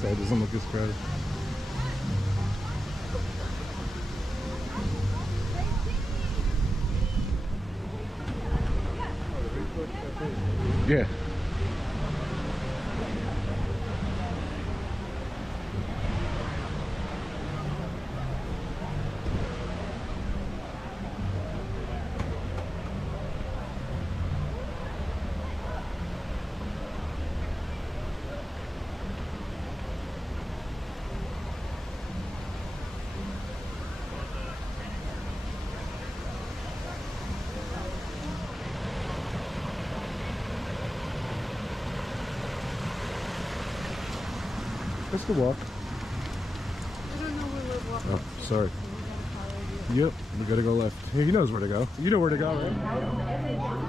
so it doesn't look as crowded. Yeah. Let's go walk. I don't know where we're walking. Oh, sorry. Yep, we gotta go left. Hey, he knows where to go. You know where to go, right?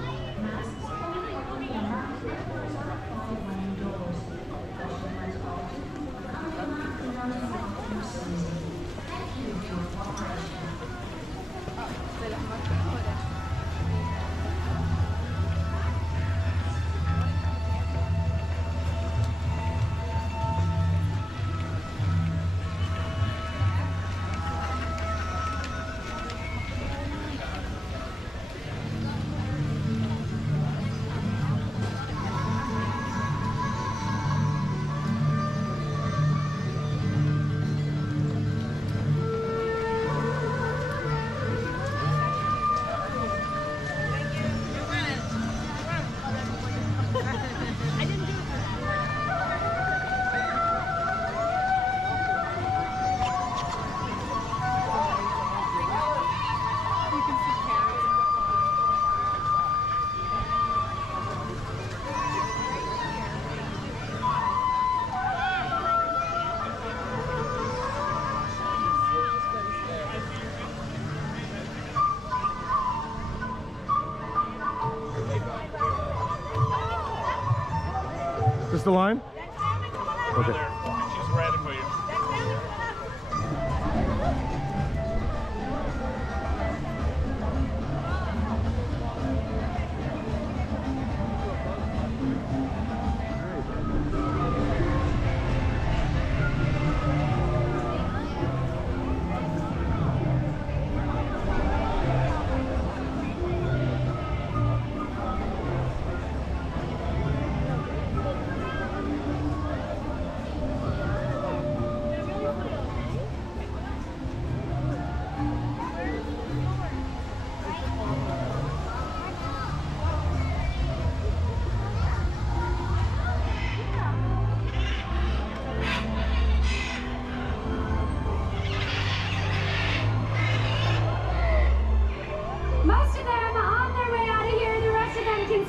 Is the line? Okay. She's ready for you.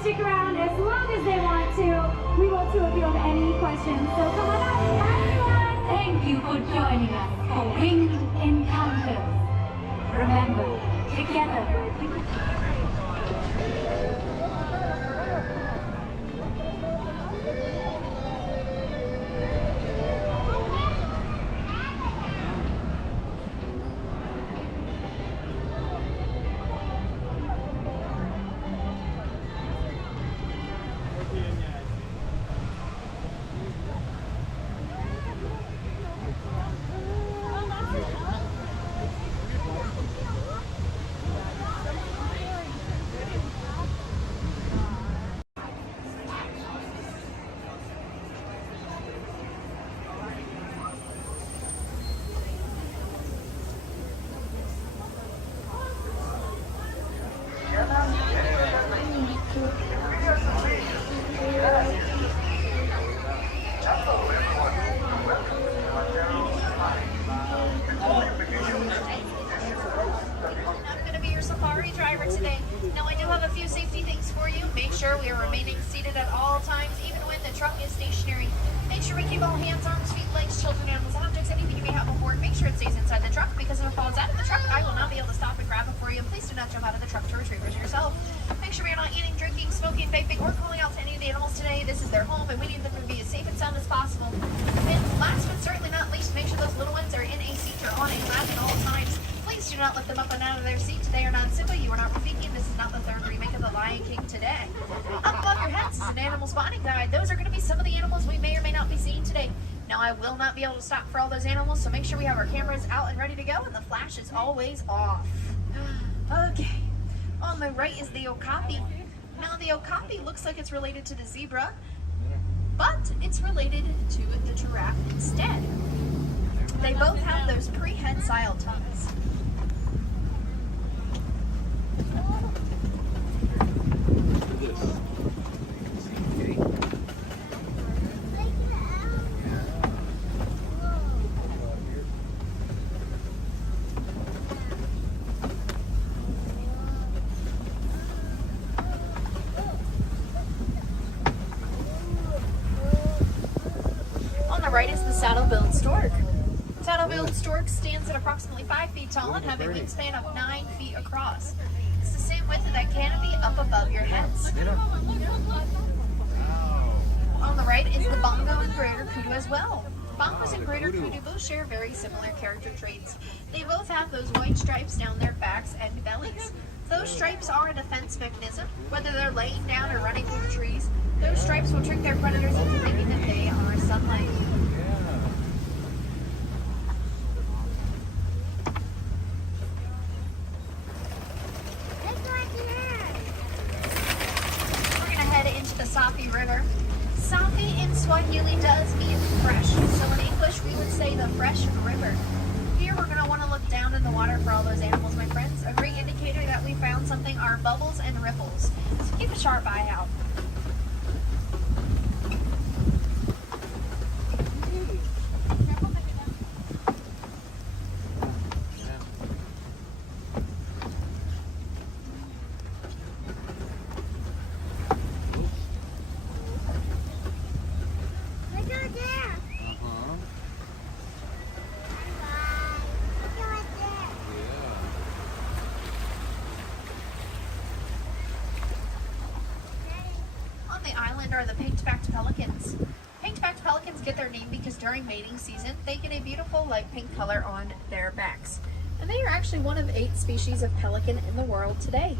Stick around as long as they want to. We will too if you have any questions. So come on up, everyone. Thank you for joining us for Winged Encounters. Remember, together. Now I will not be able to stop for all those animals, so make sure we have our cameras out and ready to go, and the flash is always off. Okay, on the right is the okapi. Now the okapi looks like it's related to the zebra, but it's related to the giraffe instead. They both have those prehensile tongues. Right is the saddle-billed stork. Saddle-billed stork stands at approximately 5 feet tall and have a wingspan of 9 feet across. It's the same width of that canopy up above your heads. On the right is the bongo and greater kudu as well. Bongos and greater kudu both share very similar character traits. They both have those white stripes down their backs and bellies. Those stripes are a defense mechanism. Whether they're laying down or running through the trees, those stripes will trick their predators into thinking that they are sunlight. Safi River. Safi in Swahili does mean fresh, so in English we would say the fresh river. Here we're going to want to look down in the water for all those animals, my friends. A great indicator that we found something are bubbles and ripples, so keep a sharp eye out. Are the pink-backed pelicans. Pink-backed pelicans get their name because during mating season they get a beautiful light pink color on their backs. And they are actually one of 8 species of pelican in the world today.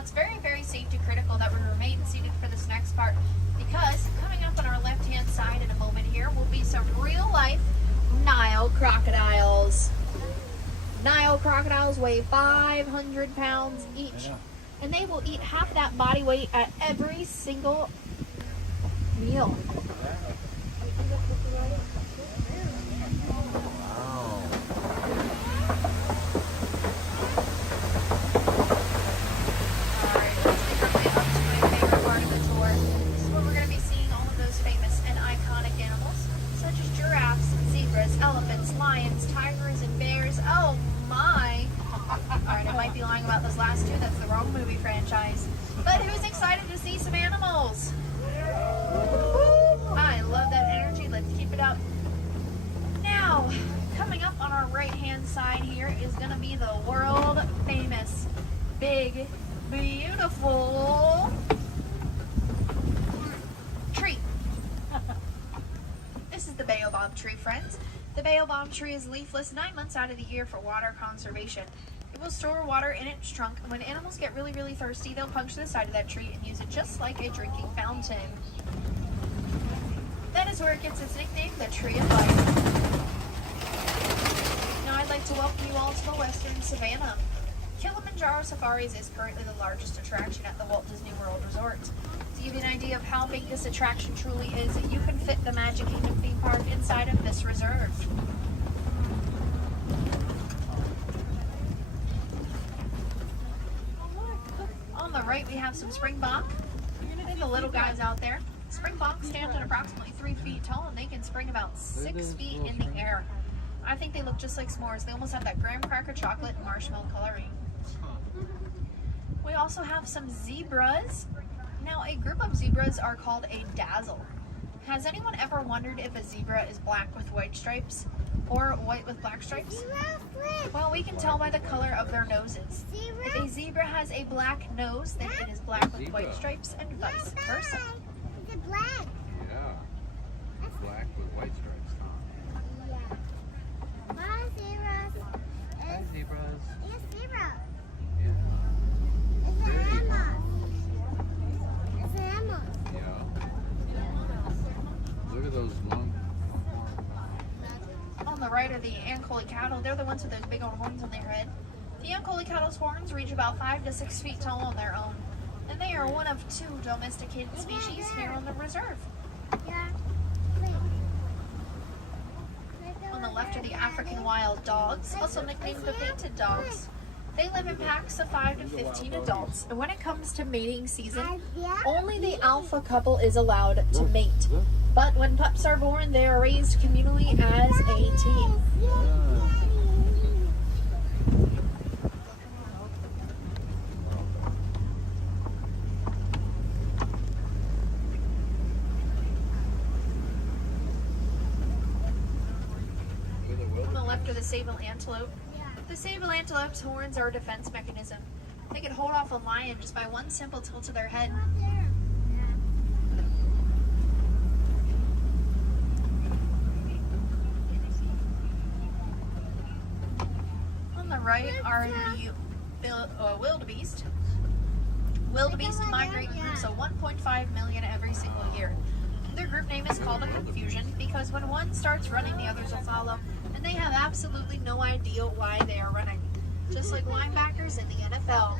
It's very, very safety critical that we remain seated for this next part, because coming up on our left-hand side in a moment here will be some real-life Nile crocodiles. Nile crocodiles weigh 500 pounds each, and they will eat half that body weight at every single meal. Elephants, lions, tigers, and bears. Oh my! Alright, I might be lying about those last two. That's the wrong movie franchise. But who's excited to see some animals? Woo! I love that energy. Let's keep it up. Now, coming up on our right-hand side here is going to be the world famous, big, beautiful tree. This is the baobab tree, friends. The baobab tree is leafless 9 months out of the year for water conservation. It will store water in its trunk, and when animals get really, really thirsty, they'll puncture the side of that tree and use it just like a drinking fountain. That is where it gets its nickname, the Tree of Life. Now I'd like to welcome you all to the Western Savannah. Kilimanjaro Safaris is currently the largest attraction at the Walt Disney World Resort. To give you an idea of how big this attraction truly is, you can fit the Magic Kingdom theme park inside of this reserve. On the right we have some springbok. And the little guys out there. Springbok stand at approximately 3 feet tall, and they can spring about 6 feet in the air. I think they look just like s'mores. They almost have that graham cracker chocolate and marshmallow coloring. We also have some zebras. Now, a group of zebras are called a dazzle. Has anyone ever wondered if a zebra is black with white stripes or white with black stripes? Well, we can tell by the color of their noses. If a zebra has a black nose, then it is black with white stripes and vice versa. It's black. Yeah. Black with white stripes. Yeah. Bye, zebras. Hi, zebras. It's zebra. Yeah. It's an animal. It's an animal. Yeah. Look at those long. On the right are the Ankole cattle. They're the ones with those big old horns on their head. The Ankole cattle's horns reach about 5 to 6 feet tall on their own, and they are one of 2 domesticated species here on the reserve. Yeah. On the left are the African wild dogs, also nicknamed the painted dogs. They live in packs of 5 to 15 adults, and when it comes to mating season, only the alpha couple is allowed to mate. But when pups are born, they are raised communally as a team. On the left are the sable antelope. The sable antelope's horns are a defense mechanism. They can hold off a lion just by one simple tilt of their head. On the right are the wildebeest. Wildebeest migrate groups of 1.5 million every single year. Their group name is called a confusion because when one starts running, the others will follow, and they have absolutely no idea why they are running. Just like linebackers in the NFL.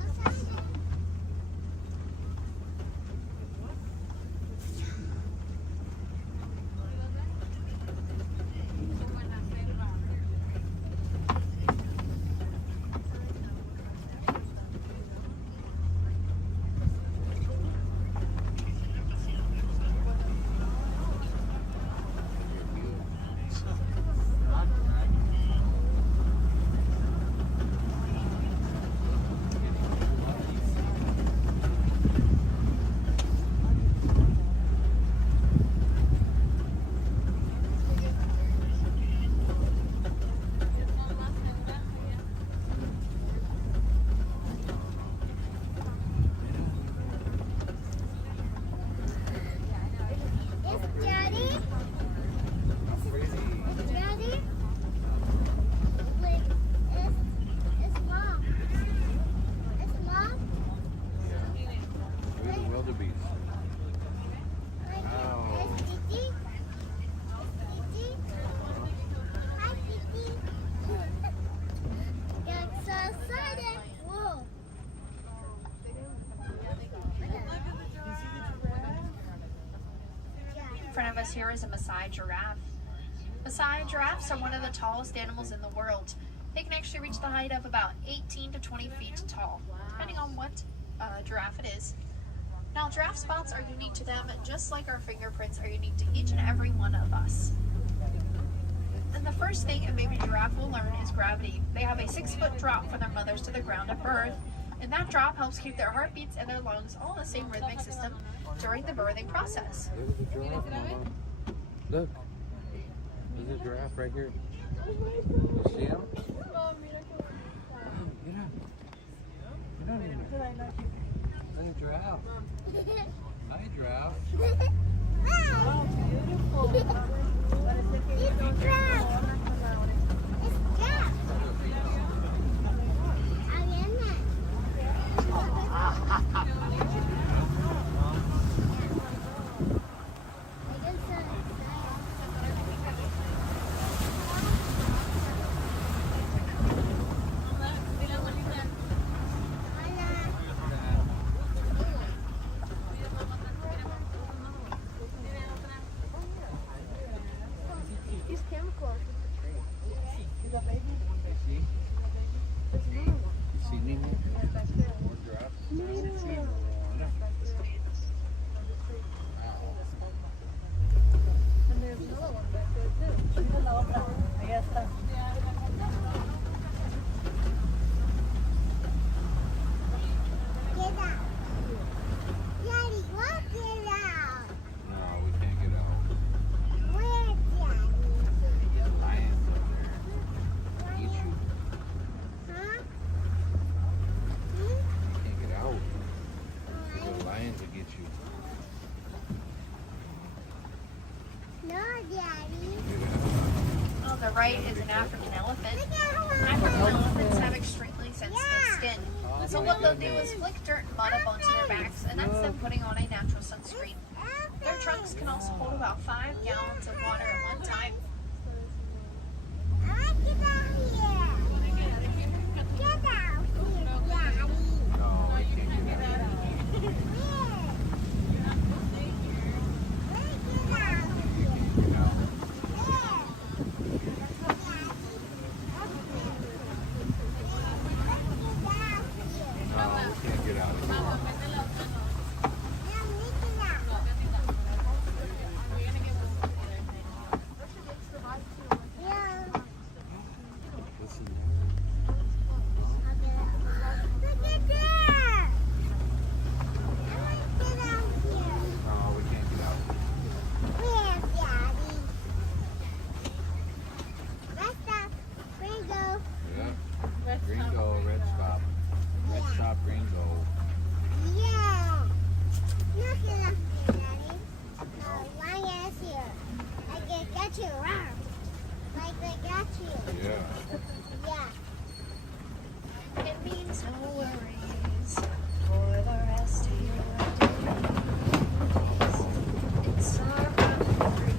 In front of us here is a Maasai giraffe. Maasai giraffes are one of the tallest animals in the world. They can actually reach the height of about 18 to 20 feet tall, depending on what giraffe it is. Now, giraffe spots are unique to them, just like our fingerprints are unique to each and every one of us. And the first thing a baby giraffe will learn is gravity. They have a 6-foot drop from their mothers to the ground at birth, and that drop helps keep their heartbeats and their lungs all in the same rhythmic system during the birthing process. There's a giraffe, Mama. Look. There's a giraffe right here. You see him? Get up. Get up here. There's a giraffe. Hi, giraffe. Wow, beautiful. It's a giraffe. It's giraffe. These chemicals with the tree. Is that baby? See? There's another one. You see me? More giraffes? And there's another one back there too. Mira la otra. Ahí está. Daddy, what? the right is an African elephant. African elephants have extremely sensitive skin. So what they'll do is flick dirt and mud up onto their backs, and that's them putting on a natural sunscreen. Their trunks can also hold about 5 gallons of water at one time. No, I can't get out. It means no worries for the rest of your days. It's our boundary.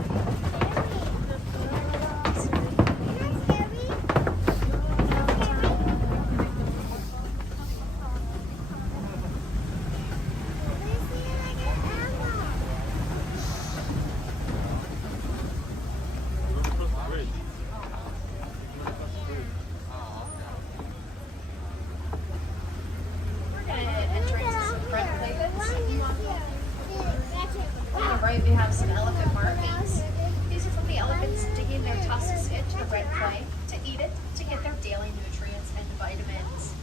We're gonna enter into some front plates. On the right, we have some elephant markings. These are from the elephants digging their tusks into the red clay to eat it to get their daily nutrients and vitamins.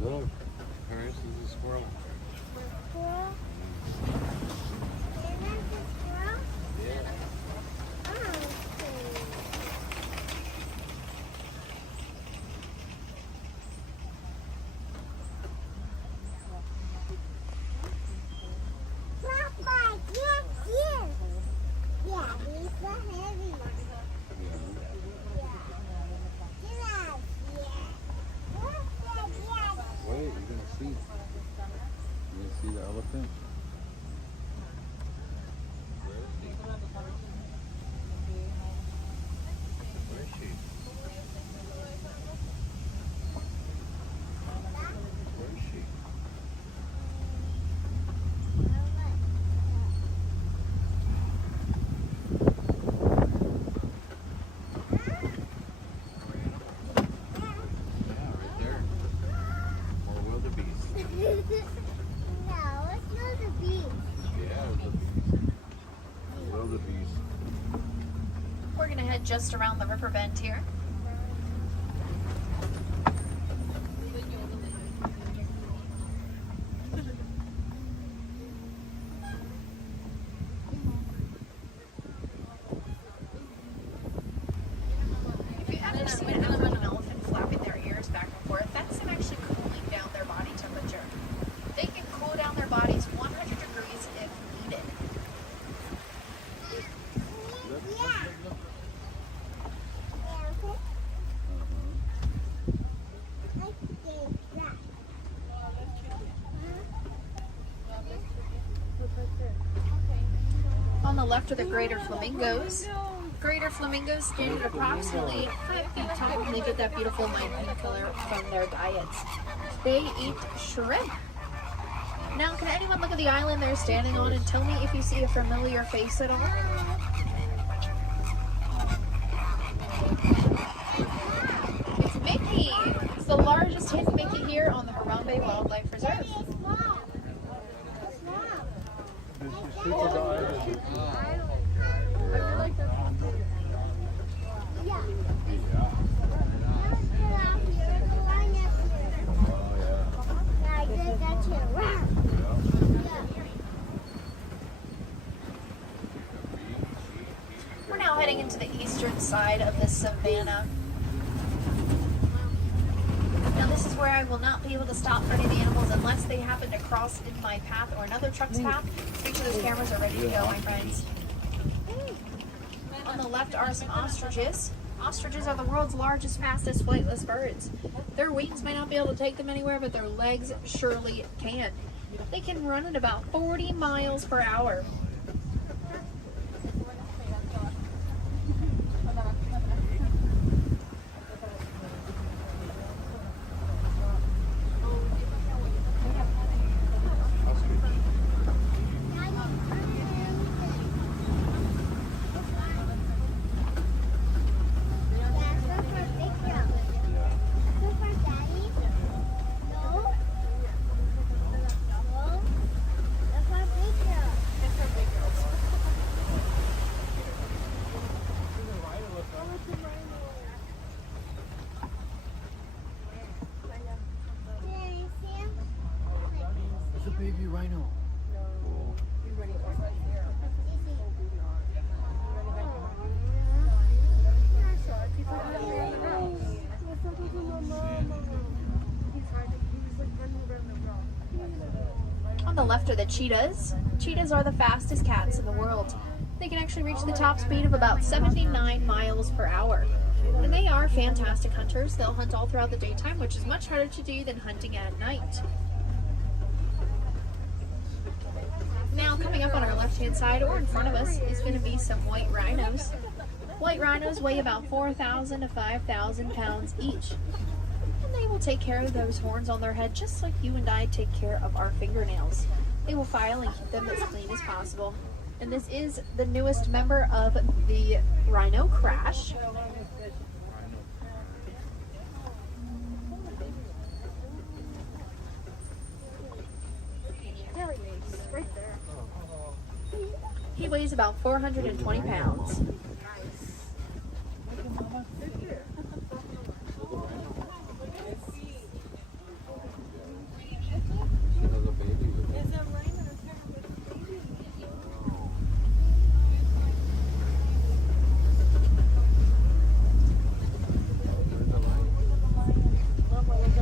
Look, Paris is a squirrel. Wait, you're gonna see. You gonna see the elephant? Where is she? Where is she? Where is she? Yeah, right there. More wildebeest. Yeah, wildebeest. We're gonna head just around the river bend here. If you've ever seen an elephant flapping their ears back and forth, that's them actually cooling down their body temperature. They can cool down their bodies 100 degrees if needed. On the left are the greater flamingos. greater flamingos stand at approximately 5 feet tall, and they get that beautiful light pink color from their diets. They eat shrimp. Now, can anyone look at the island they're standing on and tell me if you see a familiar face at all? It's Mickey. It's the largest hidden Mickey here on the Harambe Wildlife Reserve. We're now heading into the eastern side of the savannah. Now this is where I will not be able to stop for any of the animals unless they happen to cross in my path or another truck's path. Make sure those cameras are ready to go, my friends. On the left are some ostriches. Ostriches are the world's largest, fastest flightless birds. Their wings may not be able to take them anywhere, but their legs surely can. They can run at about 40 miles per hour. Baby rhino. On the left are the cheetahs. Cheetahs are the fastest cats in the world. They can actually reach the top speed of about 79 miles per hour. And they are fantastic hunters. They'll hunt all throughout the daytime, which is much harder to do than hunting at night. Now, coming up on our left-hand side or in front of us is going to be some white rhinos. White rhinos weigh about 4,000 to 5,000 pounds each. And they will take care of those horns on their head just like you and I take care of our fingernails. They will file and keep them as clean as possible. And this is the newest member of the rhino crash. He weighs about 420 pounds.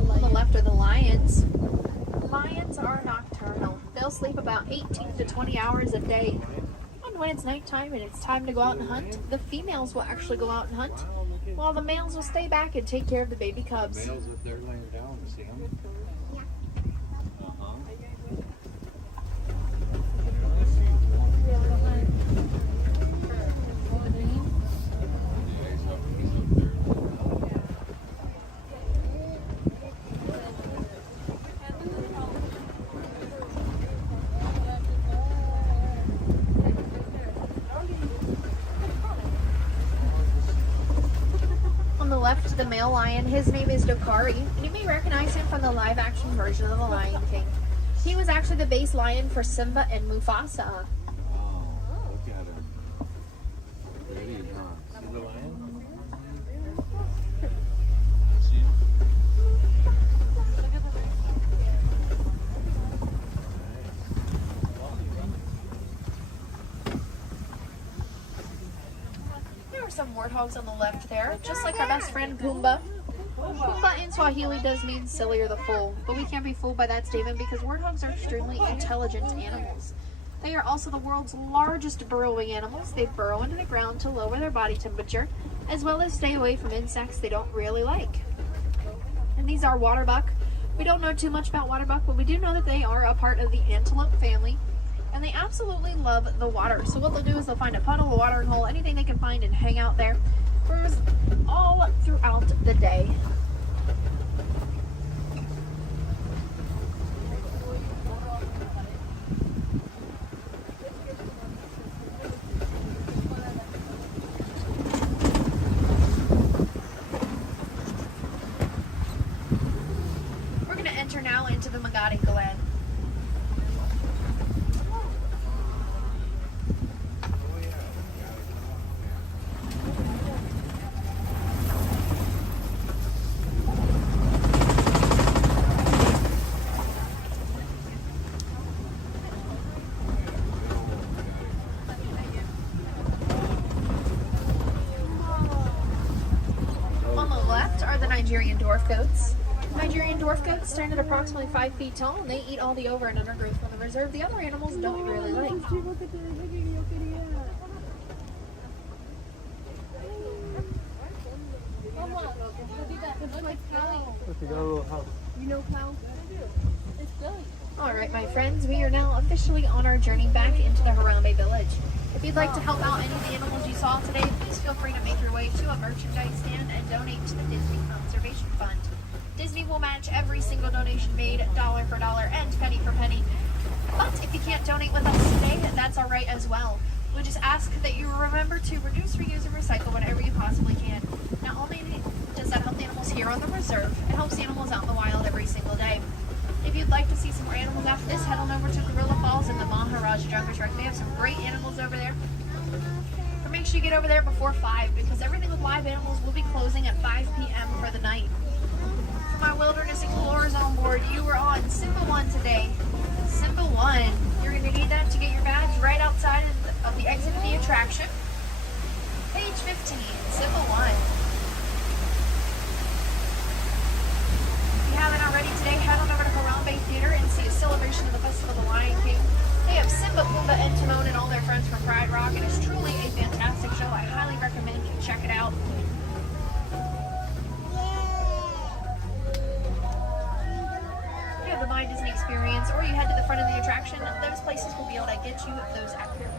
On the left are the lions. Lions are nocturnal. They'll sleep about 18 to 20 hours a day. When it's nighttime and it's time to go out and hunt, the females will actually go out and hunt, while the males will stay back and take care of the baby cubs. Males, if they're laying down, you see them? Yeah. The male lion, his name is Dokari, and you may recognize him from the live action version of The Lion King. He was actually the base lion for Simba and Mufasa. Oh, look at him. Pretty, huh? See the lion? See him? There are some warthogs on the left there, just like our best friend Pumbaa. Pumbaa in Swahili does mean silly or the fool, but we can't be fooled by that statement because warthogs are extremely intelligent animals. They are also the world's largest burrowing animals. They burrow into the ground to lower their body temperature, as well as stay away from insects they don't really like. And these are waterbuck. We don't know too much about waterbuck, but we do know that they are a part of the antelope family. And they absolutely love the water. So what they'll do is they'll find a puddle, a watering hole, anything they can find and hang out there for all throughout the day. We're going to enter now into the Magadi Glen. Nigerian dwarf goats. Nigerian dwarf goats stand at approximately 5 feet tall, and they eat all the over and undergrowth from the reserve. The other animals don't really like. Alright, my friends, we are now officially on our journey back into the Harambe village. If you'd like to help out any of the animals you saw today, please feel free to make your way to a merchandise stand and donate to the Disney Conservation Fund. Disney will match every single donation made, dollar for dollar and penny for penny. But if you can't donate with us today, that's alright as well. We just ask that you remember to reduce, reuse, and recycle whenever you possibly can. Not only does that help the animals here on the reserve, it helps animals out in the wild every single day. If you'd like to see some more animals after this, head on over to Gorilla Falls and the Maharajah Jungle Trek. They have some great animals over there. But make sure you get over there before 5 because everything with live animals will be closing at 5 p.m. for the night. For my wilderness explorers on board, you were on Simba 1 today. Simba 1. You're going to need that to get your badge right outside of the exit of the attraction. Page 15, Simba 1. If you haven't already today, head on over to Harambe Theater and see a celebration of the Festival of the Lion King. They have Simba, Pumbaa, and Timon and all their friends from Pride Rock. It is truly a fantastic show. I highly recommend you check it out. If you have the My Disney Experience or you head to the front of the attraction, those places will be able to get you those accurate.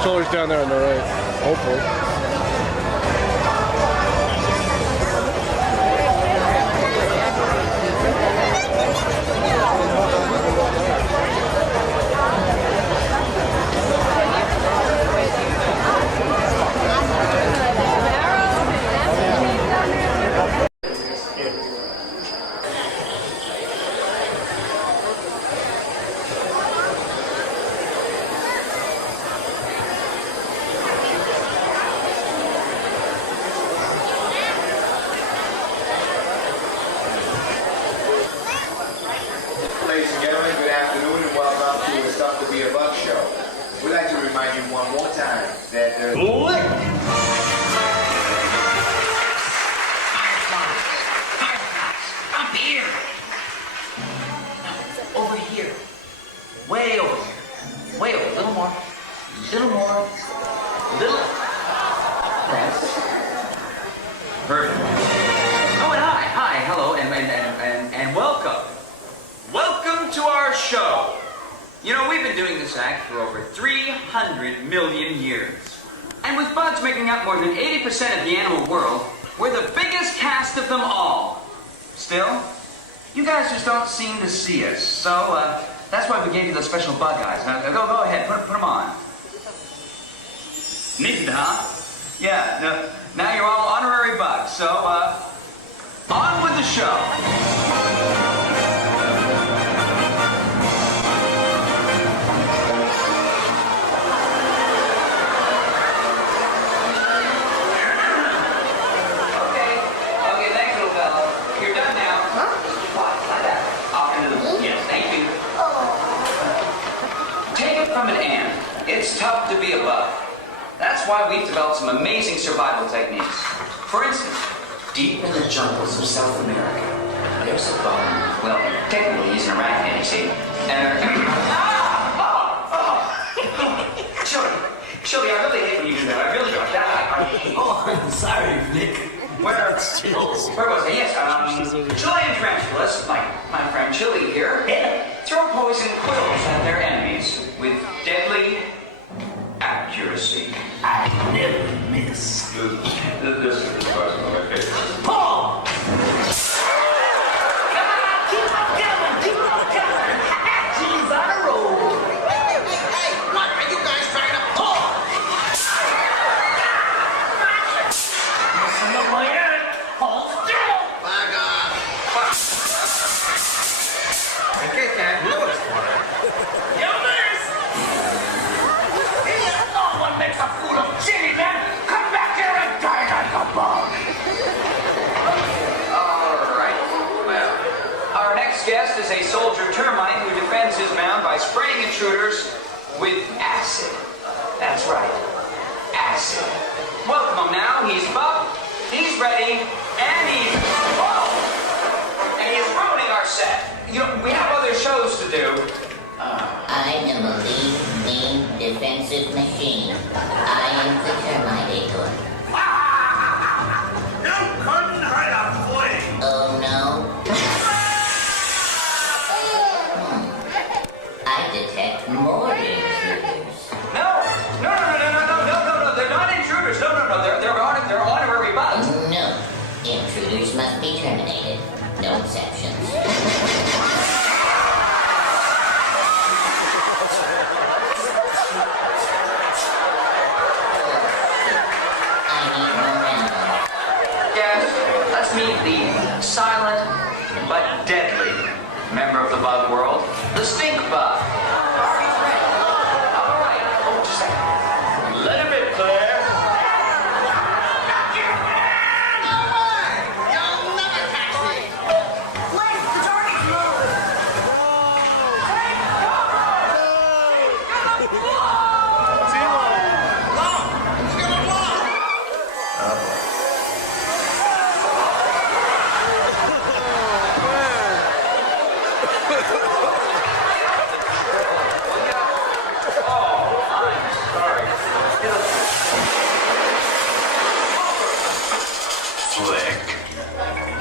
strollers down there on the right. Hopefully. Ladies and gentlemen, good afternoon and welcome to the Stuff to Be a Bug show. We'd like to remind you one more time that there's... Up here! No, over here. Way over here. Way over. A little more. Little more. Little... That's... Perfect. Oh, and hi. Hi. Hello. And welcome. Welcome to our show. You know, we've been doing this act for over 300 million years. And with bugs making up more than 80% of the animal world, we're the biggest cast of them all. Still, you guys just don't seem to see us. So, that's why we gave you those special bug eyes. Now, go ahead, put them on. Neat, huh? Yeah, now you're all honorary bugs. So, on with the show. It's tough to be a bug. That's why we've developed some amazing survival techniques. For instance, deep in the jungles of South America, there's a bug. Well, technically he's an arachnid, you see. And Chili, I really hate when you do that. I really don't. Oh, I'm sorry, Nick. Where was I? Yes, Chilean tarantulas, like my friend Chili here, throw poison quills at their enemies with deadly accuracy. I never miss. This is the question of my favorite. Paul! Keep on coming! She's on a roll. Hey, what are you guys trying to pull? Listen to my head. Hold still. Back off. Okay, Cat, you was for it. You miss. No one makes a fool of Jimmy, man. Come back here and die like a bug. Alright, well, our next guest is a soldier termite who defends his mound by spraying intruders with acid. That's right, acid. Welcome him now. He's buffed, he's ready, and he's... Whoa! And he's ruining our set. You know, we have other shows to do. I am a lean defensive machine. I am the Terminator. You couldn't hide a flame. Oh no? I detect more intruders. No, they're not intruders. No, they're honorary bugs. No. Intruders must be terminated. No exceptions. Let's meet the silent but deadly member of the bug world, the stink bug. All right. Oh, just a second. Let him in, Claire. You'll never catch me. Blake, the target's moved.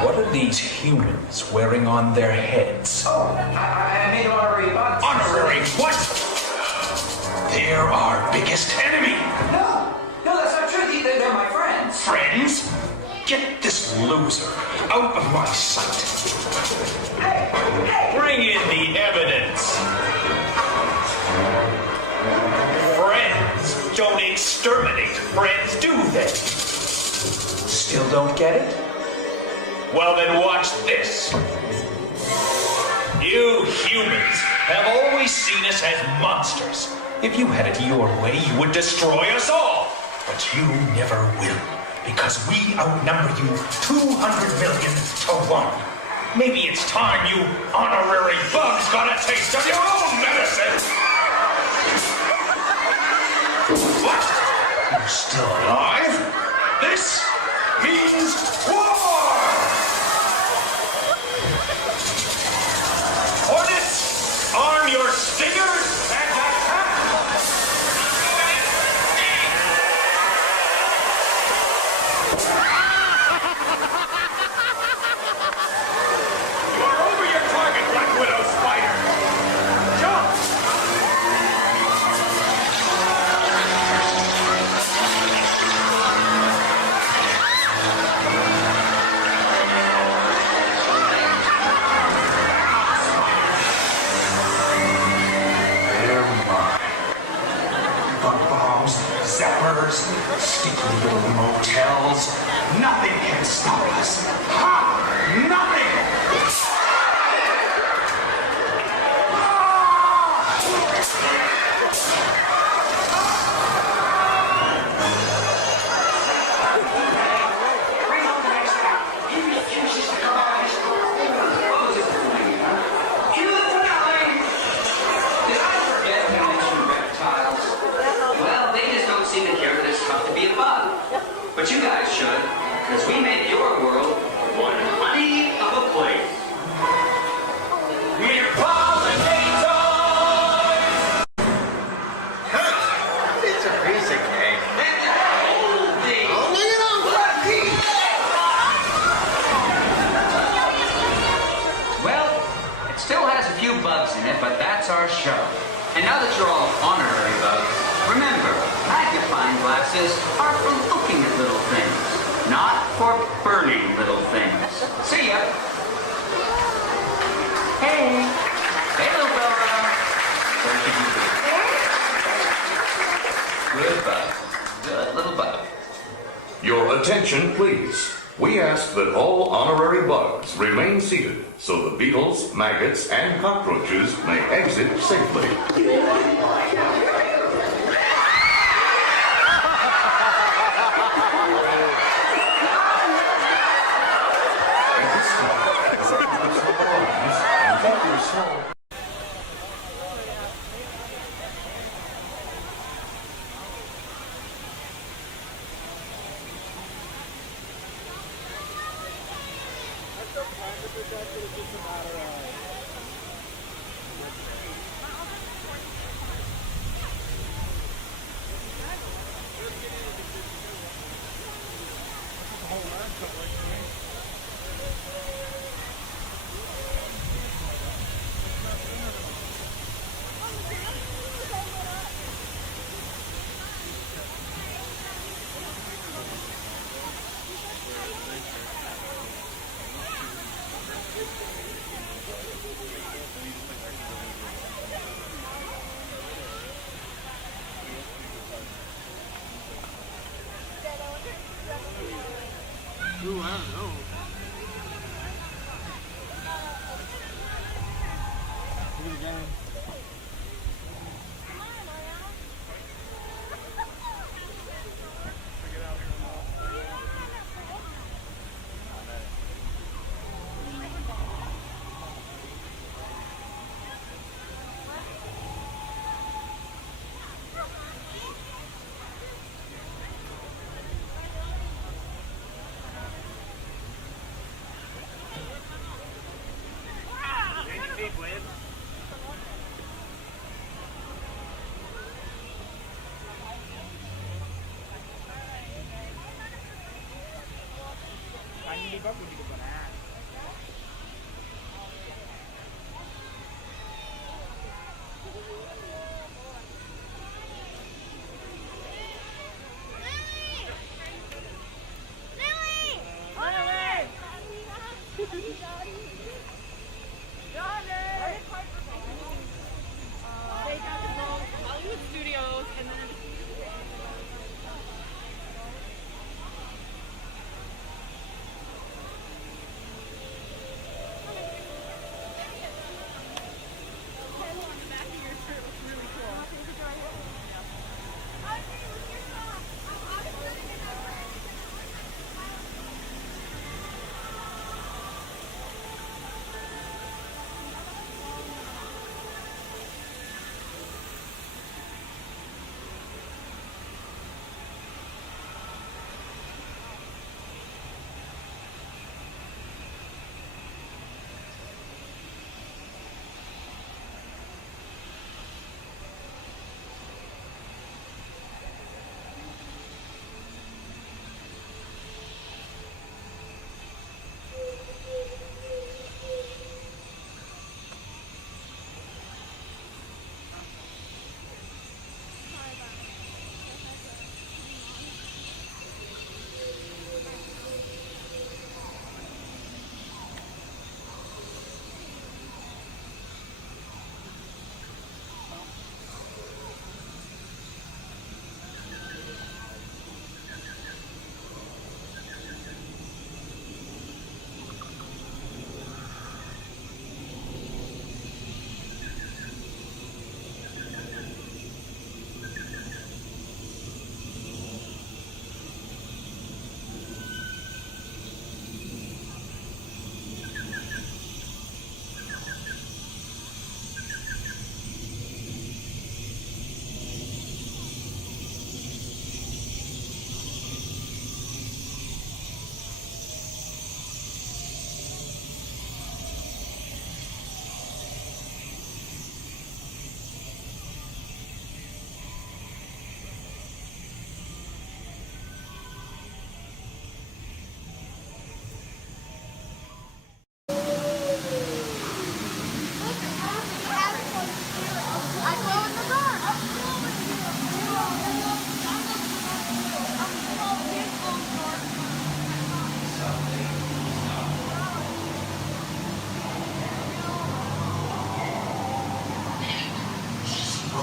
What are these humans wearing on their heads? Oh, I made honorary bugs. Honorary what? They're our biggest enemy. loser out of my sight. Bring in the evidence. Friends don't exterminate friends, do they? Still don't get it? Well, then watch this. You humans have always seen us as monsters. If you had it your way, you would destroy us all. But you never will, because we outnumber you 200 million to 1. Maybe it's time you honorary bugs got a taste of your own medicine. What? You're still alive? This means war! Hornets, arm your stingers and attack! You're over your target, Black Widow Spider! Jump! Zappers, sticky little motels. Nothing can stop us. Ha! Nothing! But you guys should, because we made your world one honey of a place. We're pollinators! It's a piece of cake. Well, it still has a few bugs in it, but that's our show. And now that you're all honorary bugs, remember, magnifying glasses are for looking at little things, not for burning little things. See ya! Hey! Hey, little fella! Where should you be? Good bug. Good little bug. Your attention, please. We ask that all honorary bugs remain seated so the beetles, maggots, and cockroaches may exit safely. Ooh, I don't know. Do it again. Lily!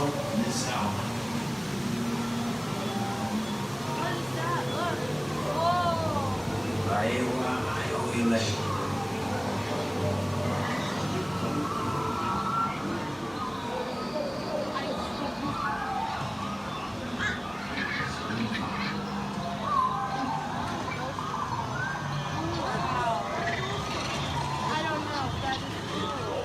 Don't miss out. What is that? Look. Whoa. Iowa, Iowa. I don't know. That is cool.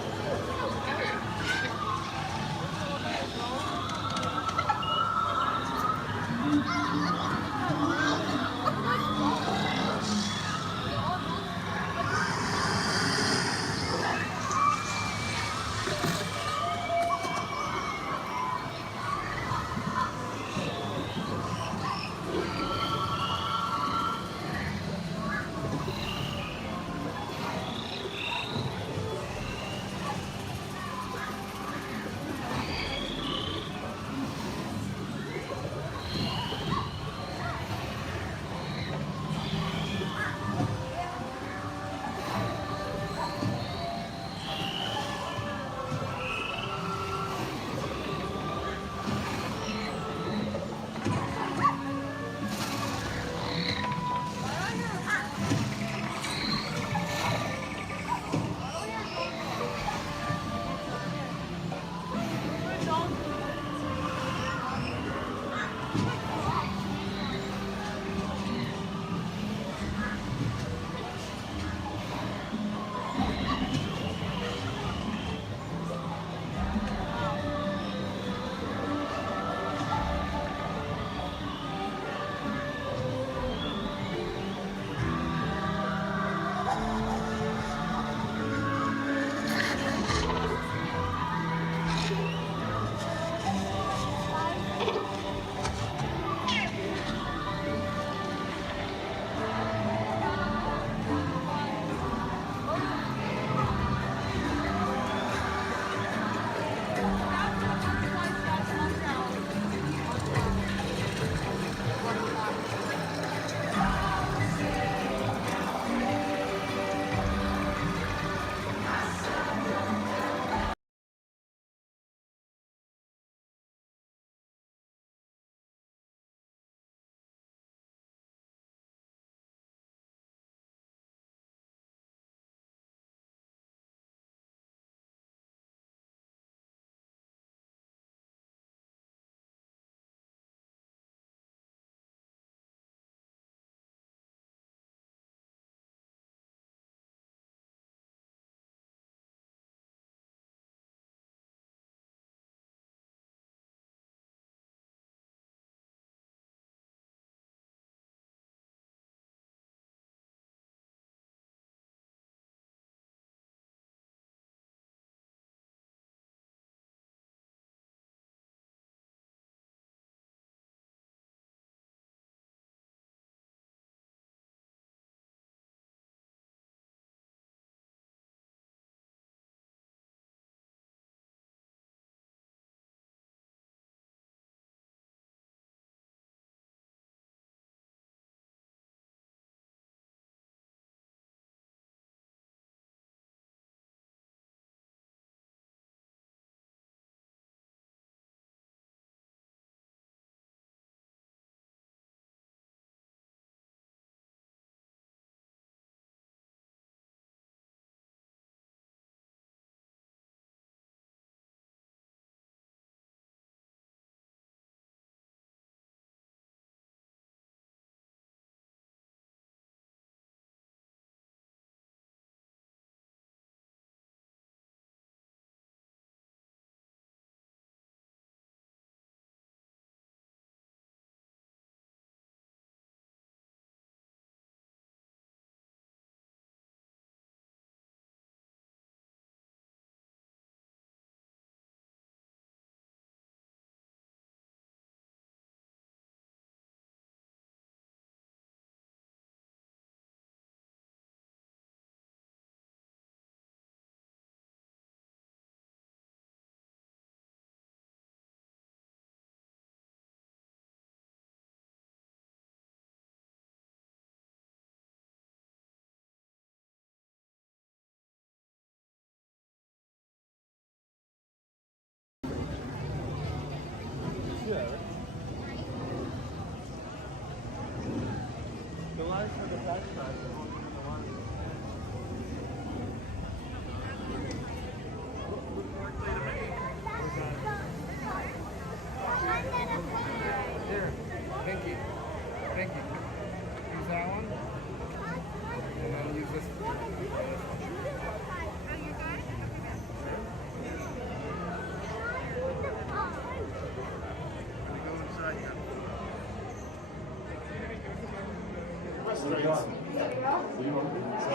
straight on. So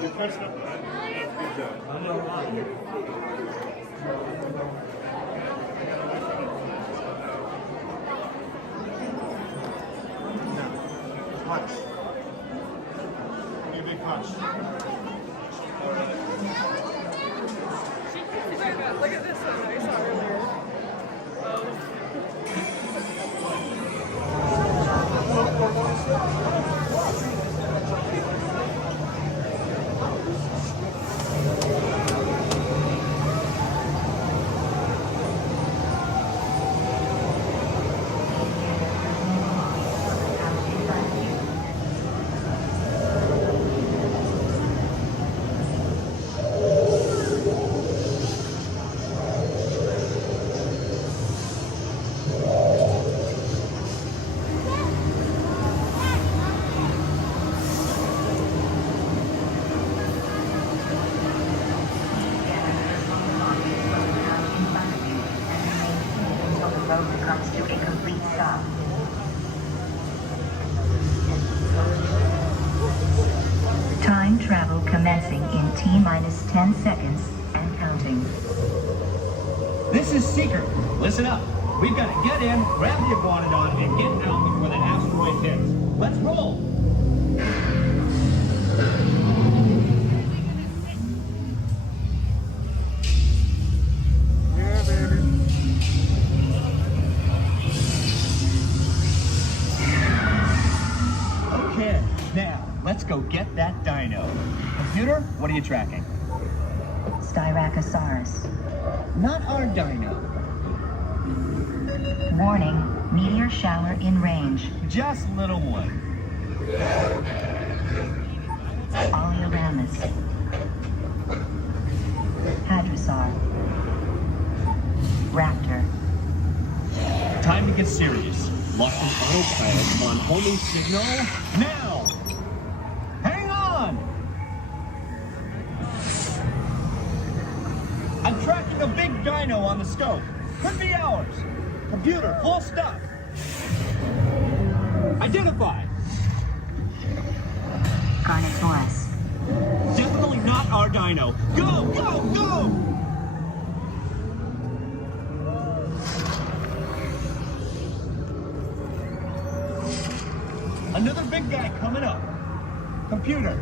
you're catching up. Good job. Punch. Give me a big punch. Look at this one I saw earlier. Time travel commencing in T-minus 10 seconds and counting. This is secret. Listen up. We've got to get in, grab the iguanodon, and get out before the asteroid hits. Let's roll! Yeah, baby. Okay, now, let's go get that dino. Computer, what are you tracking? Styracosaurus. Not our dino. Warning, meteor shower in range. Just little one. Oleoramus. Hadrosaur. Raptor. Time to get serious. Launching autopilot on homing signal now! Hang on! I'm tracking a big dino on the scope. Could be ours. Computer, full stop. Identify. Carnotaurus. Definitely not our dino. Go, go, go! Another big guy coming up. Computer.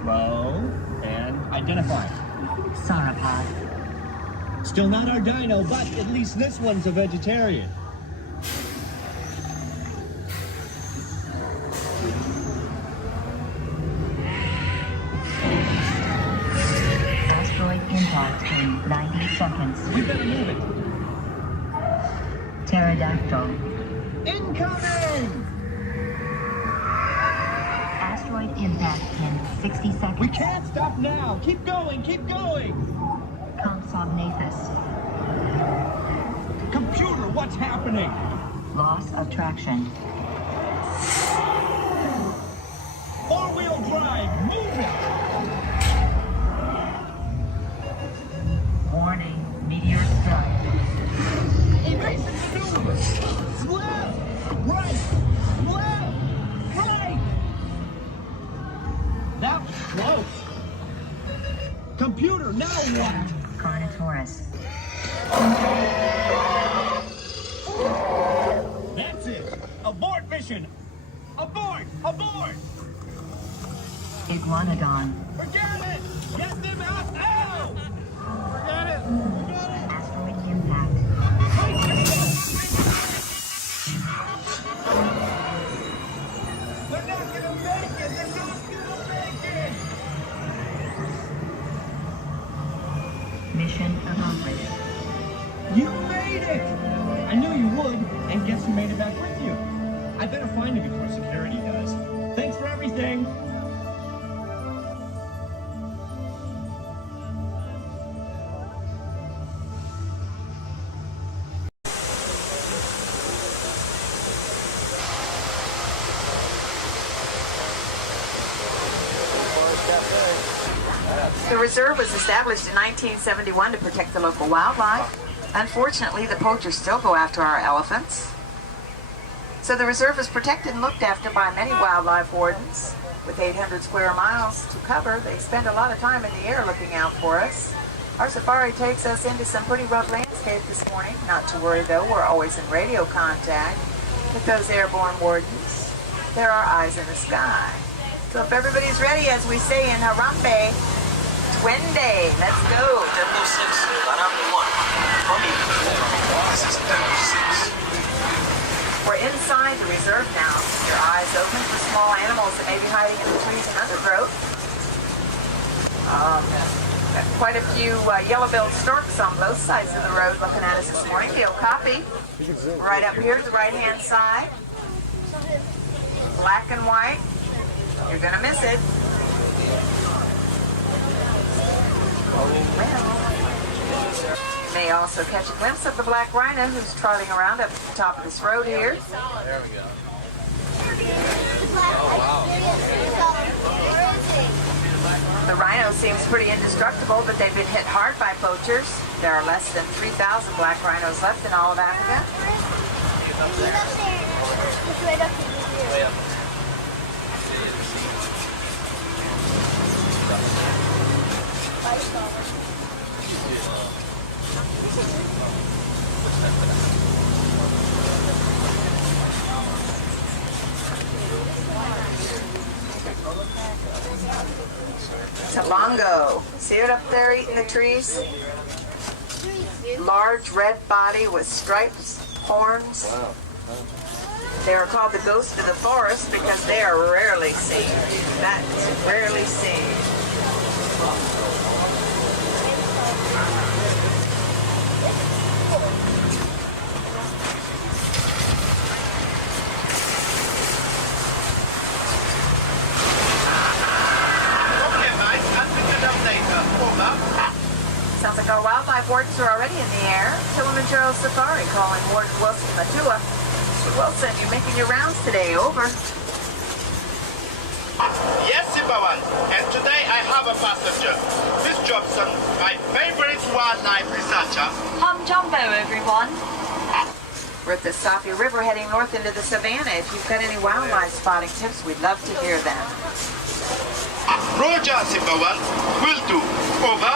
Slow and identify. Sauropod. Still not our dino, but at least this one's a vegetarian. Asteroid impact in 90 seconds. We better move it. Pterodactyl. Incoming! Asteroid impact in 60 seconds. We can't stop now. Keep going, keep going. Compsognathus. Computer, what's happening? Loss of traction. Four-wheel drive, move it! Warning, meteor strike. Evasive maneuver! Left! Right! Left! Right! That was close. Computer, now what? Carnotaurus. That's it! Abort mission! Abort! Abort! Iguanodon. Forget it! Get them out now! Forget it! Forget it! Asteroid impact. They're not gonna make it! They're not gonna make it! Mission accomplished. You made it! I knew you would, and guess who made it back with you? I better find him before security does. Thanks for everything! The reserve was established in 1971 to protect the local wildlife. Unfortunately, the poachers still go after our elephants. So the reserve is protected and looked after by many wildlife wardens. With 800 square miles to cover, they spend a lot of time in the air looking out for us. Our safari takes us into some pretty rough landscape this morning. Not to worry though, we're always in radio contact with those airborne wardens. They're our eyes in the sky. So if everybody's ready, as we say in Harambe, Twende, let's go. Tempo 6, Harambe 1. This is Tempo 6. We're inside the reserve now. Keep your eyes open for small animals that may be hiding in the trees and undergrowth. Got quite a few yellow-billed storks on both sides of the road looking at us this morning. The okapi, right up here to the right-hand side. Black and white. You're gonna miss it. You may also catch a glimpse of the black rhino who's trotting around up at the top of this road here. There we go. The rhino seems pretty indestructible, but they've been hit hard by poachers. There are less than 3,000 black rhinos left in all of Africa. He's up there. He's right up here. Way up. Tabongo. See it up there eating the trees? Large red body with stripes, horns. They are called the ghosts of the forest because they are rarely seen. That's rarely seen. Sounds like our wildlife wardens are already in the air. Kilimanjaro Safari calling Warden Wilson Matua. Mr. Wilson, you're making your rounds today. Over. Yes, Simbawan. And today I have a passenger. Miss Jobson, my favorite wildlife researcher. I'm Jumbo, everyone. We're at the Safi River heading north into the savannah. If you've got any wildlife spotting tips, we'd love to hear them. Roger, Simbawan. Will do. Over.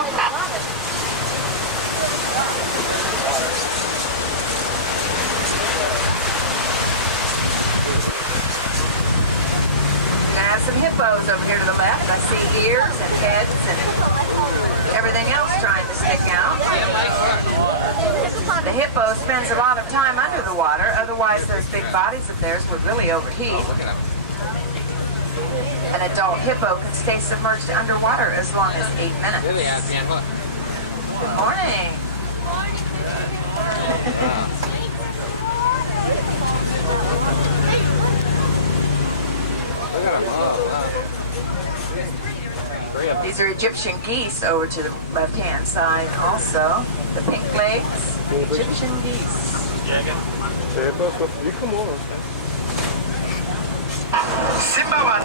Now some hippos over here to the left. I see ears and heads and everything else trying to stick out. The hippo spends a lot of time under the water, otherwise those big bodies of theirs would really overheat. An adult hippo can stay submerged underwater as long as 8 minutes. Good morning. These are Egyptian geese over to the left-hand side also. The pink legs, Egyptian geese. Simbawan,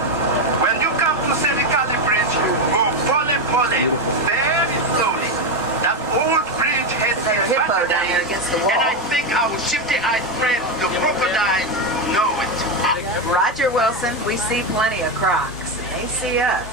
when you come to Selikali Bridge, go pole, very slowly. That old bridge has a hippo down there against the wall. And I think our shifty-eyed friend, the crocodile, know it. Roger Wilson, we see plenty of crocs, and they see us.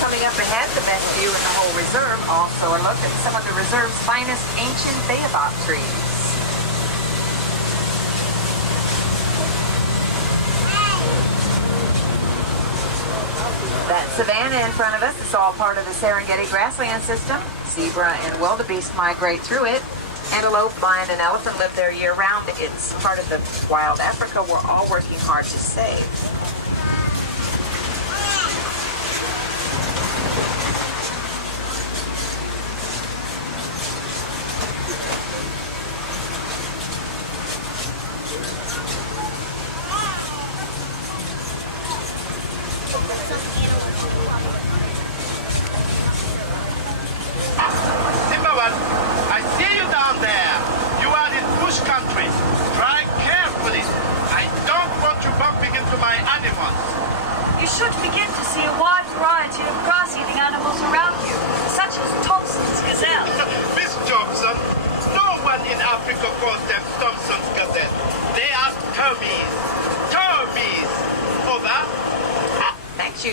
Coming up ahead, the best view in the whole reserve, also a look at some of the reserve's finest ancient baobab trees. That savanna in front of us is all part of the Serengeti grassland system. Zebra and wildebeest migrate through it. Antelope, lion, and elephant live there year-round. It's part of the wild Africa we're all working hard to save.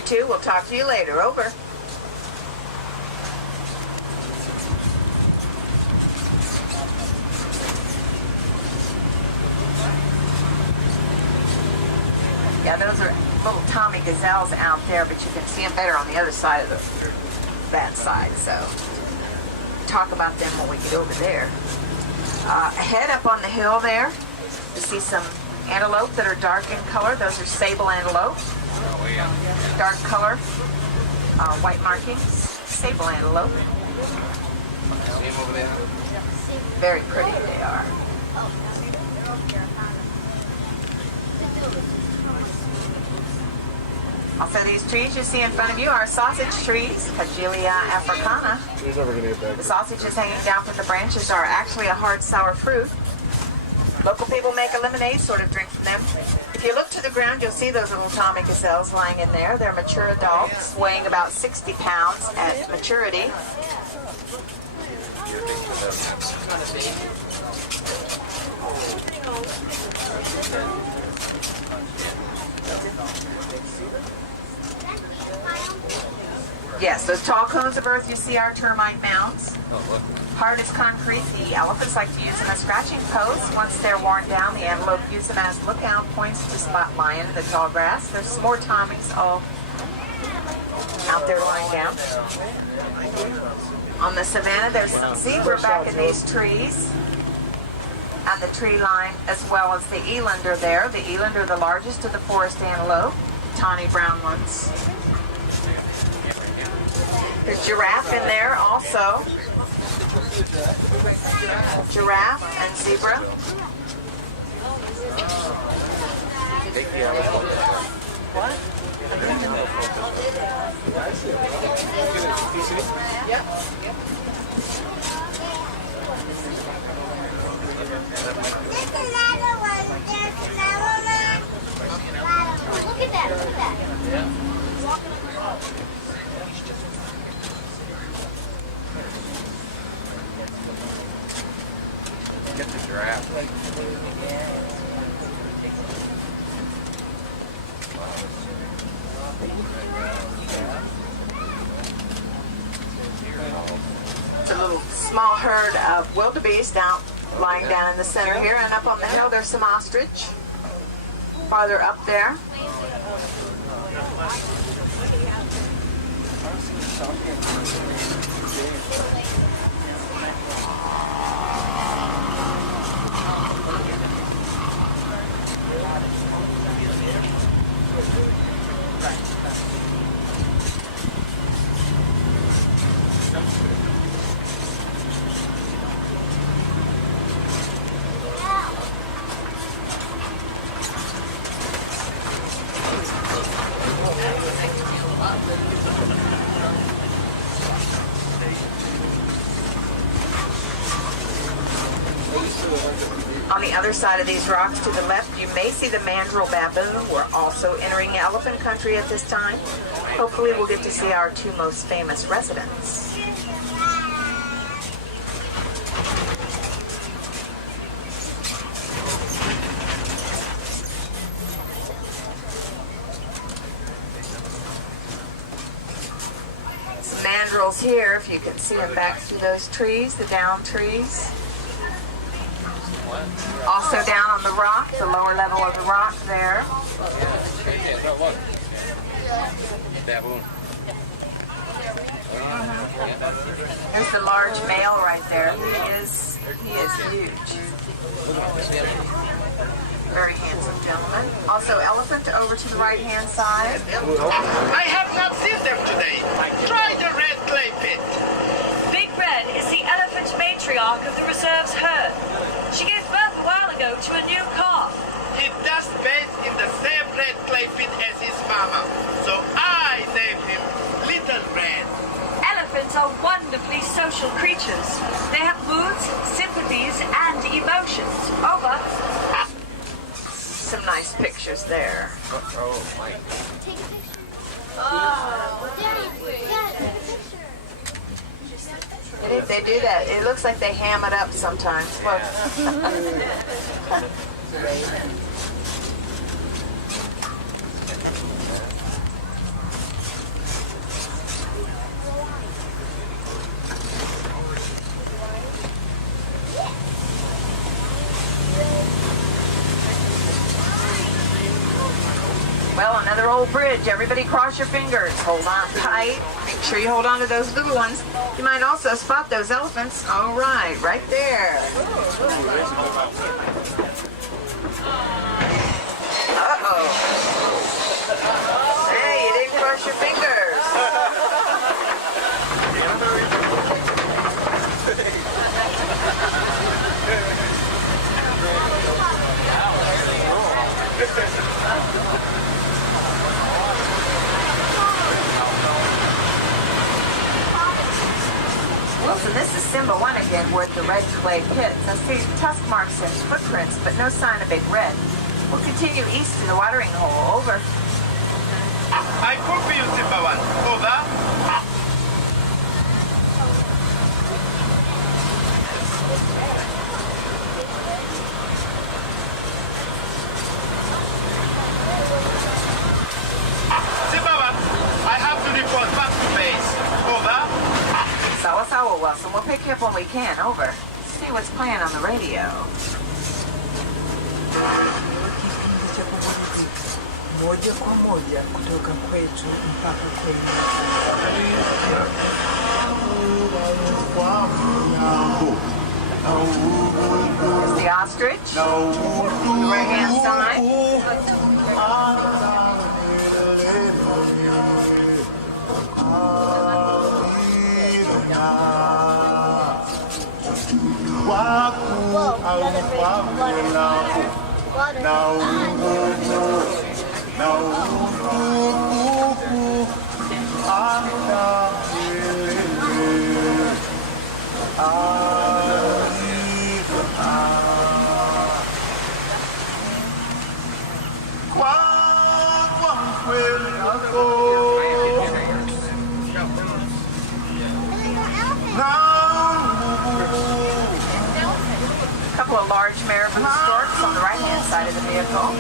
too. We'll talk to you later. Over. Yeah, those are little Tommy gazelles out there, but you can see them better on the other side of that side. So talk about them when we get over there. Ahead up on the hill there, you see some antelope that are dark in color. Those are sable antelope. Dark color, white markings, sable antelope. Very pretty they are. Also, these trees you see in front of you are sausage trees, Cagelia africana. The sausages hanging down from the branches are actually a hard sour fruit. Local people make a lemonade sort of drink from them. If you look to the ground, you'll see those little Tommy gazelles lying in there. They're mature adults, weighing about 60 pounds at maturity. Yes, those tall cones of earth you see are termite mounds. Hard as concrete, the elephants like to use them as scratching posts. Once they're worn down, the antelope use them as lookout points to spot lion in the tall grass. There's some more Tommies all out there lying down. On the savanna, there's some zebra back in these trees. And the tree line, as well as the elander there. The elander, the largest of the forest antelope, tawny brown ones. There's giraffe in there also. Giraffe and zebra. What? Yep. There's another one. Look at that. Look at that. Get the giraffe. It's a little small herd of wildebeest out lying down in the center here, and up on the hill there's some ostrich. Farther up there. On the other side of these rocks to the left, you may see the mandrill baboon. We're also entering elephant country at this time. Hopefully we'll get to see our two most famous residents. Some mandrills here, if you can see them back through those trees, the down trees. Also down on the rock, the lower level of the rock there. Baboon. There's the large male right there. He is huge. Very handsome gentleman. Also elephant over to the right hand side. I have not seen them today. Try the red clay pit. Big Red is the elephant matriarch of the reserve's herd. She gave birth a while ago to a new calf. He does bathe in the same red clay pit as his mama. So I named him Little Red. Elephants are wonderfully social creatures. They have moods, sympathies, and emotions. Over. Some nice pictures there. Oh my. Take a picture. They do that. It looks like they ham it up sometimes. Look. another old bridge. Everybody cross your fingers. Hold on tight. Make sure you hold on to those little ones. You might also spot those elephants. All right, right there. Uh-oh. Hey, you didn't cross your fingers. Wilson, this is Simba 1 again, with the red clay pits. I see tusk marks and footprints, but no sign of Big Red. We'll continue east to the watering hole. Over. I copy you, Simba 1. Over. Simba 1, I have to report back to base. Over. Sawa, Wilson. We'll pick you up when we can. Over. See what's playing on the radio. Moja kwa moja kutoka kwetu mpaka kwenye There's the ostrich on the right hand side. A couple of large marabou storks on the right-hand side of the vehicle.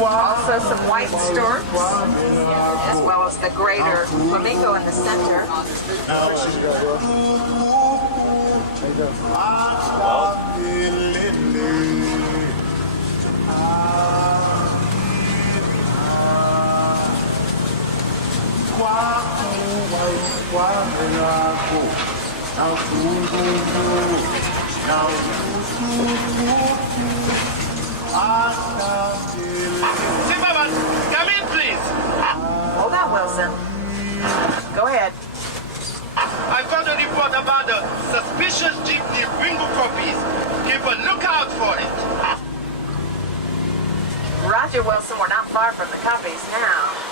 Also some white storks, as well as the greater flamingo in the center. Simba 1, come in, please. Hold on, Wilson. Go ahead. I got a report about the suspicious jeepney bingo copies. Keep a lookout for it. Roger, Wilson. We're not far from the copies now.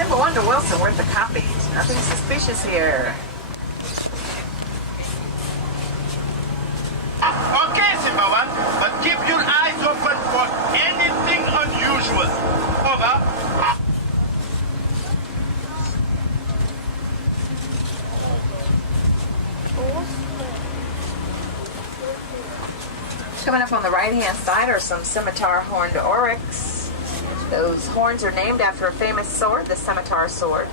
Simba 1 to Wilson, where's the copies? Nothing suspicious here. Okay, Simba 1, but keep your eyes open for anything unusual. Over. Coming up on the right-hand side are some scimitar horned oryx. Those horns are named after a famous sword, the scimitar sword.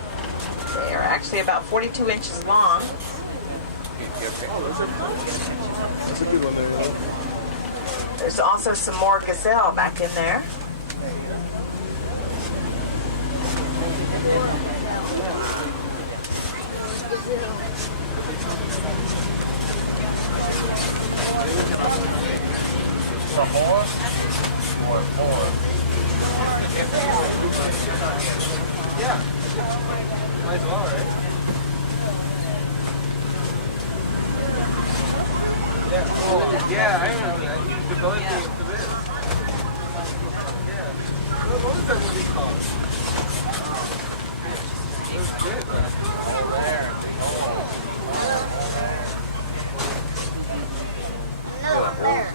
They are actually about 42 inches long. There's also some more gazelle back in there. Some more? More. Yeah. Might as well, right? Yeah. Oh, yeah, I remember that. He was developing for this. Yeah. What was that movie called? It was good, man. Oh, there. Another one there.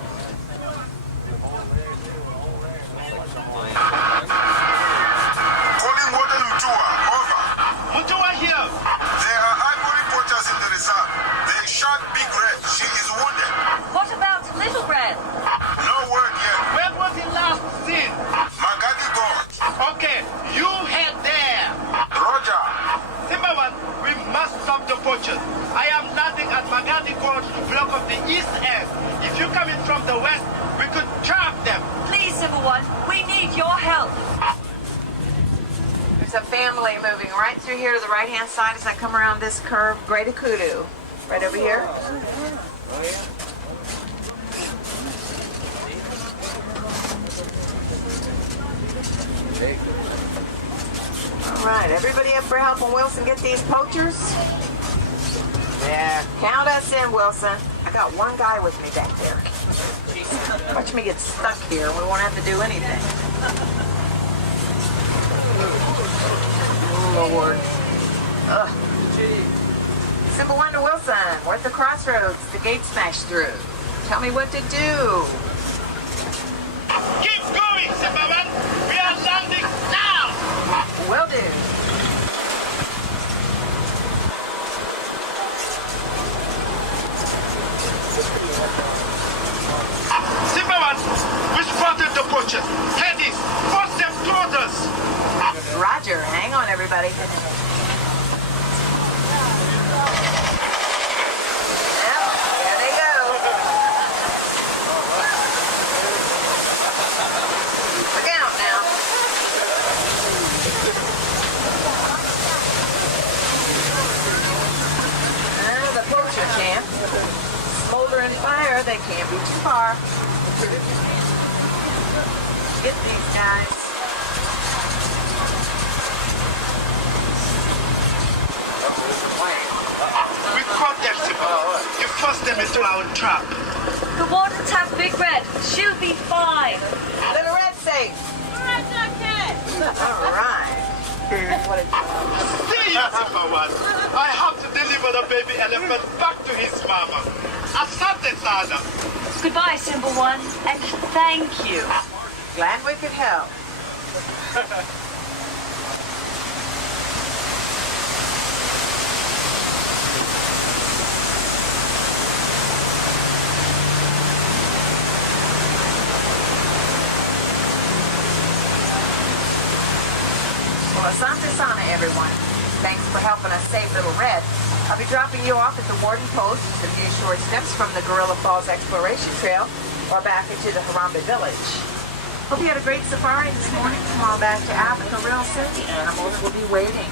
Calling Warden Mutua, over. Mutua here. There are ivory poachers in the reserve. They shot Big Red. She is wounded. What about Little Red? No word yet. Where was he last seen? Magadi Gorge. Okay, you head there. Roger. Zimmerman, we must stop the poachers. I am landing at Magadi Gorge to block off the east end. If you come in from the west, we could trap them. Please, Civil One, we need your help. There's a family moving right through here to the right-hand side as I come around this curve. Great Akudu. Right over here. All right, everybody up for helping Wilson get these poachers? Yeah, count us in, Wilson. I got one guy with me back there. Watch me get stuck here. We won't have to do anything. Oh, Lord. Ugh. Simple one to Wilson. We're at the crossroads. The gate smashed through. Tell me what to do. Keep going, Zimmerman. We are landing now. Will do. Zimmerman, we spotted the poachers. Head east. Force them toward us. Roger. Hang on, everybody. Yep, there they go. Look out now. The poacher camp. Smoldering fire, they can't be too far. Get these guys. We caught them, Zimmerman. You forced them into our trap. The wardens have Big Red. She'll be fine. Little Red safe. All right. See you, Zimmerman. I have to deliver the baby elephant back to his mama. Asante sana. Goodbye, Simple One, and thank you. Glad we could help. Well, asante sana, everyone. Thanks for helping us save Little Red. I'll be dropping you off at the Warden Post, some new short steps from the Gorilla Falls Exploration Trail, or back into the Harambe Village. Hope you had a great safari this morning. Come on back to Africa real soon. The animals will be waiting.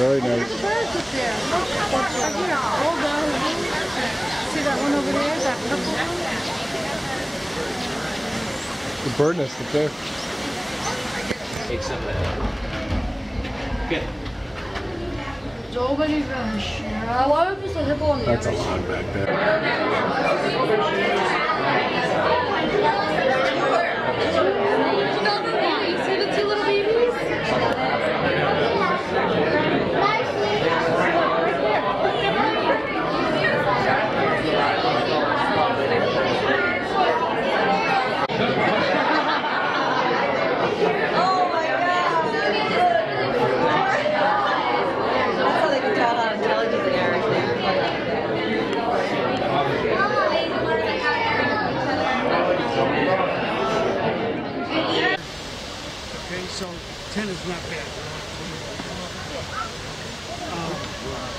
Really nice. See that one over there? That purple one? The bird nest up there. Take some of that. Good. That's a lot back there. See the two little babies?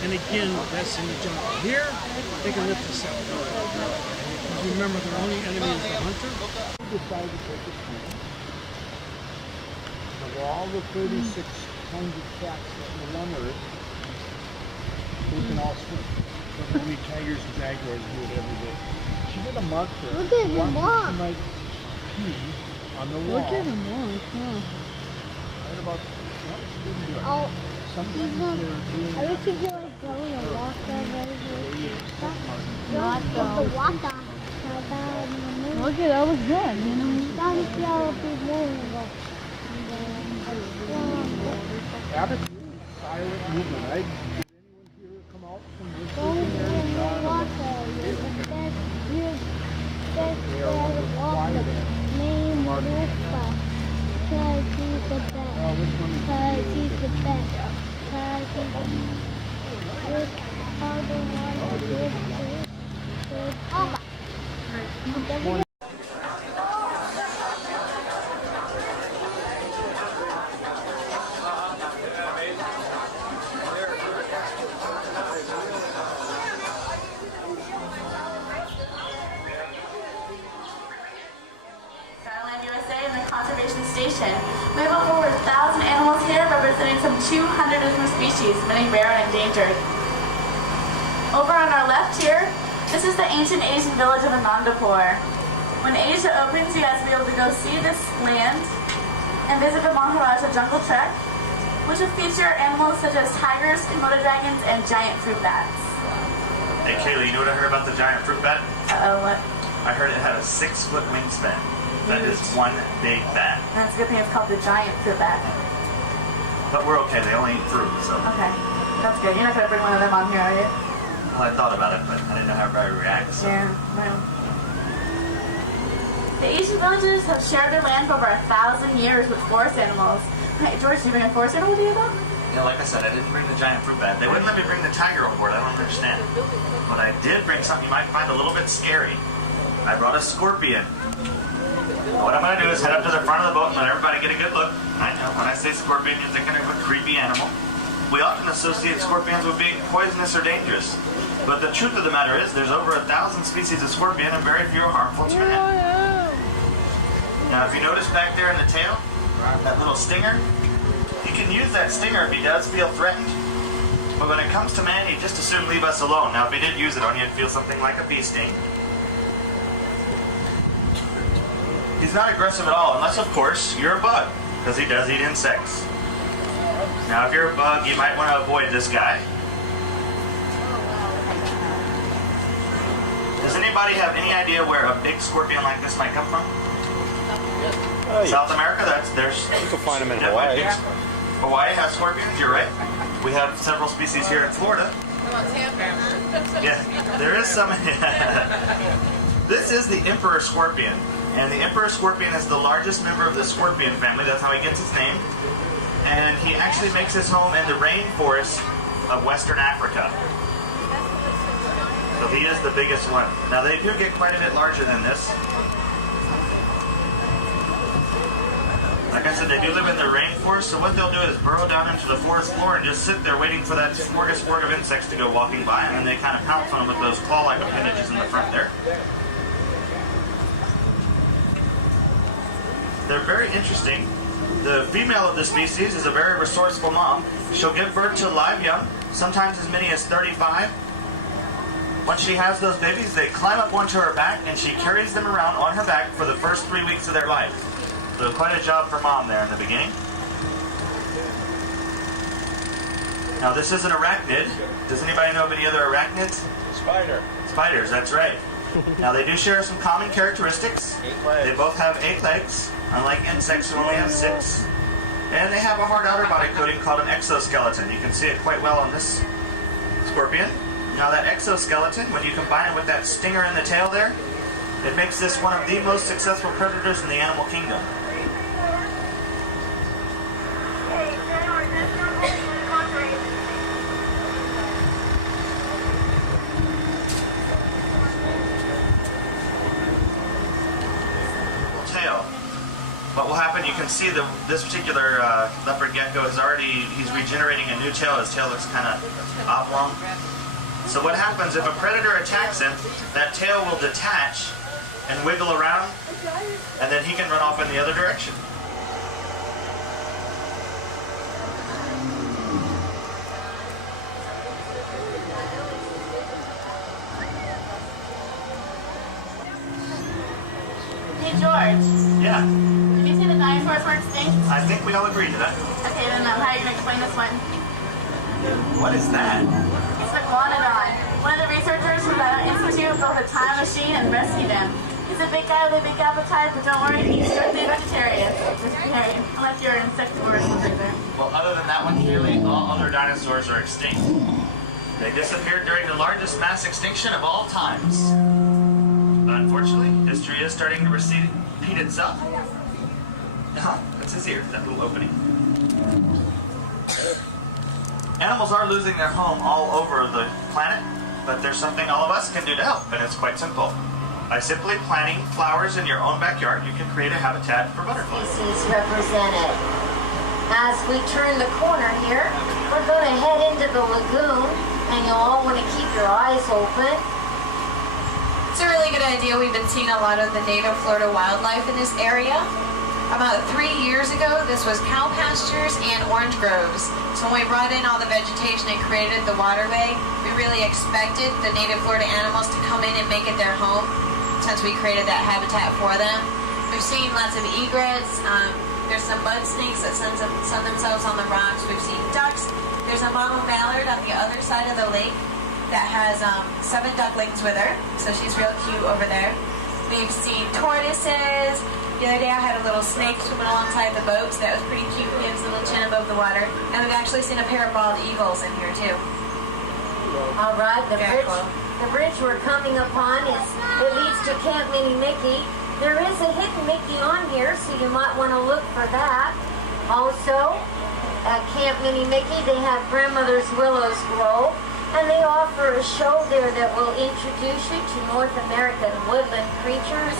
And again, that's in the jungle. Here, they can lift us up. Because remember, their only enemy is the hunter. We decided to take a swim. Of all the 36 kinds of cats that live on Earth, we can all swim. But only tigers and jaguars do it every day. She did a mark there. Look at him walk. She might pee on the wall. Look at him walk, huh? Right about, no, she didn't do it. Oh, sometimes they're doing I wish you could like go and walk there very good. Not Go though. to water. Look at that was good, you know. That's how people Attitude, silent movement, right? Did anyone here come out from this go area? in the water. You're the best. You're water. Name Lupa. Cause he's the best. Cause he's the best. Cause he's the best. With all the water gives to Station. We have over 1,000 animals here representing some 200 different species, many rare and endangered. Over on our left here, this is the ancient Asian village of Anandapur. When Asia opens, you guys will be able to go see this land and visit the Maharajah jungle trek, which will feature animals such as tigers, Komodo dragons, and giant fruit bats. Hey Kaylee, you know what I heard about the giant fruit bat? Uh-oh, what? I heard it had a 6-foot wingspan. That is one big bat. That's a good thing it's called the giant fruit bat. But we're okay, they only eat fruit, so. Okay, that's good. You're not going to bring one of them on here, are you? Well, I thought about it, but I didn't know how everybody reacts. So. Yeah, well. The Asian villages have shared their land for over 1,000 years with forest animals. Hey, George, did you bring a forest animal with you though? Yeah, like I said, I didn't bring the giant fruit bat. They wouldn't let me bring the tiger on board, I don't understand. But I did bring something you might find a little bit scary. I brought a scorpion. What I'm going to do is head up to the front of the boat and let everybody get a good look. I know, when I say scorpion, you're thinking of a creepy animal. We often associate scorpions with being poisonous or dangerous. But the truth of the matter is, there's over 1,000 species of scorpion and very few are harmful to man. Now, if you notice back there in the tail, that little stinger, you can use that stinger if he does feel threatened. But when it comes to man, you just assume leave us alone. Now, if he did use it on you, it'd feel something like a bee sting. He's not aggressive at all, unless, of course, you're a bug, because he does eat insects. Now, if you're a bug, you might want to avoid this guy. Does anybody have any idea where a big scorpion like this might come from? South America? There's. You can find them in Hawaii. Hawaii has scorpions, you're right. We have several species here in Florida. Yeah, there is some. This is the emperor scorpion. And the emperor scorpion is the largest member of the scorpion family. That's how he gets his name. And he actually makes his home in the rainforests of Western Africa. So he is the biggest one. Now they do get quite a bit larger than this. Like I said, they do live in the rainforest, so what they'll do is burrow down into the forest floor and just sit there waiting for that smorgasbord of insects to go walking by, and then they kind of pounce on them with those claw-like appendages in the front there. They're very interesting. The female of the species is a very resourceful mom. She'll give birth to live young, sometimes as many as 35. Once she has those babies, they climb up onto her back and she carries them around on her back for the first 3 weeks of their life. So quite a job for mom there in the beginning. Now this is an arachnid. Does anybody know of any other arachnids? Spider. Spiders, that's right. Now they do share some common characteristics. They both have 8 legs, unlike insects who only have 6. And they have a hard outer body coating called an exoskeleton. You can see it quite well on this scorpion. Now that exoskeleton, when you combine it with that stinger in the tail there, it makes this one of the most successful predators in the animal kingdom. But will happen, you can see this particular leopard gecko is already, he's regenerating a new tail. His tail looks kind of oblong. So what happens if a predator attacks him, that tail will detach and wiggle around, and then he can run off in the other direction. Hey George. Yeah. Did you say the dinosaurs were extinct? I think we all agreed to that. Okay, then how are you going to explain this one? What is that? It's Megalodon. One of the researchers from the Institute built a time machine and rescued him. He's a big guy with a big appetite, but don't worry, he's strictly vegetarian. Unless you're an insectivorous creature. Well, other than that one, clearly all other dinosaurs are extinct. They disappeared during the largest mass extinction of all times. Unfortunately, history is starting to repeat itself. That's his ear, that little opening. Animals are losing their home all over the planet, but there's something all of us can do to help, and it's quite simple. By simply planting flowers in your own backyard, you can create a habitat for butterflies. Species represented. As we turn the corner here, we're going to head into the lagoon, and you'll all want to keep your eyes open. It's a really good idea. We've been seeing a lot of the native Florida wildlife in this area. About 3 years ago, this was cow pastures and orange groves. So when we brought in all the vegetation and created the waterway, we really expected the native Florida animals to come in and make it their home, since we created that habitat for them. We've seen lots of egrets. There's some mud snakes that sun themselves on the rocks. We've seen ducks. There's a mama mallard on the other side of the lake that has 7 ducklings with her, so she's real cute over there. We've seen tortoises. The other day I had a little snake swimming alongside the boat, so that was pretty cute. He has a little chin above the water. And we've actually seen a pair of bald eagles in here too. All right, the bridge we're coming upon it leads to Camp Mini Mickey. There is a hidden Mickey on here, so you might want to look for that. Also, at Camp Mini Mickey, they have Grandmother's Willow's Grove, and they offer a show there that will introduce you to North American woodland creatures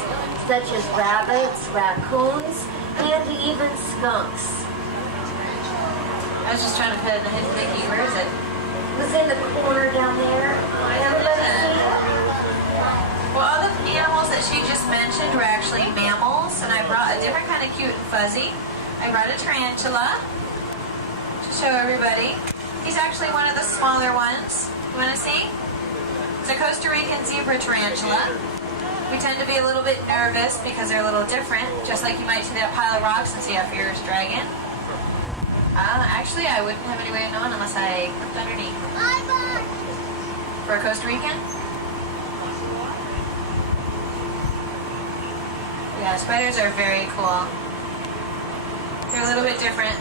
such as rabbits, raccoons, and even skunks. I was just trying to put in the hidden Mickey. Where is it? It was in the corner down there. Everybody see it? Well, all the animals that she just mentioned were actually mammals, and I brought a different kind of cute and fuzzy. I brought a tarantula to show everybody. He's actually one of the smaller ones. You want to see? It's a Costa Rican zebra tarantula. We tend to be a little bit nervous because they're a little different, just like you might see that pile of rocks and see a fierce dragon. Actually, I wouldn't have any way of knowing unless I looked underneath. For a Costa Rican? Yeah, spiders are very cool. They're a little bit different.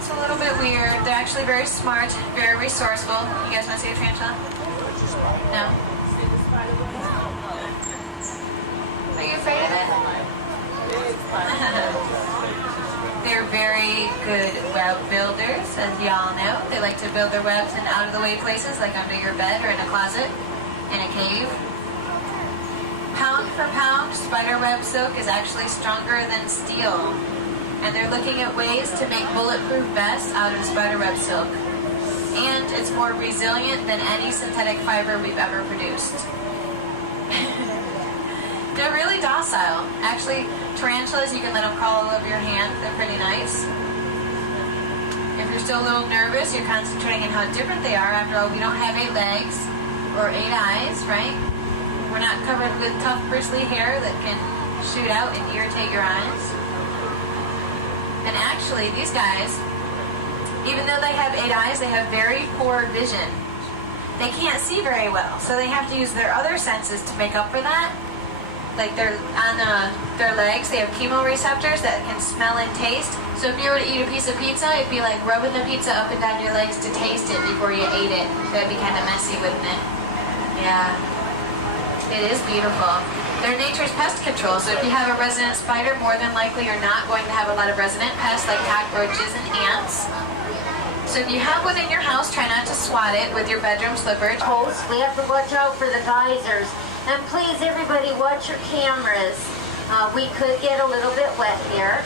It's a little bit weird. They're actually very smart, very resourceful. You guys want to see a tarantula? No? Are you afraid of it? They're very good web builders, as y'all know. They like to build their webs in out-of-the-way places, like under your bed or in a closet, in a cave. Pound for pound, spider web silk is actually stronger than steel. And they're looking at ways to make bulletproof vests out of spider web silk. And it's more resilient than any synthetic fiber we've ever produced. They're really docile. Actually, tarantulas, you can let them crawl all over your hand. They're pretty nice. If you're still a little nervous, you're concentrating on how different they are. After all, we don't have 8 legs or 8 eyes, right? We're not covered with tough, bristly hair that can shoot out and irritate your eyes. And actually, these guys, even though they have 8 eyes, they have very poor vision. They can't see very well, so they have to use their other senses to make up for that. Like on their legs, they have chemoreceptors that can smell and taste. So if you were to eat a piece of pizza, it'd be like rubbing the pizza up and down your legs to taste it before you ate it. That'd be kind of messy, wouldn't it? Yeah. It is beautiful. They're nature's pest control, so if you have a resident spider, more than likely you're not going to have a lot of resident pests like cockroaches and ants. So if you have one in your house, try not to swat it with your bedroom slippers. We have to watch out for the geysers. And please, everybody, watch your cameras. We could get a little bit wet here.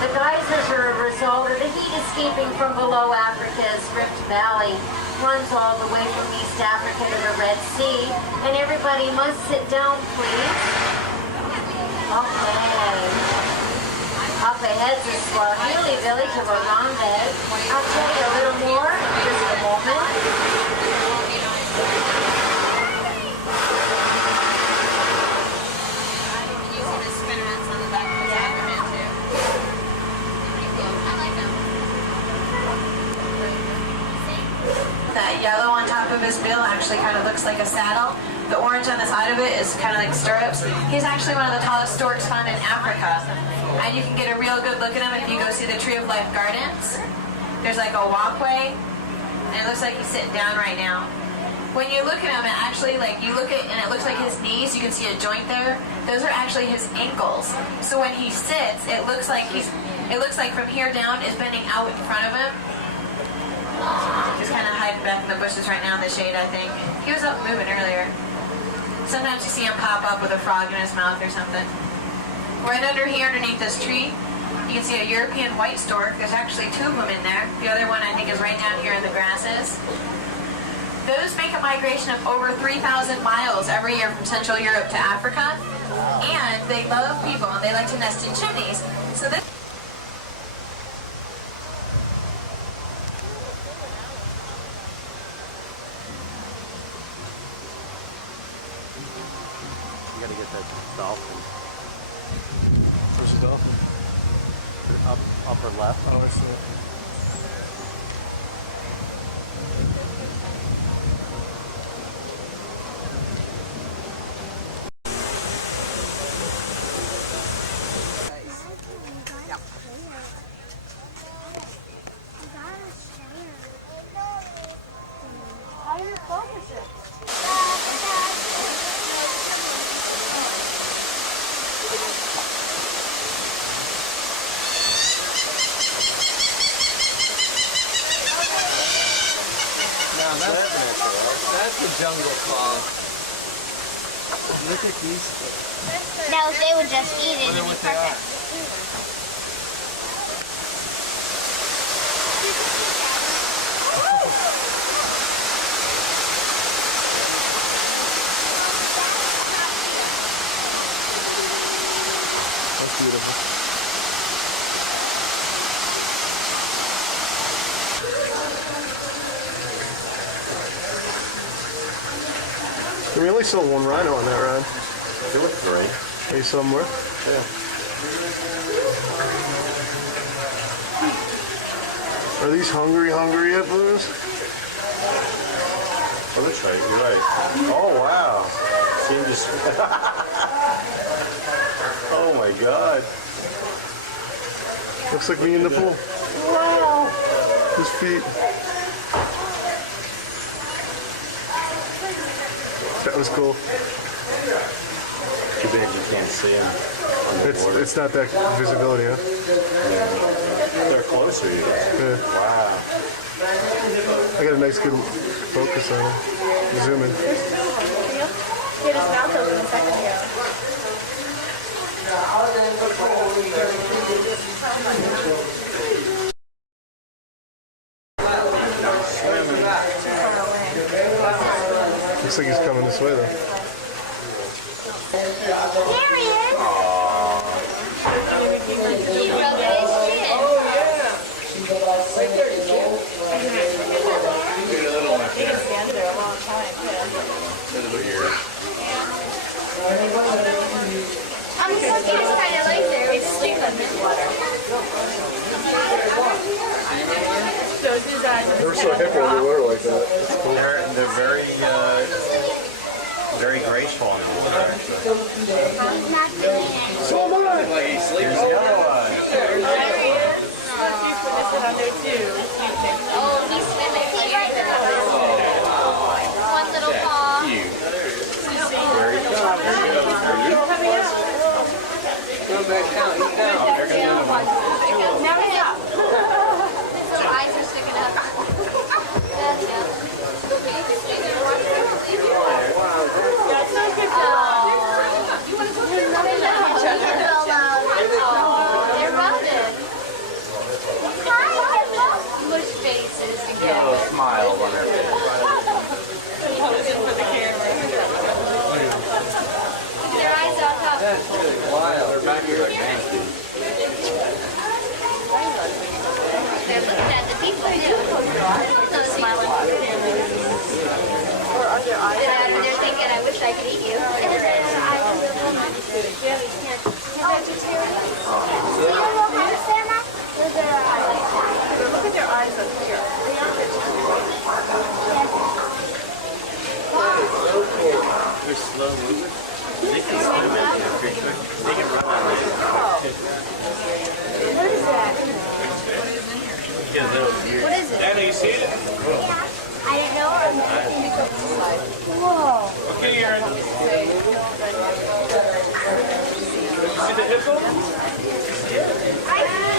The geysers are a result of the heat escaping from below Africa's Rift Valley. Runs all the way from East Africa to the Red Sea. And everybody must sit down, please. Okay. Up ahead's the Swahili village of Orambe. I'll tell you a little more in just a moment. That yellow on top of his bill actually kind of looks like a saddle. The orange on the side of it is kind of like stirrups. He's actually one of the tallest storks found in Africa. And you can get a real good look at him if you go see the Tree of Life Gardens. There's like a walkway, and it looks like he's sitting down right now. When you look at him, it actually, like, you look at, and it looks like his knees, you can see a joint there. Those are actually his ankles. So when he sits, it looks like from here down is bending out in front of him. He's kind of hiding back in the bushes right now in the shade, I think. He was up moving earlier. Sometimes you see him pop up with a frog in his mouth or something. Right under here, underneath this tree, you can see a European white stork. There's actually two of them in there. The other one, I think, is right down here in the grasses. Those make a migration of over 3,000 miles every year from Central Europe to Africa. And they love people, and they like to nest in chimneys. So this You gotta get that dolphin. Where's the dolphin? Upper left. Oh, I see it. How do you focus it? That's the jungle call. Look at these. No, they would just eat it. Wonder what they are. That's beautiful. We only saw one rhino on that ride. There were three. Are you somewhere? Yeah. Are these hungry yet, Blues? Oh, that's right. You're right. Oh, wow. See him just... Oh, my God. Looks like me in the pool. Wow. His feet. That was cool. Too bad you can't see him on the border. It's not that visibility, huh? Yeah. They're closer, you guys. Yeah. Wow. I got a nice good focus on him. Zoom in. Get his mouth open a second ago. Looks like he's coming this way, though. There he is. He rubbed his chin. He can stand there a long time. I'm so curious kind of like there. He's sleep underwater. So it's his eyes. Never saw a hippo underwater like that. They're very graceful in the water, actually. So am I. Like he sleeps. There's the other one. There he is. You put this one on there too. Oh, he's swimming. He's right there. One little paw. Cute. Very good. Come back down. Eat down. There goes the other one. Now he's up. His little eyes are sticking up. That's so good. faces. Get a little smile on her face. Posing for the camera. Their eyes out top. That's really wild. They're back here like nasty. They're looking at the people too. So smiling. Or are their eyes? They're thinking, I wish I could eat you. And then their eyes are vegetarian. Look at their eyes up here. They are vegetarian. So cool. They're slow moving. They can swim in here pretty quick. They can run out of here. What is that? What is it? Dana, you see it? I didn't know. Whoa. Okay, Aaron. See the hippo?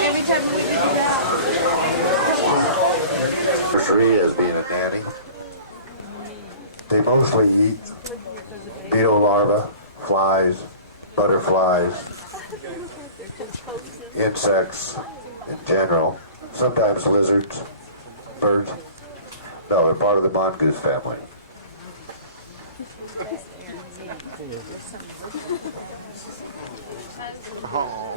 Every time we do that. Nursery as being a nanny. They mostly eat beetle larvae, flies, butterflies, insects in general, sometimes lizards, birds. No, they're part of the mongoose family.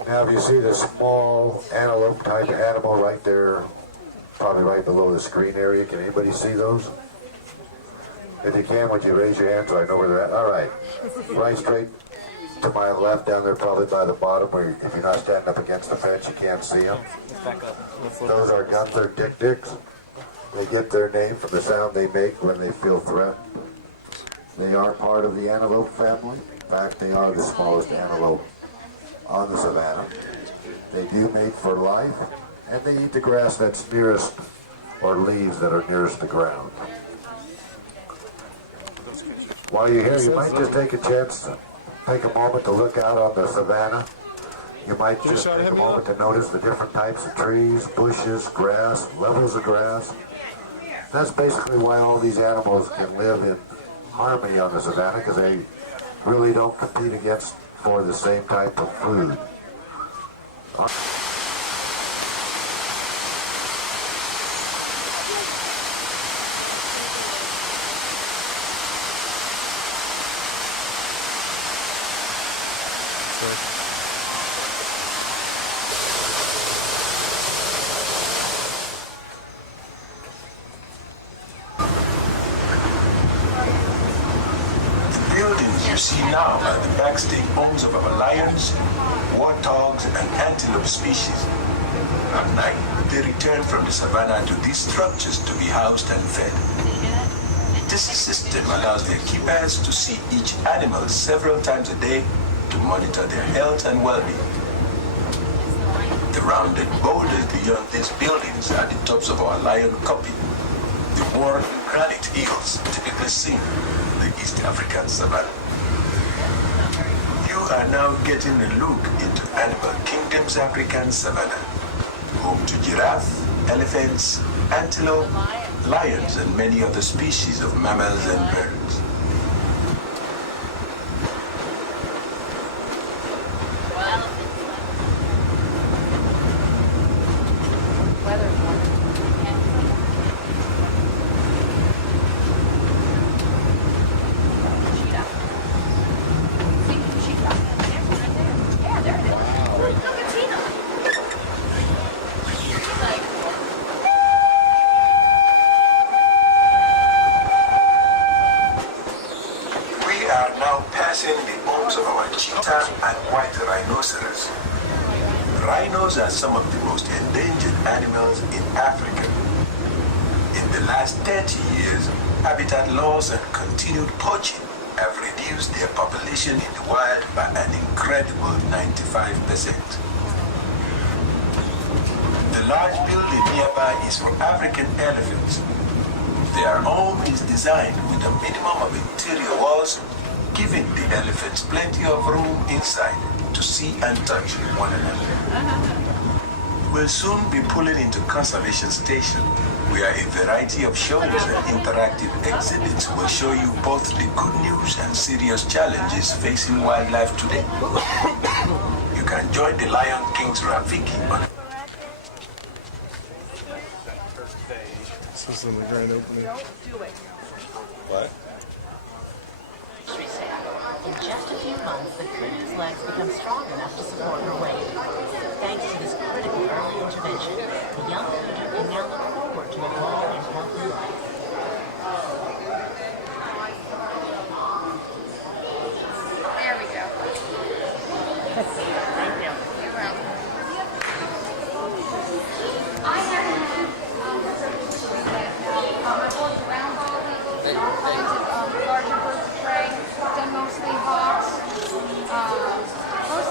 Now if you see the small antelope type animal right there, probably right below the screen area, can anybody see those? If you can, would you raise your hand so I know where they're at? All right. Right straight to my left down there, probably by the bottom, where if you're not standing up against the fence, you can't see them. Those are gunther dik-diks. They get their name from the sound they make when they feel threatened. They are part of the antelope family. In fact, they are the smallest antelope on the savannah. They do mate for life, and they eat the grass that's nearest, or leaves that are nearest the ground. While you're here, you might just take a chance to take a moment to look out on the savannah. You might just take a moment to notice the different types of trees, bushes, grass, levels of grass. That's basically why all these animals can live in harmony on the savannah, because they really don't compete against for the same type of food. See now are the backstage homes of our lions, warthogs, and antelope species. At night, they return from the savannah to these structures to be housed and fed. This system allows their keepers to see each animal several times a day to monitor their health and well-being. The rounded boulders beyond these buildings are the tops of our lion copy, the worn granite hills typically seen in the East African savannah. You are now getting a look into Animal Kingdom's African savannah, home to giraffe, elephants, antelope, lions, and many other species of mammals and birds. Rhinos are some of the most endangered animals in Africa. In the last 30 years, habitat loss and continued poaching have reduced their population in the wild by an incredible 95%. The large building nearby is for African elephants. Their home is designed with a minimum of interior walls, giving the elephants plenty of room inside to see and touch one another. We'll soon be pulling into Conservation Station, where a variety of shows and interactive exhibits will show you both the good news and serious challenges facing wildlife today. You can join the Lion King's Rafiki on This is in the grand opening. Don't do it. What? In just a few months, the crew's legs become strong enough to support her weight. Thanks to this critical early intervention, the young critter can now look forward to a long and healthy life. There we go. Thank you. You're welcome. I've worked around all kinds of larger birds of prey. I've done mostly hawks, and owls. I'm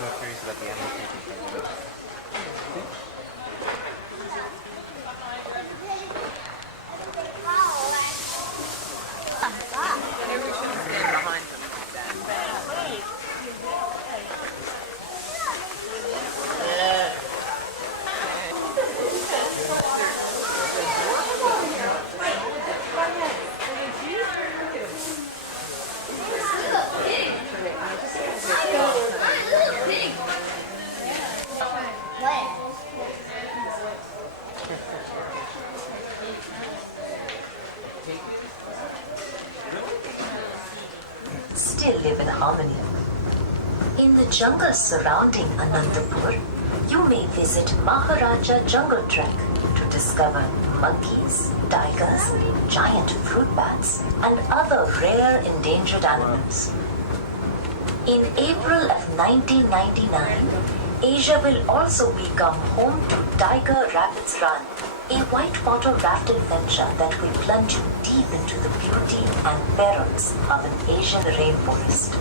so curious about the animal taking photos. Still live in harmony. In the jungles surrounding Anandapur, you may visit Maharajah Jungle Trek to discover monkeys, tigers, giant fruit bats, and other rare endangered animals. In April of 1999, Asia will also become home to Tiger Rapids Run, a whitewater raft adventure that will plunge you deep into the beauty and perils of an Asian rainforest.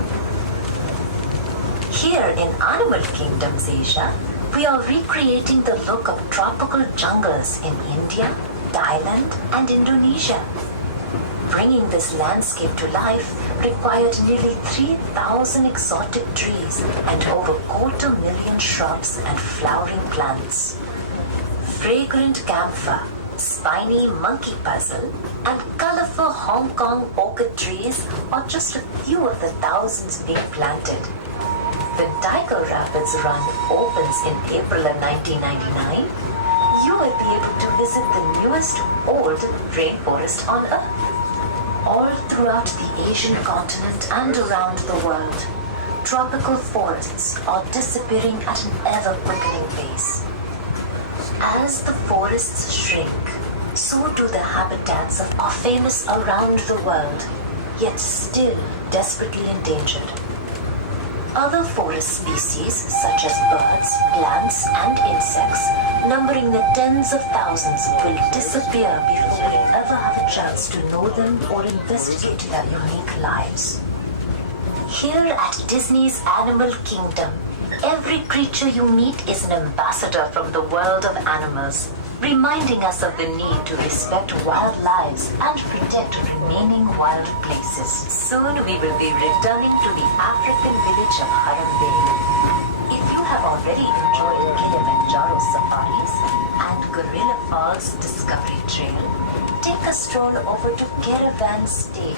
Here in Animal Kingdoms Asia, we are recreating the look of tropical jungles in India, Thailand, and Indonesia. Bringing this landscape to life required nearly 3,000 exotic trees and over 250,000 shrubs and flowering plants. Fragrant camphor, spiny monkey puzzle, and colorful Hong Kong orchid trees are just a few of the thousands being planted. When Tiger Rapids Run opens in April of 1999, you will be able to visit the newest old rainforest on Earth. All throughout the Asian continent and around the world, tropical forests are disappearing at an ever-quickening pace. As the forests shrink, so do the habitats of our famous around the world, yet still desperately endangered. Other forest species, such as birds, plants, and insects, numbering the tens of thousands, will disappear before we ever have a chance to know them or investigate their unique lives. Here at Disney's Animal Kingdom, every creature you meet is an ambassador from the world of animals, reminding us of the need to respect wild lives and protect remaining wild places. Soon we will be returning to the African village of Harambe. If you have already enjoyed Kilimanjaro Safaris and Gorilla Falls Discovery Trail, take a stroll over to Caravan Stay.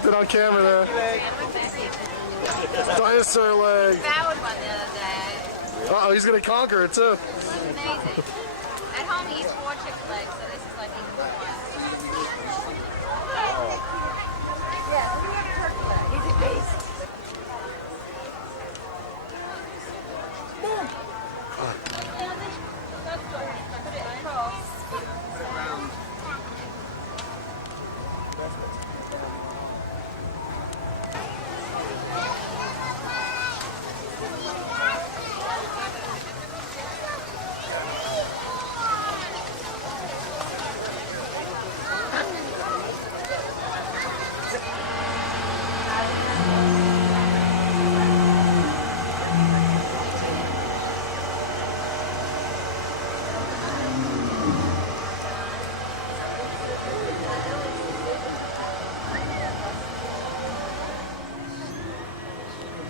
Kept it on camera there. Dinosaur leg. Found one the other day. Uh-oh, he's gonna conquer it too. It was amazing. At home he eats 4 chicken legs, so this is like even more fun. Yeah, look at the turkey leg. He's a beast.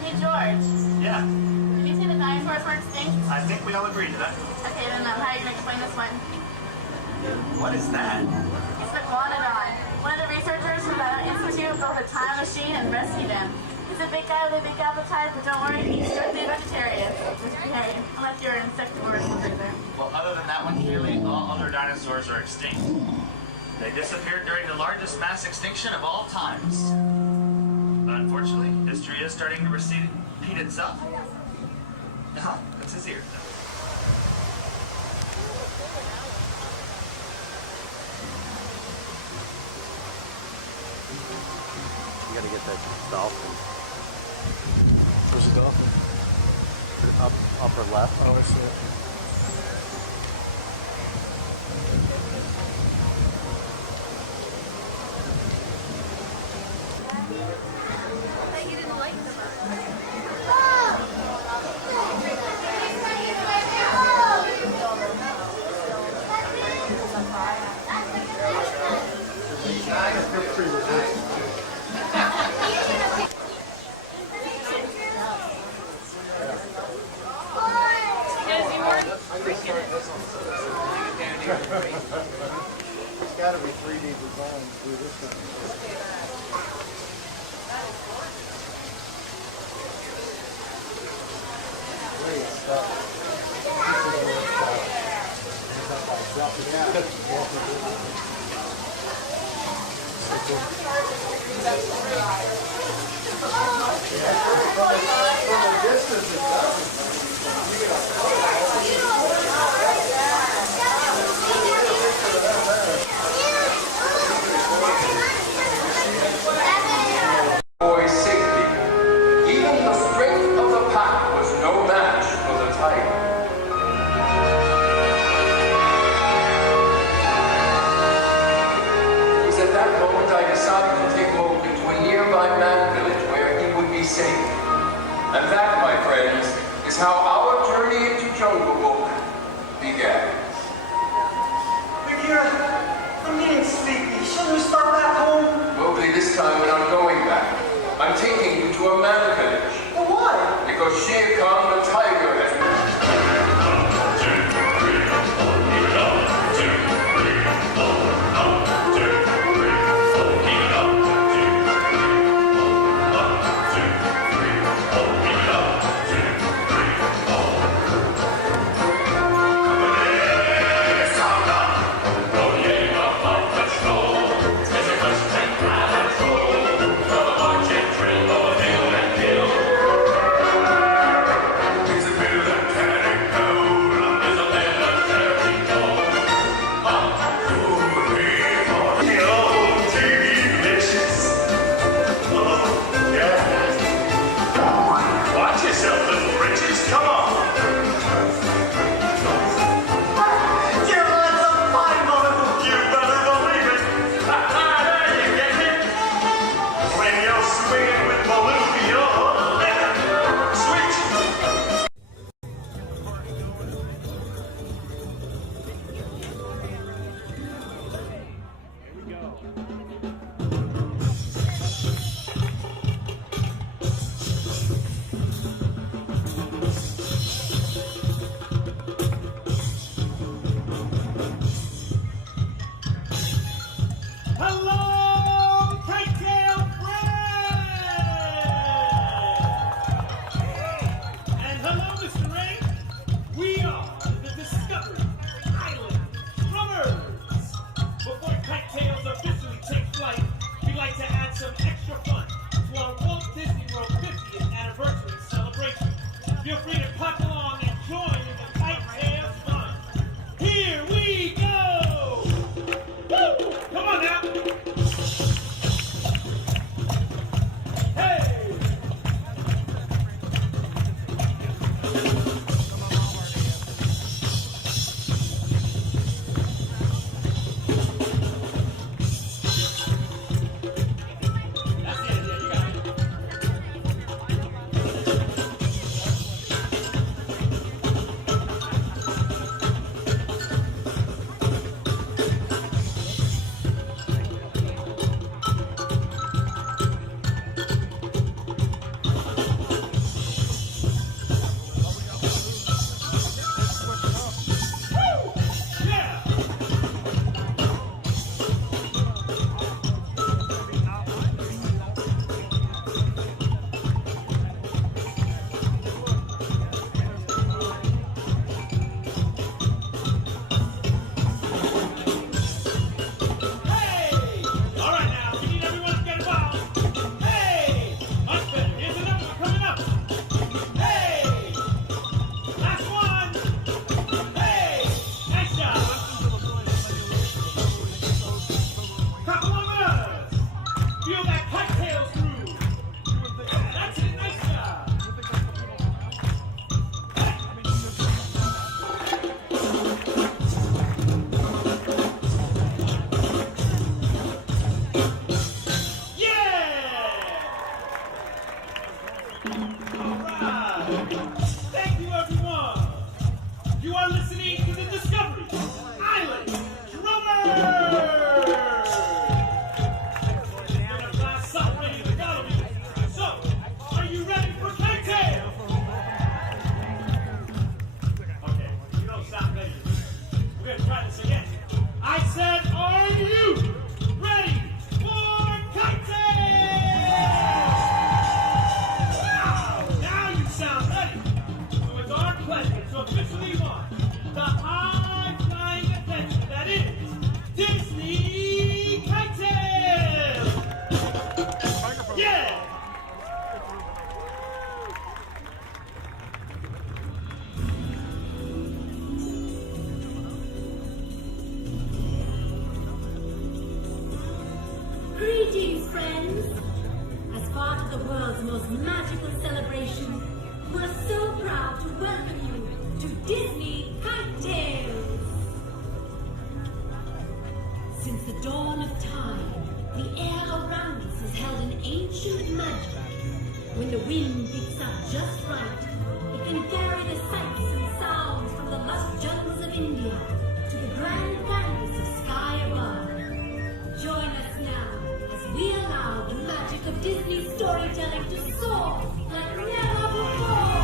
Hey George, Yeah, have you seen the dinosaurs were extinct? I think we all agree to that. Okay, then how are you gonna explain this one? What is that? It's the Iguanodon. One of the researchers from the institute built a time machine and rescued him. He's a big guy with a big appetite, but don't worry, he's strictly vegetarian. Unless you're an insectivorous there. Well, other than that one, clearly all other dinosaurs are extinct. They disappeared during the largest mass extinction of all times. But unfortunately, history is starting to repeat itself. That's his ear. You gotta get that dolphin. Where's the dolphin? Upper left. Oh, I see it. It's gotta be 3D design to do this one. Great stuff. Boy's safety. Even the strength of the pack was no match for the tiger. It was at that moment I decided to take him over to a nearby man village where he would be safe. And that, my friends, is how our journey into Jungle Book began. Bagheera, I'm getting sleepy. Shouldn't we start back home? Mowgli, this time we're not going back. I'm taking you to a man village. But why? Because Shere Khan the tiger has gonna try this again. I said, are you ready for KiteTails? Wow, now you sound ready. So it's our pleasure to officially launch the high-flying adventure that is Disney KiteTails. Yeah! Greetings, friends! As part of the world's most magical celebration, we're so proud to welcome you to Disney KiteTails! Since the dawn of time, the air around us has held an ancient magic. When the wind picks up just right, it can carry the sights and sounds from the lush jungles of India to the grand canvas of sky above. Join us now as we allow the magic of Disney storytelling to soar like never before.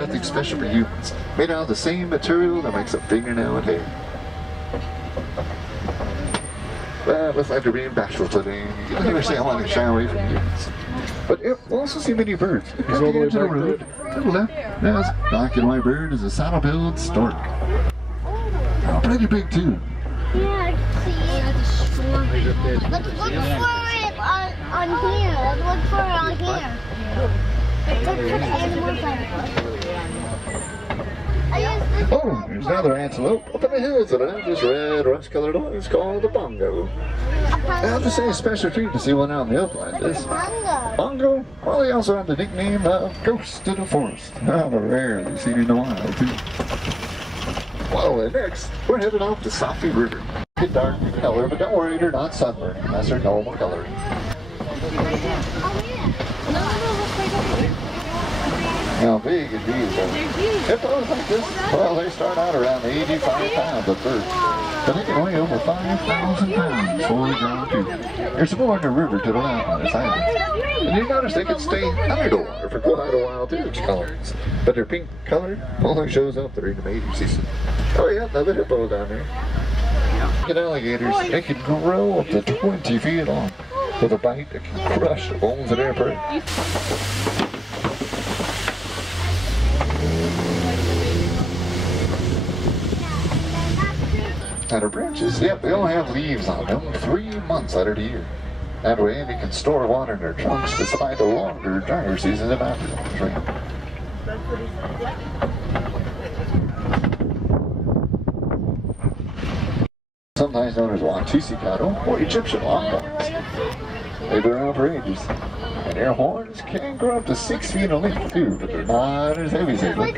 nothing special for humans. Made out of the same material that makes a fingernail and hair. Well, looks like they're being bashful today. You'll never say I want to shy away from humans. But yeah, we'll also see many birds. Come all the way to the back road. To the left, there's a black and white bird is a saddle-billed stork. Oh, pretty big too. Yeah, I can see it. Let's look for it on here. Let's look for it on here. Let's look for the animals on here. Oh, there's another antelope up in the hills that have this red rust-colored one. It's called the bongo. I have to say a special treat to see one out in the open like this. Bongo? Well, they also have the nickname of Ghost of the Forest. Rather rarely seen in the wild, too. Well, and next, we're headed off the Safi River. It's dark in color, but don't worry, they're not sunburned. That's their normal coloring. How big is these? Hippos like this? Well, they start out around 85 pounds at birth, but they can weigh over 5,000 pounds fully grown too. There's more in the river to the left on this island. And you notice they can stay under the water for quite a while too, colors. But their pink color only shows up during the mating season. Oh yeah, another hippo down there. Look at alligators, they can grow up to 20 feet long. With a bite that can crush the bones of their prey. At our branches, yep, they all have leaves on them 3 months out of the year. That way they can store water in their trunks despite the longer, drier seasons of Africa. Sometimes known as Wantisi cattle or Egyptian longhorns. They've been around for ages. And their horns can grow up to 6 feet in length too, but they're not as heavy as they look.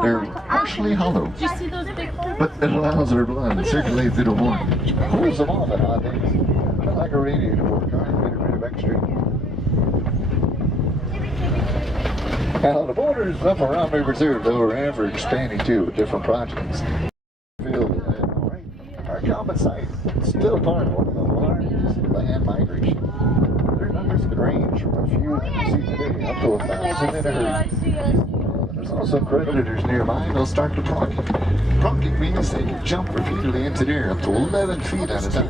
They're partially hollow, but it allows their blood to circulate through the horn, which cools them off at hot days. Kind of like a radiator for a car, a bit of extra. Now the borders up around the reserve though are ever expanding too with different projects. Our common site is still part of one of the largest land migration. Their numbers could range from a few that you see today up to 1,000 in a herd. There's also predators nearby. They'll start to procket. Procket means they can jump repeatedly into the air up to 11 feet at a time.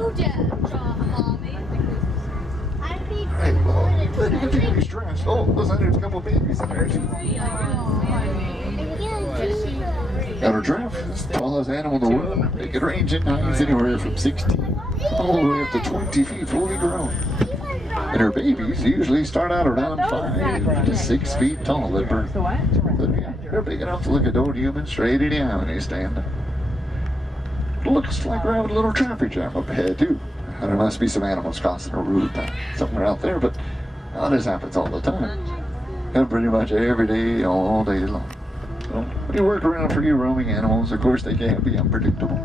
Right, well, you can feel these stressed. Oh, looks like there's a couple babies in there too. Now a giraffe is the tallest animal in the world. They can range in heights anywhere from 16 all the way up to 20 feet fully grown. And her babies usually start out around 5 to 6 feet tall at birth. But yeah, they're big enough to look at old humans straight in the eye when they stand up. It looks like we're having a little traffic jam up ahead too. And there must be some animals crossing a road somewhere out there, but this happens all the time. And pretty much every day, all day long. So, when you work around for you roaming animals, of course they can't be unpredictable.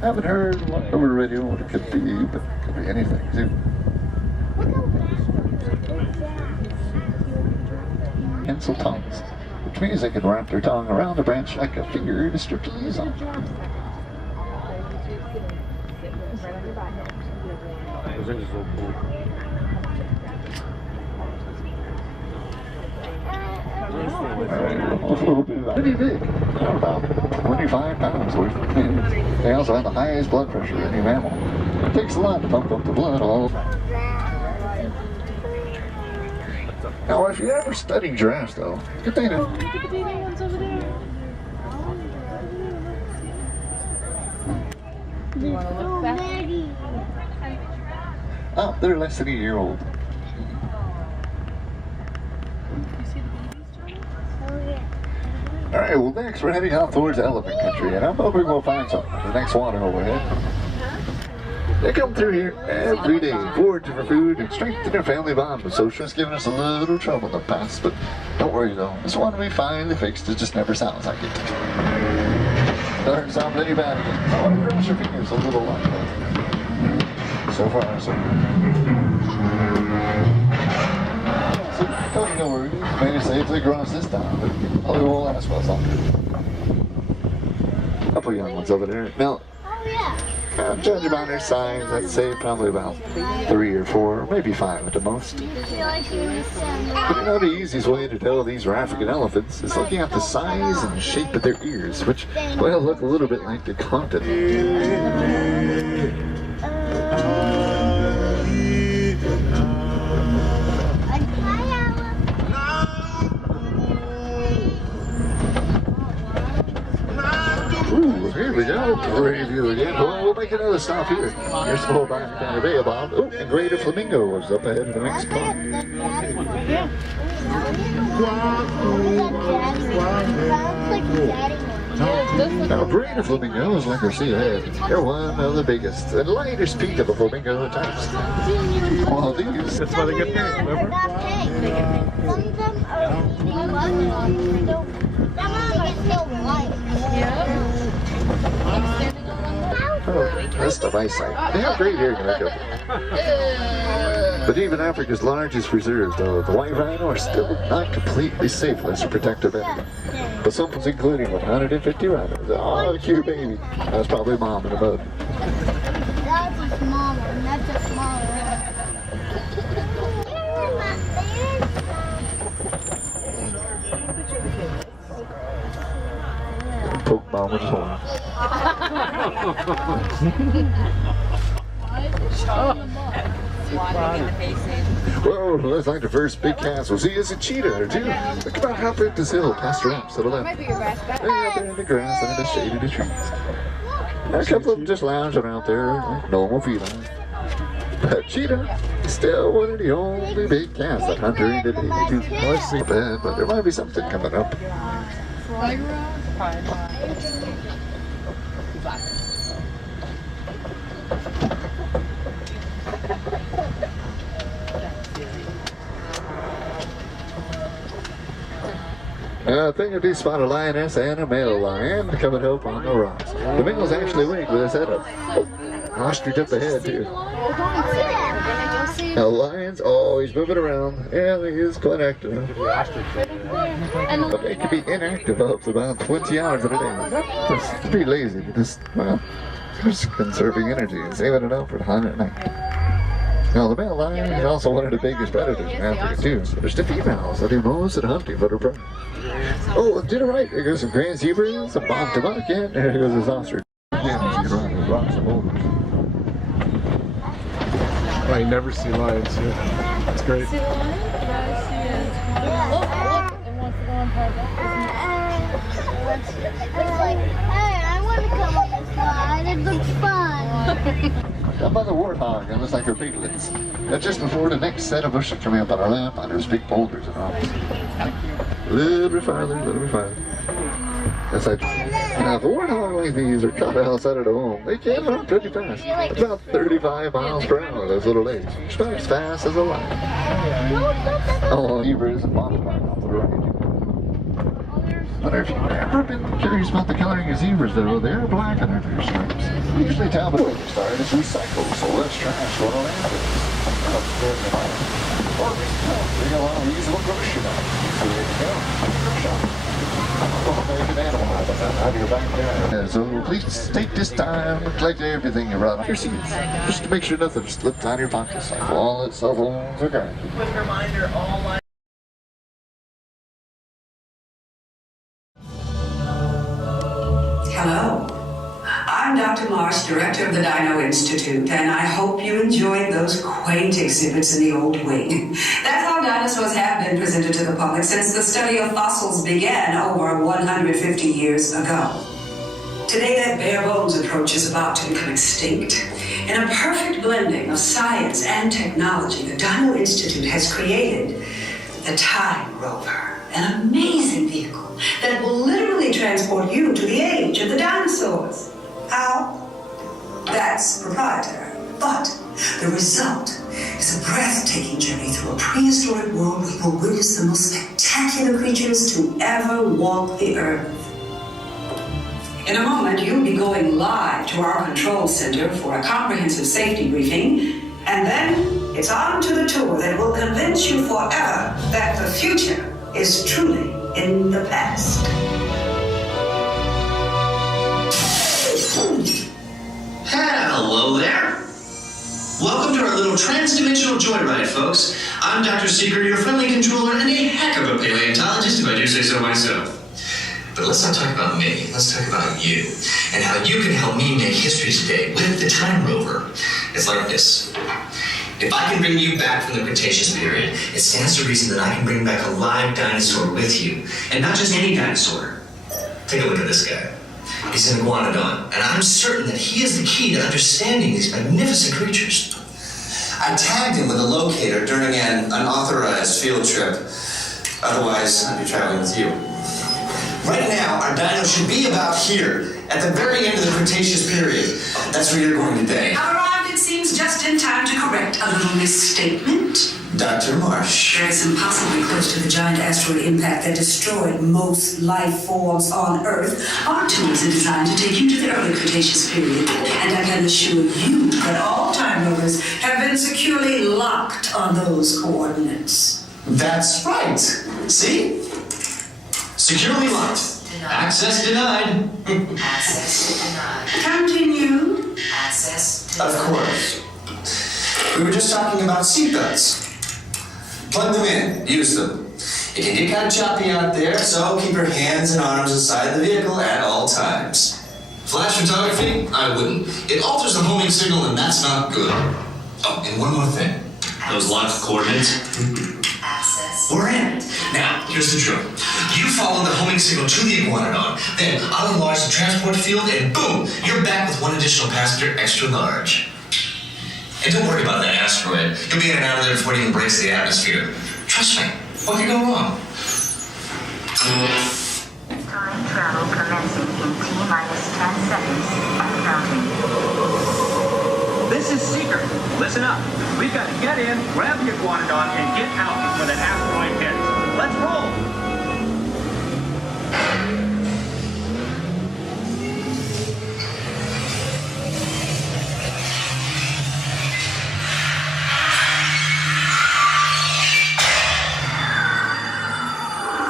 Haven't heard over the radio what it could be, but it could be anything too. Pencil tongues, which means they can wrap their tongue around a branch like a finger to strip the leaves off. Pretty big, about 25 pounds worth. They also have the highest blood pressure of any mammal. It takes a lot to pump up the blood all. Now, if you're ever studying giraffes, though, good thing to. Do you want to look back? Oh, they're less than a year old. Alright, well next we're heading out towards elephant country, and I'm hoping we'll find something. The next water hole ahead. They come through here every day, foraging for food and strengthen their family bond. But socialists giving us a little trouble in the past, but don't worry though. This one we finally fixed, it just never sounds like it. Doesn't sound pretty bad again. I want to cross your fingers a little like that. So far, so don't you know where it is? Maybe safely across this time, but probably won't last much longer. A couple young ones over there. Now, Judging by their size, I'd say probably about 3 or 4, maybe 5 at the most. But you know, the easiest way to tell these are African elephants is looking at the size and shape of their ears, which, well, look a little bit like the continent. Here we go, great view again. Well, we'll make another stop here. Here's the whole back down the Bay of Bob. Oh, and greater flamingo is up ahead of the next spot. Now, greater flamingos, like we see ahead, they're one of the biggest and lightest peak of the flamingo types. Well, these. That's why they get paid, remember? Oh, that's the eyesight. They have great hair to make up. But even Africa's largest preserves, though, the white rhino are still not completely safe unless you protect their belly. But samples including 150 rhinos. Oh, cute baby. That's probably mom in the boat. That's a small one. That's a small one. Poke mom with his horn. Whoa, looks like the first big cast we'll see is a cheetah or two. Look about halfway up this hill past the ramps to the left. They're out there in the grass under the shade of the trees. A couple of them just lounging out there like normal felines. But cheetah is still one of the only big casts that hunt during the day. Let's see bad, but there might be something coming up. I think if you spot a lioness and a male lion coming up on the rocks. The male's actually winged with his head up. Oh, ostrich up ahead too. Now the lion's always moving around, and he is quite active. But they can be inactive up to about 20 hours a day. Just pretty lazy, but just, well, just conserving energy and saving it up for the hunt at night. Now the male lion is also one of the biggest predators in Africa too, so there's the females that do most of the hunting for their prey. Oh, to the right, there goes some grand zebras, some bomb tamak, and there goes this ostrich. Yeah, you around those rocks and boulders. I never see lions here. It's great. See the lion? Yeah, I see it. Look, it wants to go on It's like, hey, I want to come on this slide. It looks fun. Down by the warthog, it looks like her piglets. That's just before the next set of bushes coming up on our lap on those big boulders and rocks. A little bit farther, a little bit farther. That's like, now the warthog like these are kind of outside of the home. They can run pretty fast. About 35 miles per hour, those little legs. It's about as fast as a lion. Oh, zebras and bomb tamak off to the right. But if you've ever been curious about the coloring of zebras, though, they're black under their stripes. We usually tell them when they started is recycled, so less trash going on landfills. Or bring a lot of reusable grocery bags. So there you go. American animal habitat out of your backyard. So please take this time and collect everything you brought off your seats. Just to make sure nothing slipped out of your pockets, like wallets, cell phones, or cards. Quick reminder, all my Hello, I'm Dr. Marsh, director of the Dino Institute, and I hope you enjoyed those quaint exhibits in the old wing. That's how dinosaurs have been presented to the public since the study of fossils began over 150 years ago. Today, that bare bones approach is about to become extinct. In a perfect blending of science and technology, the Dino Institute has created the Time Rover, an amazing vehicle that will literally transport you to the age of the dinosaurs. How? That's proprietary. But the result is a breathtaking journey through a prehistoric world where you will witness the most spectacular creatures to ever walk the earth. In a moment, you'll be going live to our control center for a comprehensive safety briefing, and then it's on to the tour that will convince you forever that the future is truly in the past. Hello, Hello there. Welcome to our little trans-dimensional joyride, folks. I'm Dr. Seeker, your friendly controller, and a heck of a paleontologist, if I do say so myself. But let's not talk about me. Let's talk about you, and how you can help me make history today with the Time Rover. It's like this. If I can bring you back from the Cretaceous period, it stands to reason that I can bring back a live dinosaur with you. And not just any dinosaur. Take a look at this guy. He's an iguanodon, and I'm certain that he is the key to understanding these magnificent creatures. I tagged him with a locator during an unauthorized field trip. Otherwise, I'd be traveling with you. Right now, our dino should be about here, at the very end of the Cretaceous period. That's where you're going today. I've arrived, it seems, just in time to correct a little misstatement. Dr. Marsh. There is impossibly close to the giant asteroid impact that destroyed most life forms on Earth. Our tools are designed to take you to the early Cretaceous period, and I can assure you that all time rovers have been securely locked on those coordinates. That's right. See? Securely locked. Denied. Access denied. Access denied. Continue. Access denied. Of course. We were just talking about seatbelts. Plug them in. Use them. It can get kind of choppy out there, so keep your hands and arms inside the vehicle at all times. Flash photography? I wouldn't. It alters the homing signal, and that's not good. Oh, and one more thing. Those locked coordinates? We're in. Now, here's the drill. You follow the homing signal to the iguanodon, then I'll enlarge the transport field, and boom, you're back with one additional passenger extra large. And don't worry about that asteroid. You'll be in and out of there before it even breaks the atmosphere. Trust me, what could go wrong? Time travel commencing in T-minus 10 seconds and counting. This is Seeker. Listen up. We've got to get in, grab the iguanodon, and get out before that asteroid hits. Let's roll!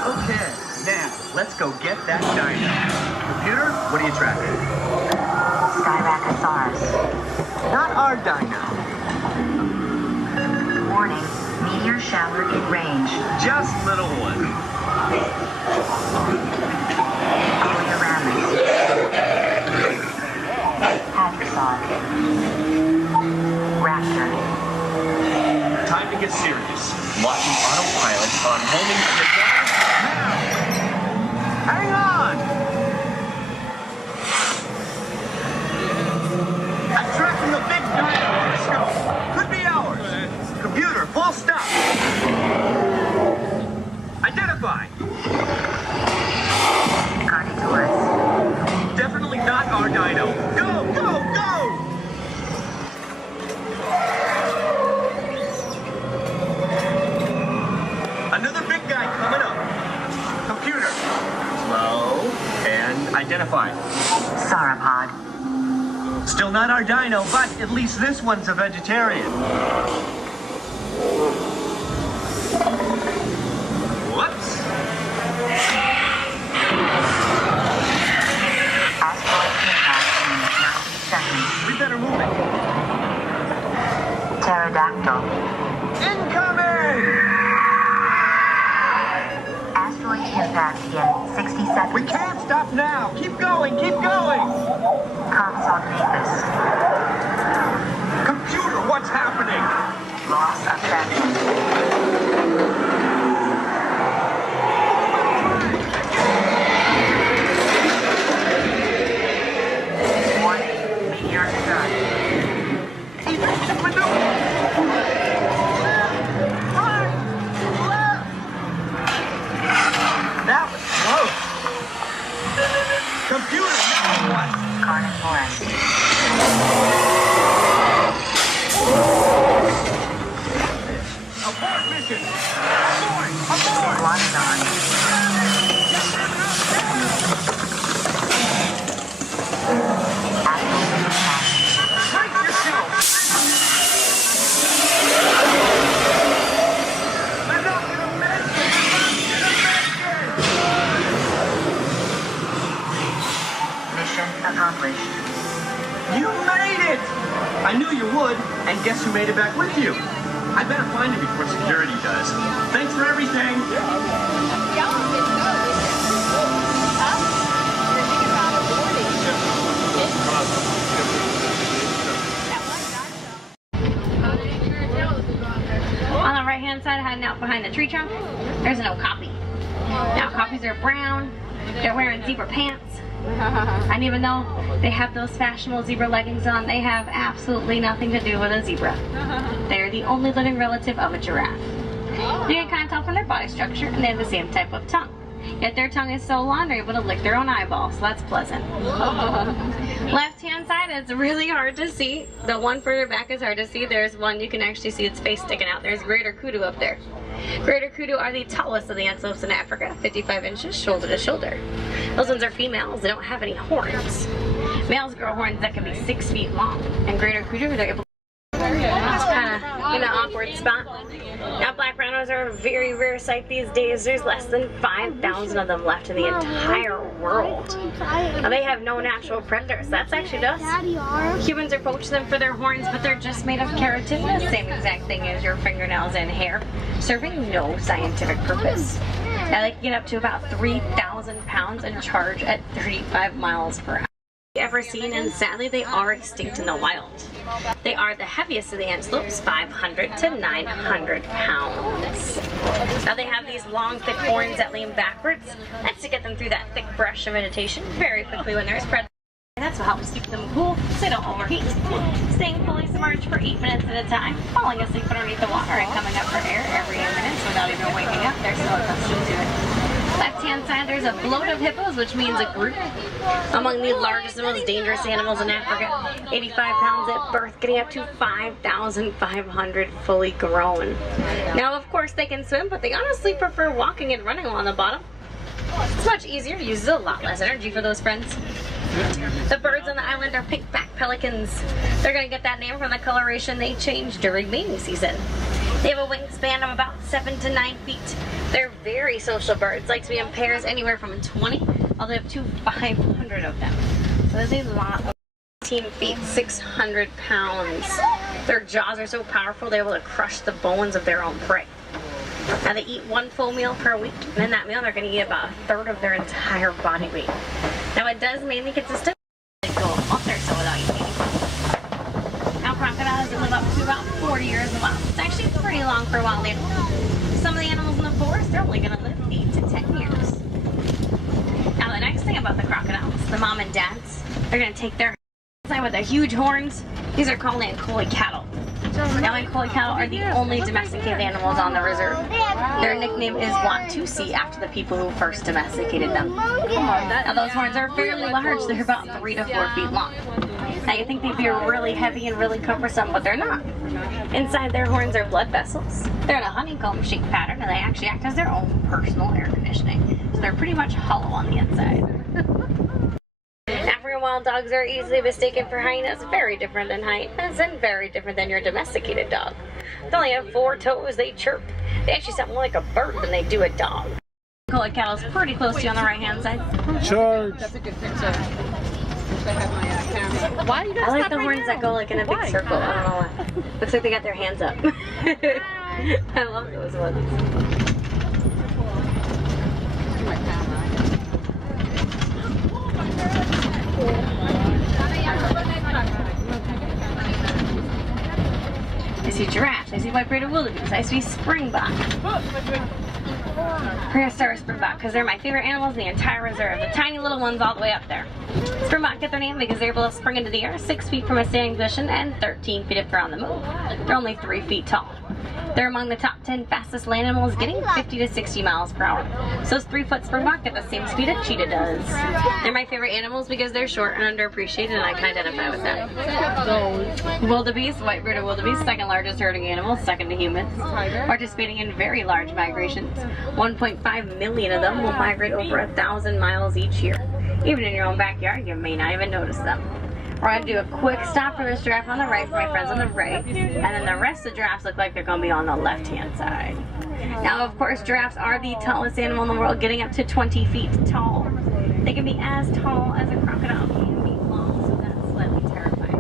Okay, now, let's go get that dino. Computer, what are you tracking? Styracosaurus. Not our dino. Warning, meteor shower in range. Just little one. Oleoramus. Hadrosaur. Raptor. Time to get serious. Locking autopilot on homing to the now. Hang on! I'm tracking the big dino on the scope. Could be ours. Computer, full stop. Identify. Carnivores. Definitely not our dino. Go, go, go! Another big guy coming up. Computer. Slow and identify. Sauropod. Still not our dino, but at least this one's a vegetarian. Whoops. Asteroid impact in 90 seconds. We better move it. Pterodactyl. Incoming! Asteroid impact in 60 seconds. We can't stop now. Keep going, keep going. Compsognathus. Computer, what's happening? Loss of fences. Warning, meteor strike. Efficient maneuver. That was close. Computer, now what? Carnivorous. Abort mission. Abort. Iguanodon. Asteroid impact. Brace yourself. I'm not gonna make it. Mission accomplished. You made it! I knew you would, and guess who made it back with you? I better find him before security does. Thanks for everything. On the right-hand side, hiding out behind the tree trunk, there's an okapi. Now, okapis are brown. They're wearing zebra pants. And even though they have those fashionable zebra leggings on, they have absolutely nothing to do with a zebra. They are the only living relative of a giraffe. You can kind of tell from their body structure, and they have the same type of tongue. Yet their tongue is so long they're able to lick their own eyeballs, so that's pleasant. Left-hand side is really hard to see. The one further back is hard to see. There's one you can actually see its face sticking out. There's greater kudu up there. Greater kudu are the tallest of the antelopes in Africa, 55 inches shoulder to shoulder. Those ones are females. They don't have any horns. Males grow horns that can be 6 feet long, and greater kudu, they're able to kind of in an awkward spot. Now, black rhinos are a very rare sight these days. There's less than 5,000 of them left in the entire world. Now, they have no natural predators. That's actually us. Humans are poaching them for their horns, but they're just made of keratin, the same exact thing as your fingernails and hair, serving no scientific purpose. Now, they can get up to about 3,000 pounds and charge at 35 miles per hour. Ever seen, and sadly they are extinct in the wild. They are the heaviest of the antelopes, 500 to 900 pounds. Now they have these long thick horns that lean backwards. That's to get them through that thick brush of vegetation very quickly when there's predators. And that's what helps keep them cool so they don't overheat. Staying fully submerged for 8 minutes at a time, falling asleep underneath the water and coming up for air every 8 minutes without even waking up. They're so accustomed to it. Left-hand side, there's a float of hippos, which means a group. Among the largest and most dangerous animals in Africa. 85 pounds at birth, getting up to 5,500 fully grown. Now, of course, they can swim, but they honestly prefer walking and running along the bottom. It's much easier, uses a lot less energy for those friends. The birds on the island are pink-backed pelicans. They're going to get that name from the coloration they change during mating season. They have a wingspan of about 7 to 9 feet. They're very social birds, like to be in pairs anywhere from 20 all the way up to 500 of them. So there's a lot of 18 feet, 600 pounds. Their jaws are so powerful they're able to crush the bones of their own prey. Now they eat 1 full meal per week, and in that meal they're going to eat about 1/3 of their entire body weight. Now it does mainly consist of go a month or so without eating anything. Now crocodiles live up to about 40 years in the wild. It's actually pretty long for a wild animal. Some of the animals in the forest, they're only going to live 8 to 10 years. Now the next thing about the crocodiles, the mom and dads, they're going to take their with their huge horns. These are called Ankole cattle. Now Ankole cattle are the only domesticated animals on the reserve. Their nickname is Watusi after the people who first domesticated them. Now those horns are fairly large. They're about 3 to 4 feet long. Now you think they'd be really heavy and really cumbersome, but they're not. Inside their horns are blood vessels. They're in a honeycomb shaped pattern, and they actually act as their own personal air conditioning. So they're pretty much hollow on the inside. African wild dogs are easily mistaken for hyenas, very different than hyenas and very different than your domesticated dog. They only have 4 toes, they chirp. They actually sound more like a bird than they do a dog. Ankole cattle's pretty close to you on the right hand side. Charge! That's a good picture. Why do you guys I like the horns that go like in a big circle. I don't know why. Looks like they got their hands up. I love those ones. I see giraffes, I see white-bearded wildebeest, I see springbok. Prehistoric springbok, because they're my favorite animals in the entire reserve. The tiny little ones all the way up there. Springbok get their name because they're able to spring into the air 6 feet from a standing position and 13 feet if they're on the move. They're only 3 feet tall. They're among the top 10 fastest land animals, getting 50 to 60 miles per hour. So those 3-foot springbok get the same speed a cheetah does. They're my favorite animals because they're short and underappreciated, and I can identify with that. Wildebeest, white-bearded wildebeest, second largest herding animal, second to humans. Participating in very large migrations. 1.5 million of them will migrate over 1,000 miles each year. Even in your own backyard, you may not even notice them. We're going to do a quick stop for this giraffe on the right, for my friends on the right, and then the rest of the giraffes look like they're going to be on the left-hand side. Now, of course, giraffes are the tallest animal in the world, getting up to 20 feet tall. They can be as tall as a crocodile can be long, so that's slightly terrifying.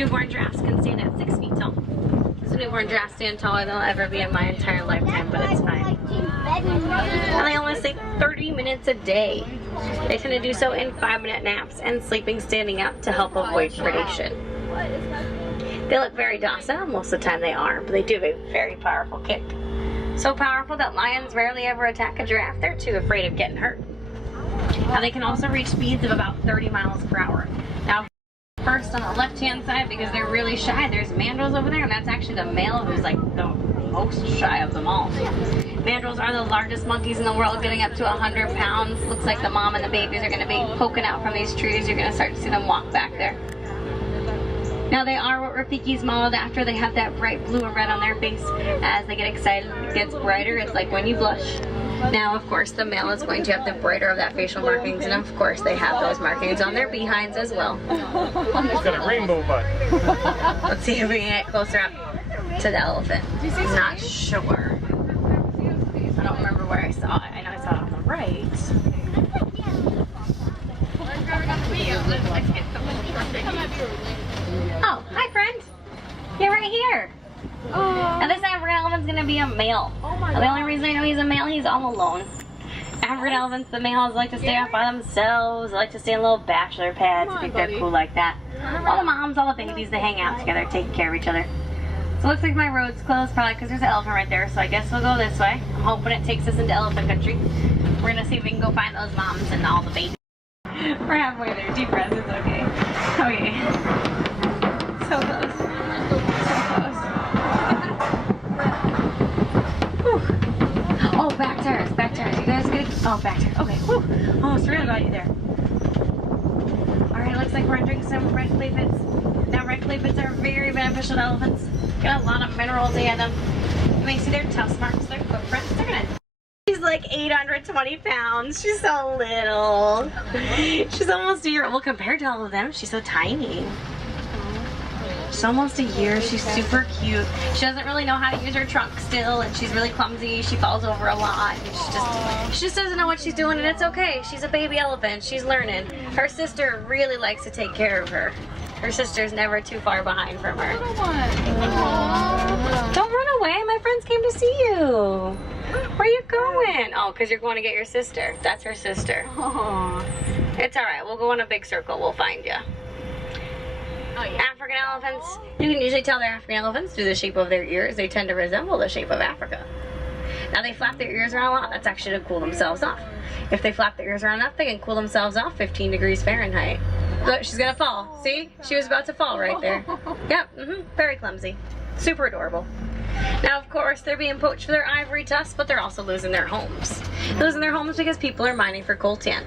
Newborn giraffes can stand at 6 feet tall. So newborn giraffes stand taller than I'll ever be in my entire lifetime, but it's fine. And they only sleep 30 minutes a day. They tend to do so in 5-minute naps and sleeping standing up to help avoid predation. They look very docile, most of the time they are, but they do have a very powerful kick. So powerful that lions rarely ever attack a giraffe. They're too afraid of getting hurt. Now they can also reach speeds of about 30 miles per hour. Now first on the left-hand side, because they're really shy, there's mandrills over there, and that's actually the male who's like the most shy of them all. Mandrills are the largest monkeys in the world, getting up to 100 pounds. Looks like the mom and the babies are going to be poking out from these trees. You're going to start to see them walk back there. Now they are what Rafiki's modeled after. They have that bright blue and red on their face. As they get excited, it gets brighter. It's like when you blush. Now, of course, the male is going to have the brighter of that facial markings, and of course, they have those markings on their behinds as well. It's got a rainbow butt. Let's see if we can get closer up to the elephant. I'm not sure. I don't remember where I saw it. I know I saw it on the right. Oh, hi, friend. You're right here. Now this African elephant's gonna be a male. The only reason I know he's a male, he's all alone. African elephants, the males like to stay off by themselves. They like to stay in little bachelor pads. I think they're cool like that. All the moms, all the babies, they hang out together, taking care of each other. So it looks like my road's closed, probably because there's an elephant right there. So I guess we'll go this way. I'm hoping it takes us into elephant country. We're gonna see if we can go find those moms and all the babies. We're halfway there. Deep breath, it's okay. Okay. So close. So close. Oh, back tires, back tires. You guys good? Oh, back tires. Okay, whew. Almost forgot about you there. Alright, looks like we're entering some red clay pits. Now, red clay pits are very beneficial to elephants. Got a lot of minerals in them. You may see their tusk marks, their footprints. They're gonna... She's like 820 pounds. She's so little. She's almost a year old compared to all of them. She's so tiny. She's almost a year. She's super cute. She doesn't really know how to use her trunk still, and she's really clumsy. She falls over a lot. And she just doesn't know what she's doing, and it's okay. She's a baby elephant. She's learning. Her sister really likes to take care of her. Her sister's never too far behind from her. Don't run away. My friends came to see you. Where are you going? Oh, because you're going to get your sister. That's her sister. It's alright. We'll go in a big circle. We'll find you. Oh, yeah. African elephants, you can usually tell they're African elephants through the shape of their ears. They tend to resemble the shape of Africa. Now they flap their ears around a lot. That's actually to cool themselves off. If they flap their ears around enough, they can cool themselves off 15 degrees Fahrenheit. Look, she's gonna fall. See? She was about to fall right there. Yep, very clumsy. Super adorable. Now, of course, they're being poached for their ivory tusks, but they're also losing their homes. They're losing their homes because people are mining for coltan.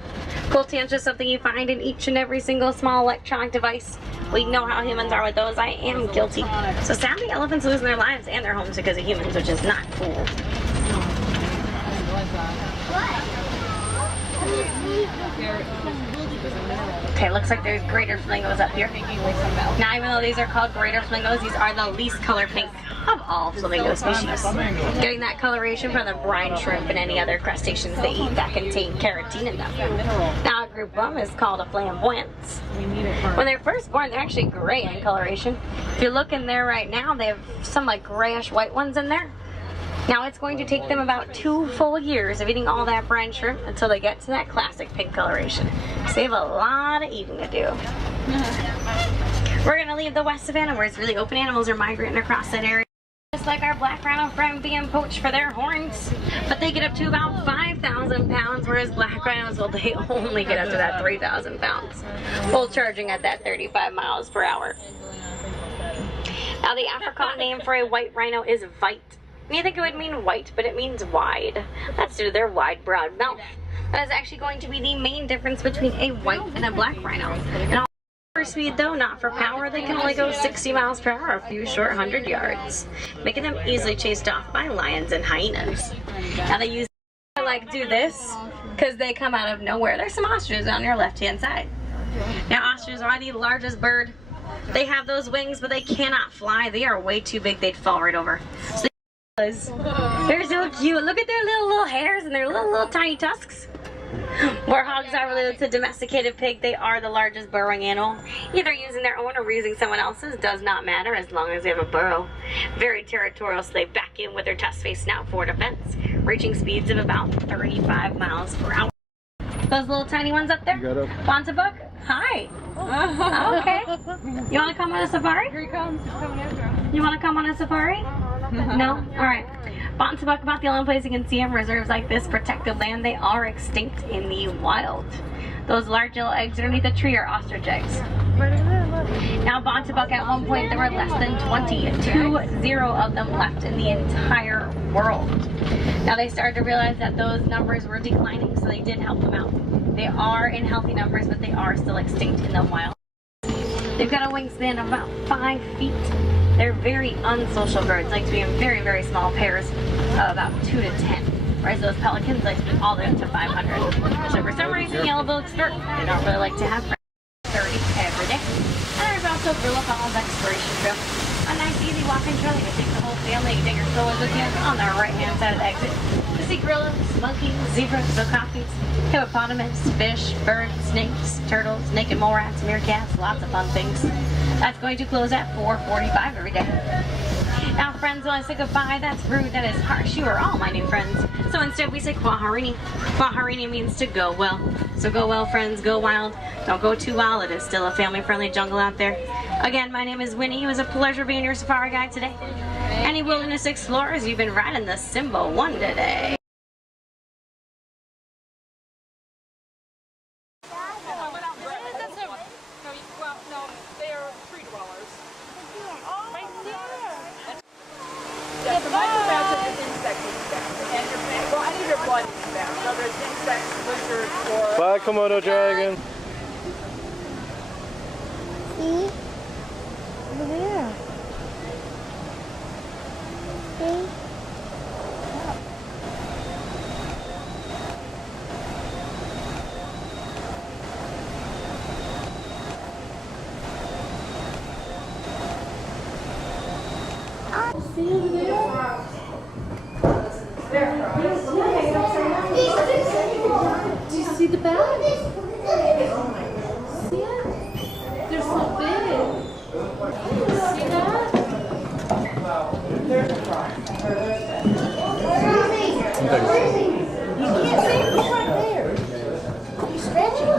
Coltan's just something you find in each and every single small electronic device. We know how humans are with those. I am guilty. So sadly, elephants losing their lives and their homes because of humans, which is not cool. Okay, looks like there's greater flamingos up here. Now, even though these are called greater flamingos, these are the least color pink of all flamingo species. Getting that coloration from the brine shrimp and any other crustaceans they eat that contain keratin in them. Now, a group of them is called a flamboyance. When they're first born, they're actually gray in coloration. If you look in there right now, they have some like grayish white ones in there. Now it's going to take them about 2 full years of eating all that brine shrimp until they get to that classic pink coloration. So they have a lot of eating to do. We're going to leave the West Savannah where it's really open. Animals are migrating across that area. Just like our black rhino friend being poached for their horns. But they get up to about 5,000 pounds, whereas black rhinos, well, they only get up to that 3,000 pounds. Full charging at that 35 miles per hour. Now the Afrikaans name for a white rhino is Vite. You think it would mean white, but it means wide. That's due to their wide, broad mouth. That is actually going to be the main difference between a white and a black rhino. And all for speed, though, not for power, they can only go 60 miles per hour, a few short 100 yards, making them easily chased off by lions and hyenas. Now they use like do this because they come out of nowhere. There's some ostriches on your left-hand side. Now ostriches are the largest bird. They have those wings, but they cannot fly. They are way too big. They'd fall right over. So they're so cute. Look at their little hairs and their little tiny tusks. Where hogs are related to domesticated pig, they are the largest burrowing animal. Either using their own or using someone else's does not matter as long as they have a burrow. Very territorial, so they back in with their tusk-faced snout for defense, reaching speeds of about 35 miles per hour. Those little tiny ones up there? Bontabook? Hi. Okay. You want to come on a safari? Here he comes. He's coming after him. You want to come on a safari? No? Alright. Bontabook, about the only place you can see them. Reserves like this, protected land, they are extinct in the wild. Those large yellow eggs underneath the tree are ostrich eggs. Now, Bontabook, at one point, there were less than 20 of them left in the entire world. Now, they started to realize that those numbers were declining, so they did help them out. They are in healthy numbers, but they are still extinct in the wild. They've got a wingspan of about 5 feet. They're very unsocial birds, like to be in very, very small pairs of about 2 to 10. Whereas those pelicans like to be all the way up to 500. So for some reason, yellow-billed skirt, they don't really like to have friends. 30 every day. And there's also Gorilla Falls Exploration Trail. A nice easy walking trail. You can take the whole family, you can take your strollers with you on the right-hand side of the exit. You see gorillas, monkeys, zebras, okapis, hippopotamus, fish, birds, snakes, turtles, naked mole rats, meerkats, lots of fun things. That's going to close at 4:45 every day. Now, friends, when I say goodbye, that's rude, that is harsh. You are all my new friends. So instead, we say Kwaharini. Kwaharini means to go well. So go well, friends, go wild. Don't go too wild. It is still a family-friendly jungle out there. Again, my name is Winnie. It was a pleasure being your safari guide today. Any wilderness explorers, you've been riding the Simba 1 today. Bye, Komodo dragon. See? Over there. See? See over there? Do you see the bag? See it? They're so big. See that? You can't see it right there. You're stretching.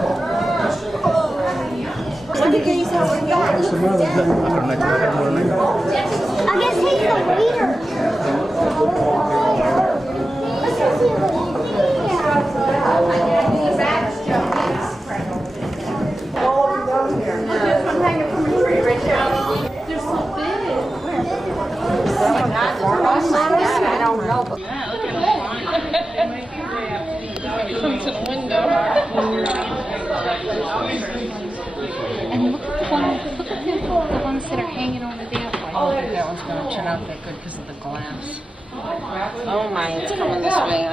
Let me get you something back. I guess he's the leader. They're so big. I don't know. But yeah, look at them. Come to the window. And look at the ones that are hanging over there. I don't think that one's going to turn out that good because of the glass. Oh my, it's coming this way.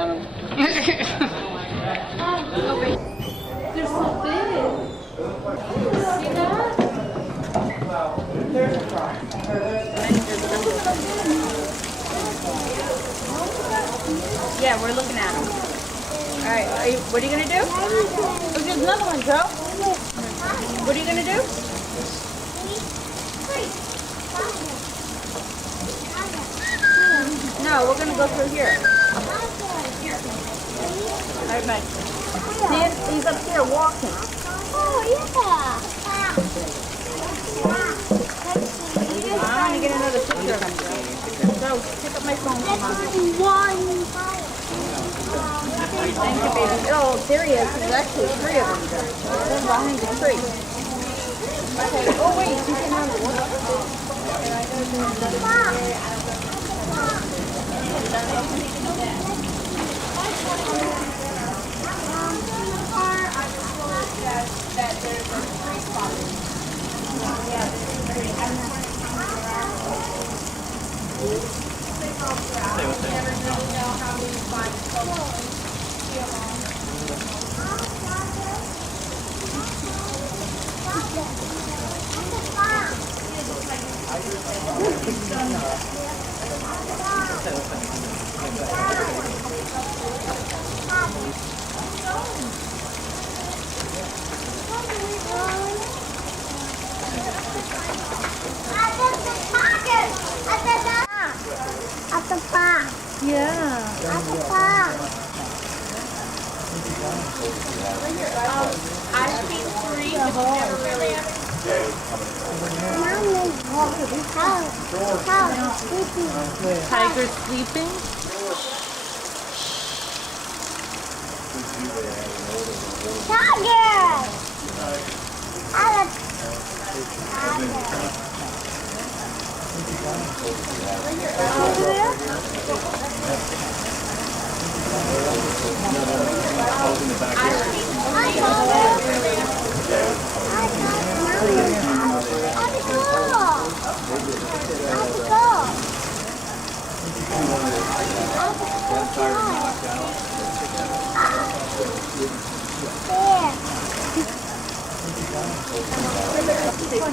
They're so big. See that? Yeah, we're looking at them. All right, what are you going to do? Oh, there's another one, Joe. What are you going to do? No, we're going to go through here. All right, bye. He's up there walking. Oh, yeah. I want to get another picture of him. So, pick up my phone. Thank you, baby. Oh, there he is. There's actually 3 of them there. They're behind the tree. Okay. Oh, wait. You can have one. That there's 3 spots. At the park. Yeah. At the park. I've seen three, but never really. Tiger sleeping. Tiger!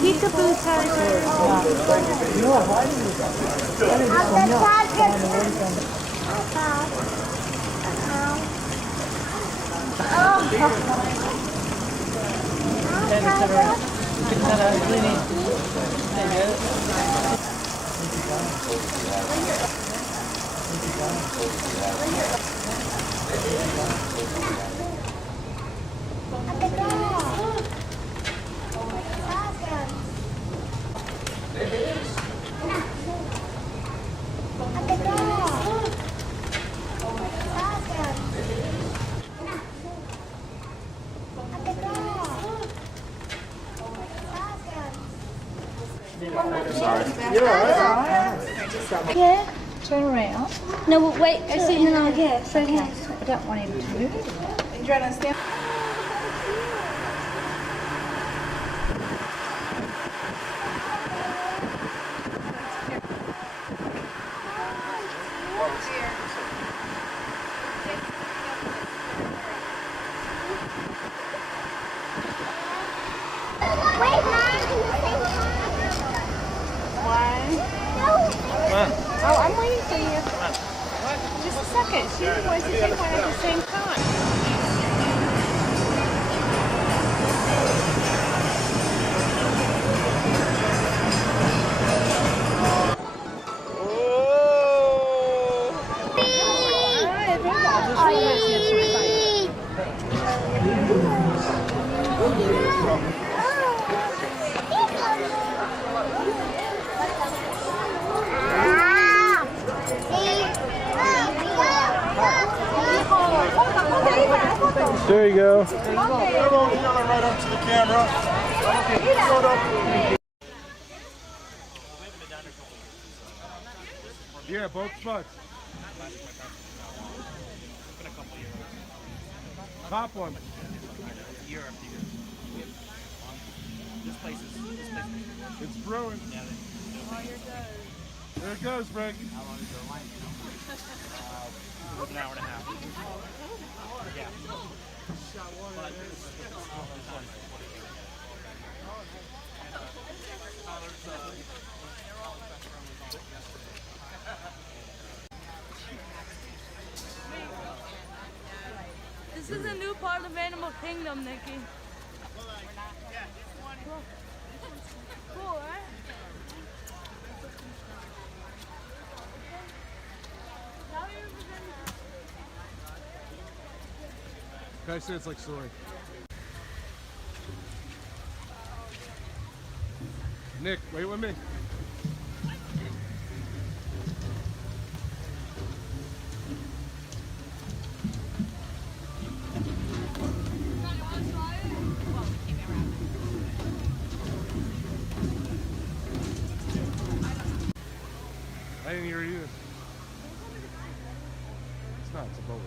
Peekaboo tiger. Yeah, turn around. No, but wait. I see him. No, yeah, so Okay, yeah. I don't want him to move. You trying to stand? Wait, Mom. Oh, I'm waiting for you. Just a second. She wants to take one at the same time. There you go. Everyone yelling right up to the camera. Yeah, both spots. Top one. It's brewing. There it goes, Frank. How long is the line? An hour and a half. Yeah. This is a new part of Animal Kingdom, Nikki. Cool, right? Can I say it's like soy? Nick, wait with me. I didn't hear it either. It's not, it's a boat ride.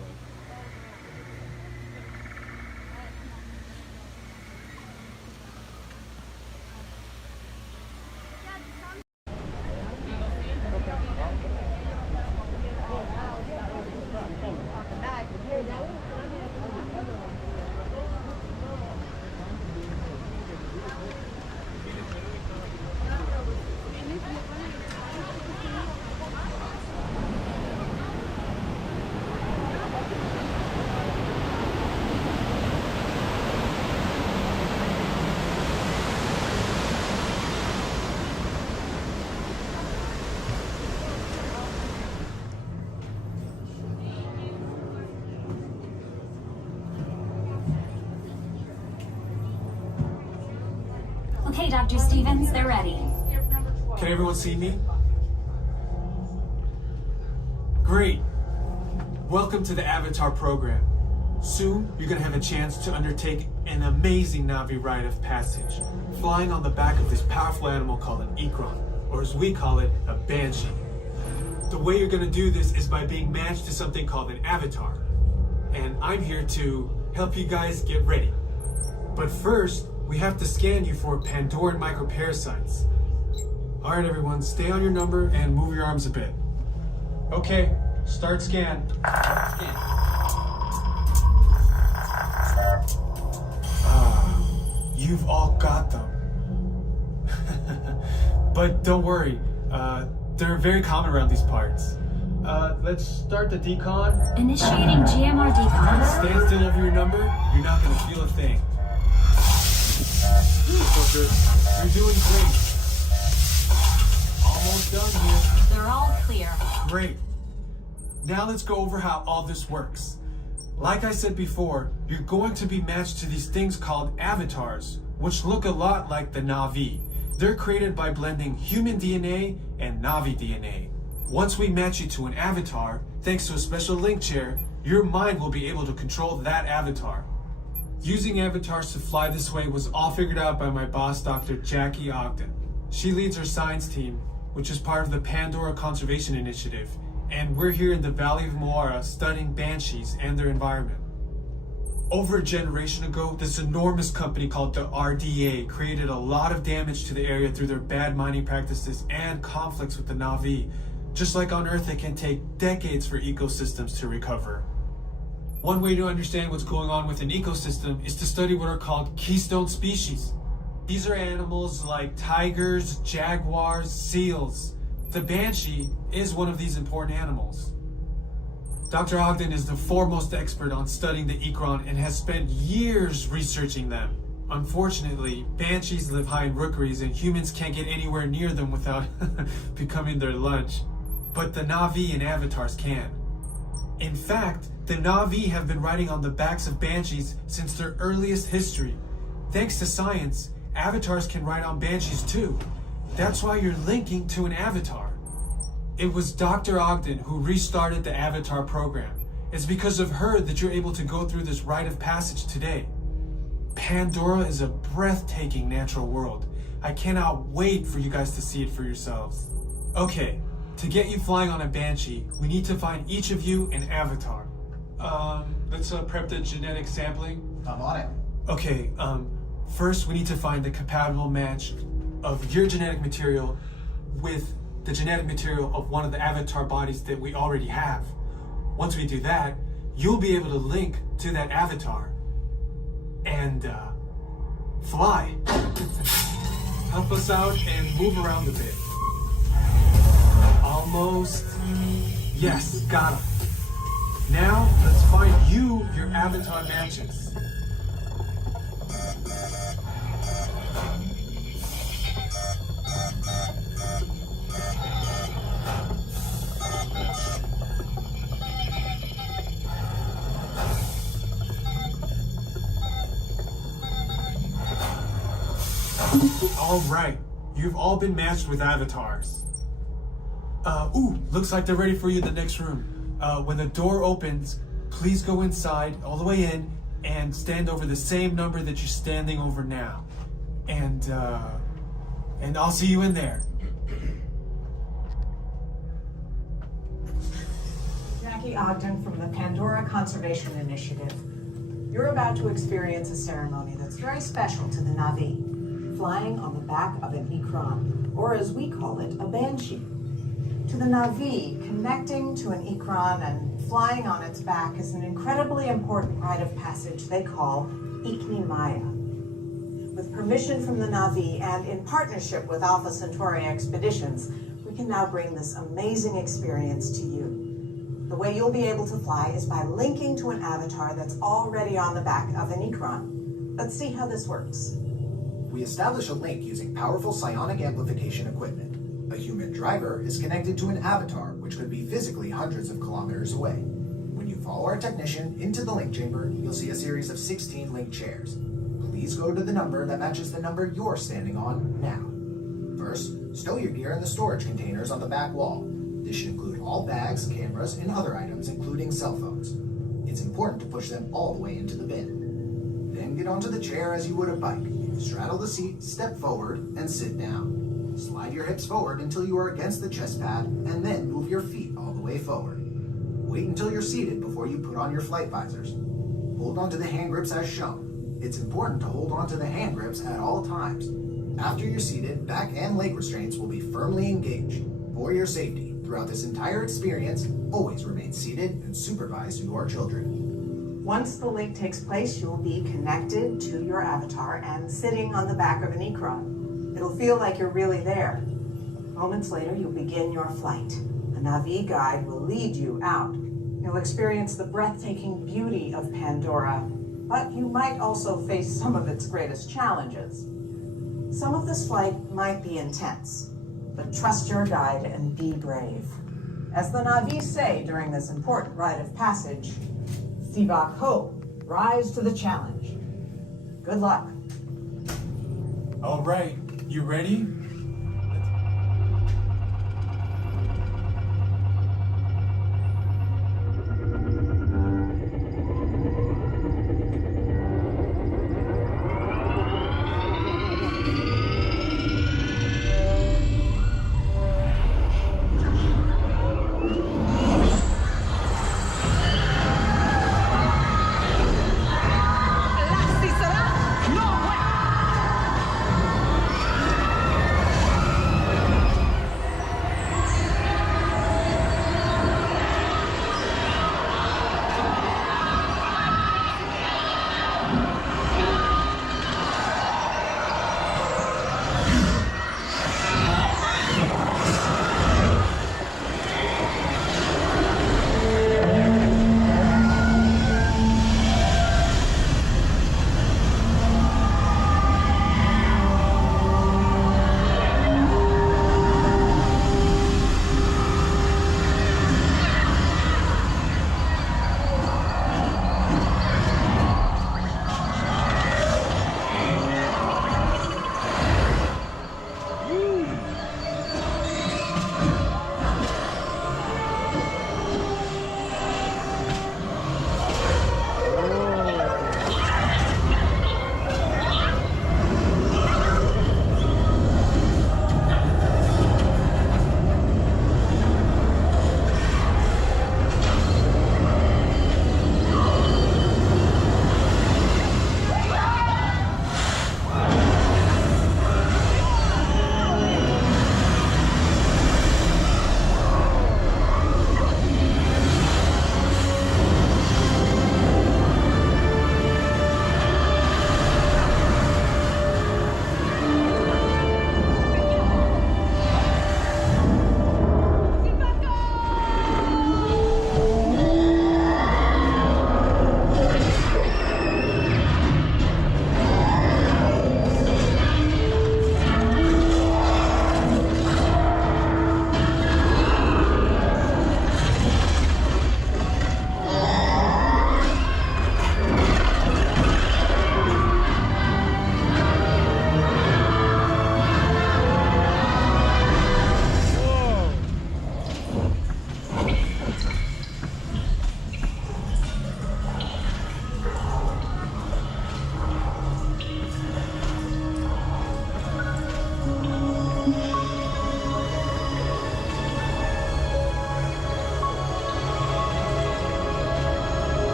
Dr. Stevens, they're ready. Can everyone see me? Great. Welcome to the Avatar program. Soon, you're gonna have a chance to undertake an amazing Navi rite of passage, flying on the back of this powerful animal called an Ikron, or as we call it, a Banshee. The way you're gonna do this is by being matched to something called an avatar. And I'm here to help you guys get ready. But first, we have to scan you for Pandoran microparasites. All right, everyone, stay on your number and move your arms a bit. Okay, start scan. You've all got them. But don't worry, they're very common around these parts. Let's start the decon. Initiating GMR decon. Stand still over your number, you're not gonna feel a thing. You're doing great. Almost done here. They're all clear. Great. Now let's go over how all this works. Like I said before, you're going to be matched to these things called avatars, which look a lot like the Navi. They're created by blending human DNA and Navi DNA. Once we match you to an avatar, thanks to a special link chair, your mind will be able to control that avatar. Using avatars to fly this way was all figured out by my boss, Dr. Jackie Ogden. She leads our science team, which is part of the Pandora Conservation Initiative, and we're here in the Valley of Moara studying banshees and their environment. Over a generation ago, this enormous company called the RDA created a lot of damage to the area through their bad mining practices and conflicts with the Navi. Just like on Earth, it can take decades for ecosystems to recover. One way to understand what's going on with an ecosystem is to study what are called keystone species. These are animals like tigers, jaguars, seals. The banshee is one of these important animals. Dr. Ogden is the foremost expert on studying the Ikron and has spent years researching them. Unfortunately, banshees live high in rookeries and humans can't get anywhere near them without becoming their lunch. But the Navi and avatars can. In fact, the Navi have been riding on the backs of banshees since their earliest history. Thanks to science, avatars can ride on banshees too. That's why you're linking to an avatar. It was Dr. Ogden who restarted the Avatar program. It's because of her that you're able to go through this rite of passage today. Pandora is a breathtaking natural world. I cannot wait for you guys to see it for yourselves. Okay, to get you flying on a Banshee, we need to find each of you an avatar. Let's prep the genetic sampling. I'm on it. Okay, first we need to find the compatible match of your genetic material with the genetic material of one of the avatar bodies that we already have. Once we do that, you'll be able to link to that avatar and fly. Help us out and move around a bit. Almost. Yes, got him. Now, let's find you your avatar matches. All right, you've all been matched with avatars. Looks like they're ready for you in the next room. When the door opens, please go inside, all the way in, and stand over the same number that you're standing over now. And I'll see you in there. Jackie Ogden from the Pandora Conservation Initiative. You're about to experience a ceremony that's very special to the Navi, flying on the back of an Ikron, or as we call it, a Banshee. To the Navi, connecting to an Ikron and flying on its back is an incredibly important rite of passage they call Ikni Maya. With permission from the Navi and in partnership with Alpha Centauri Expeditions, we can now bring this amazing experience to you. The way you'll be able to fly is by linking to an avatar that's already on the back of an Ikron. Let's see how this works. We establish a link using powerful psionic amplification equipment. A human driver is connected to an avatar, which could be physically hundreds of kilometers away. When you follow our technician into the link chamber, you'll see a series of 16 link chairs. Please Please go to the number that matches the number you're standing on now. First, stow your gear in the storage containers on the back wall. This should include all bags, cameras, and other items, including cell phones. It's important to push them all the way into the bin. Then get onto the chair as you would a bike. Straddle the seat, step forward, and sit down. Slide your hips forward until you are against the chest pad, and then move your feet all the way forward. Wait until you're seated before you put on your flight visors. Hold onto the hand grips as shown. It's important to hold onto the hand grips at all times. After you're seated, back and leg restraints will be firmly engaged. For your safety, throughout this entire experience, always remain seated and supervise your children. Once the link takes place, you will be connected to your avatar and sitting on the back of an Ikron. It'll feel like you're really there. Moments later, you'll begin your flight. A Navi guide will lead you out. You'll experience the breathtaking beauty of Pandora, but you might also face some of its greatest challenges. Some of this flight might be intense, but trust your guide and be brave. As the Navi say during this important rite of passage, Sivak Ho, rise to the challenge. Good luck. All right, you ready?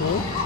cool.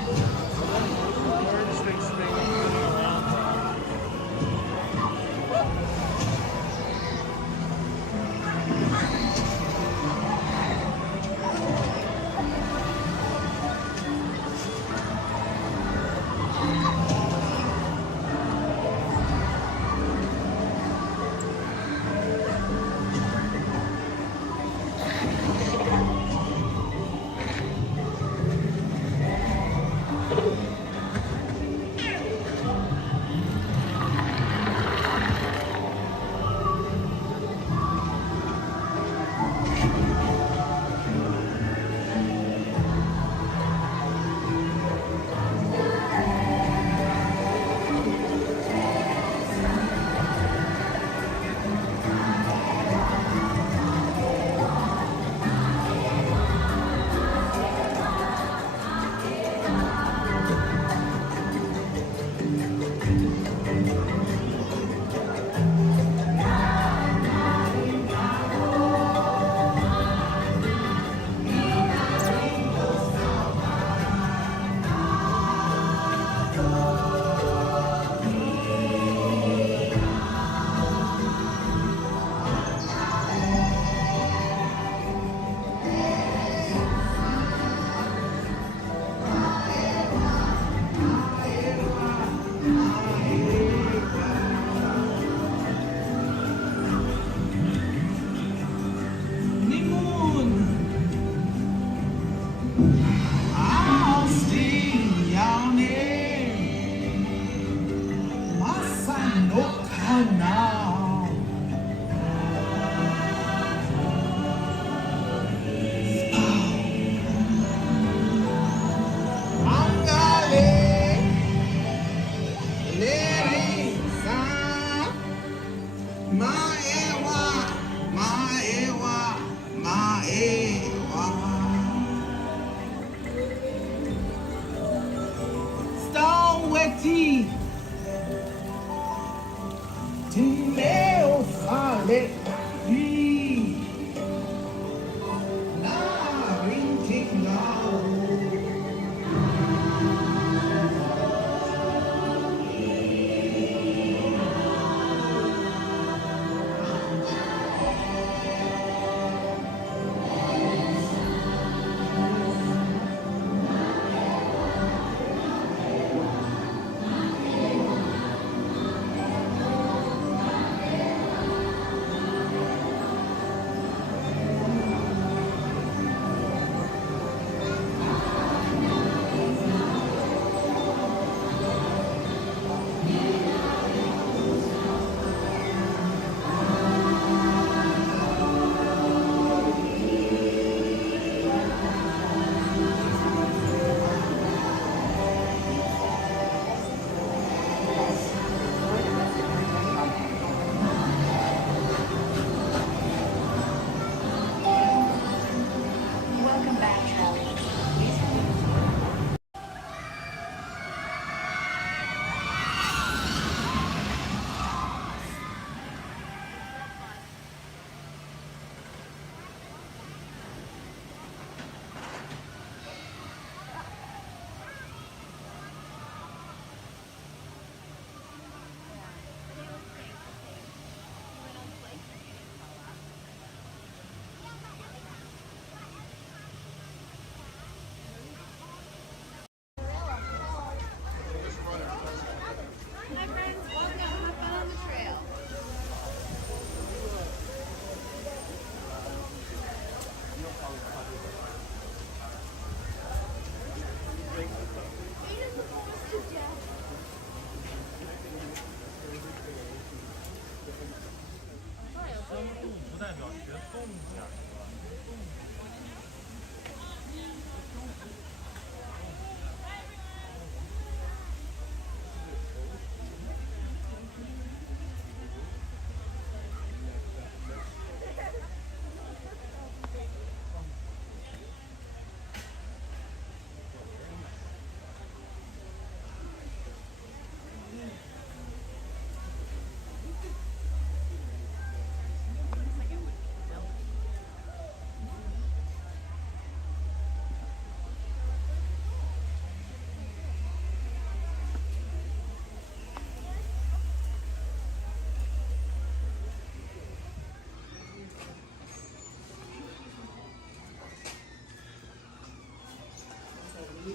Oh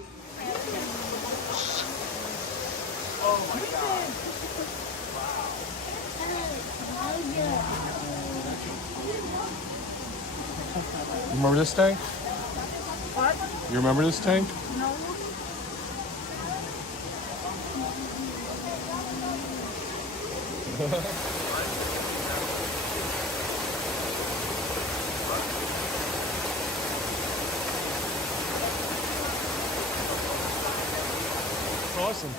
my god. You remember this tank? What? You remember this tank? No. Awesome.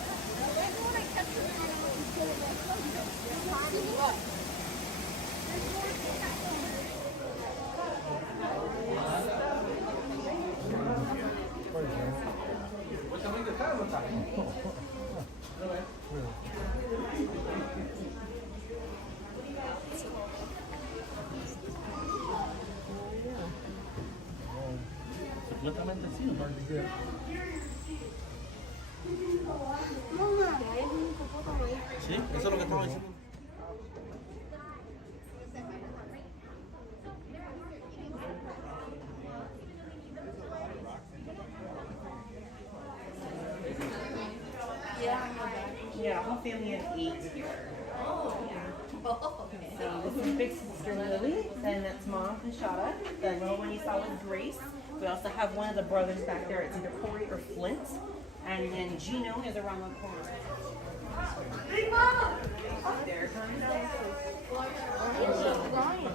Completamente así, ¿no? Sí, eso es lo que estaba diciendo. Yeah, whole family of 8 here. So this is big sister Lily, and that's mom Kashada. The little one you saw was Grace. We also have one of the brothers back there. It's either Corey or Flint. And then Gino is around the corner. Big mama! There comes Ryan.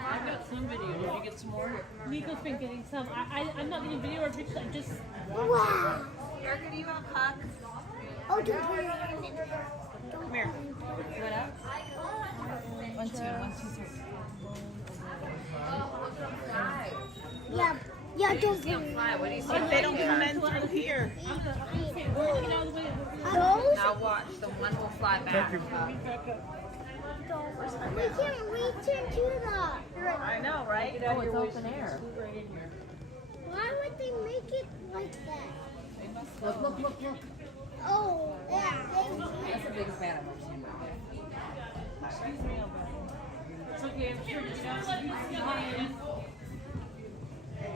I got some video. Did you get some more? Nico's been getting some. I'm not getting video or pictures. I just. Wow. Erica, do you want a hug? Oh, don't put it in. Come here. What up? 1, 2, 1, 2, 3. Yeah, don't put it in. What do you say? If they don't come in through here. Those? Now watch, the one will fly back. We can't reach into that. I know, right? Oh, it's open air. Why would they make it like that? Look. Oh, yeah. That's the biggest fan I've ever seen. It's okay, I'm sure just Why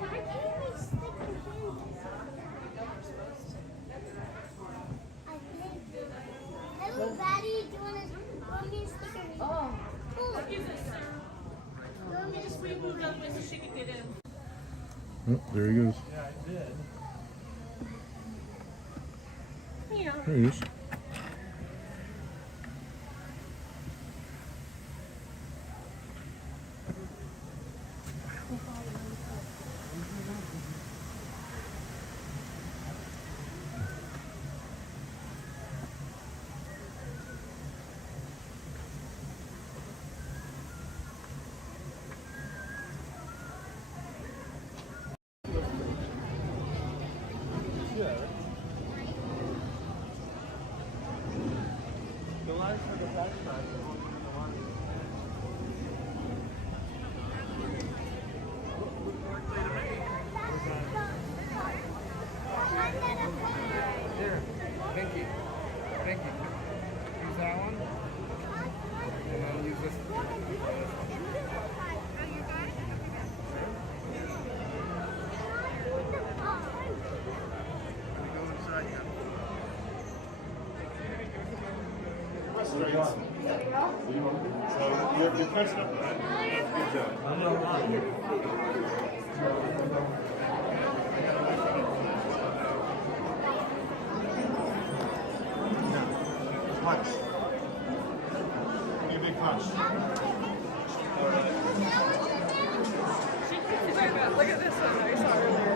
can't we stick the hand? I think. Hello, Daddy. Do you want me to stick a hand? Oh. Cool. You want me to sweep moved up so she can get in? Oh, there he goes. Yeah, I did. There he is. So you're catching up. Punch. Give me a big punch. Look at this one I saw earlier.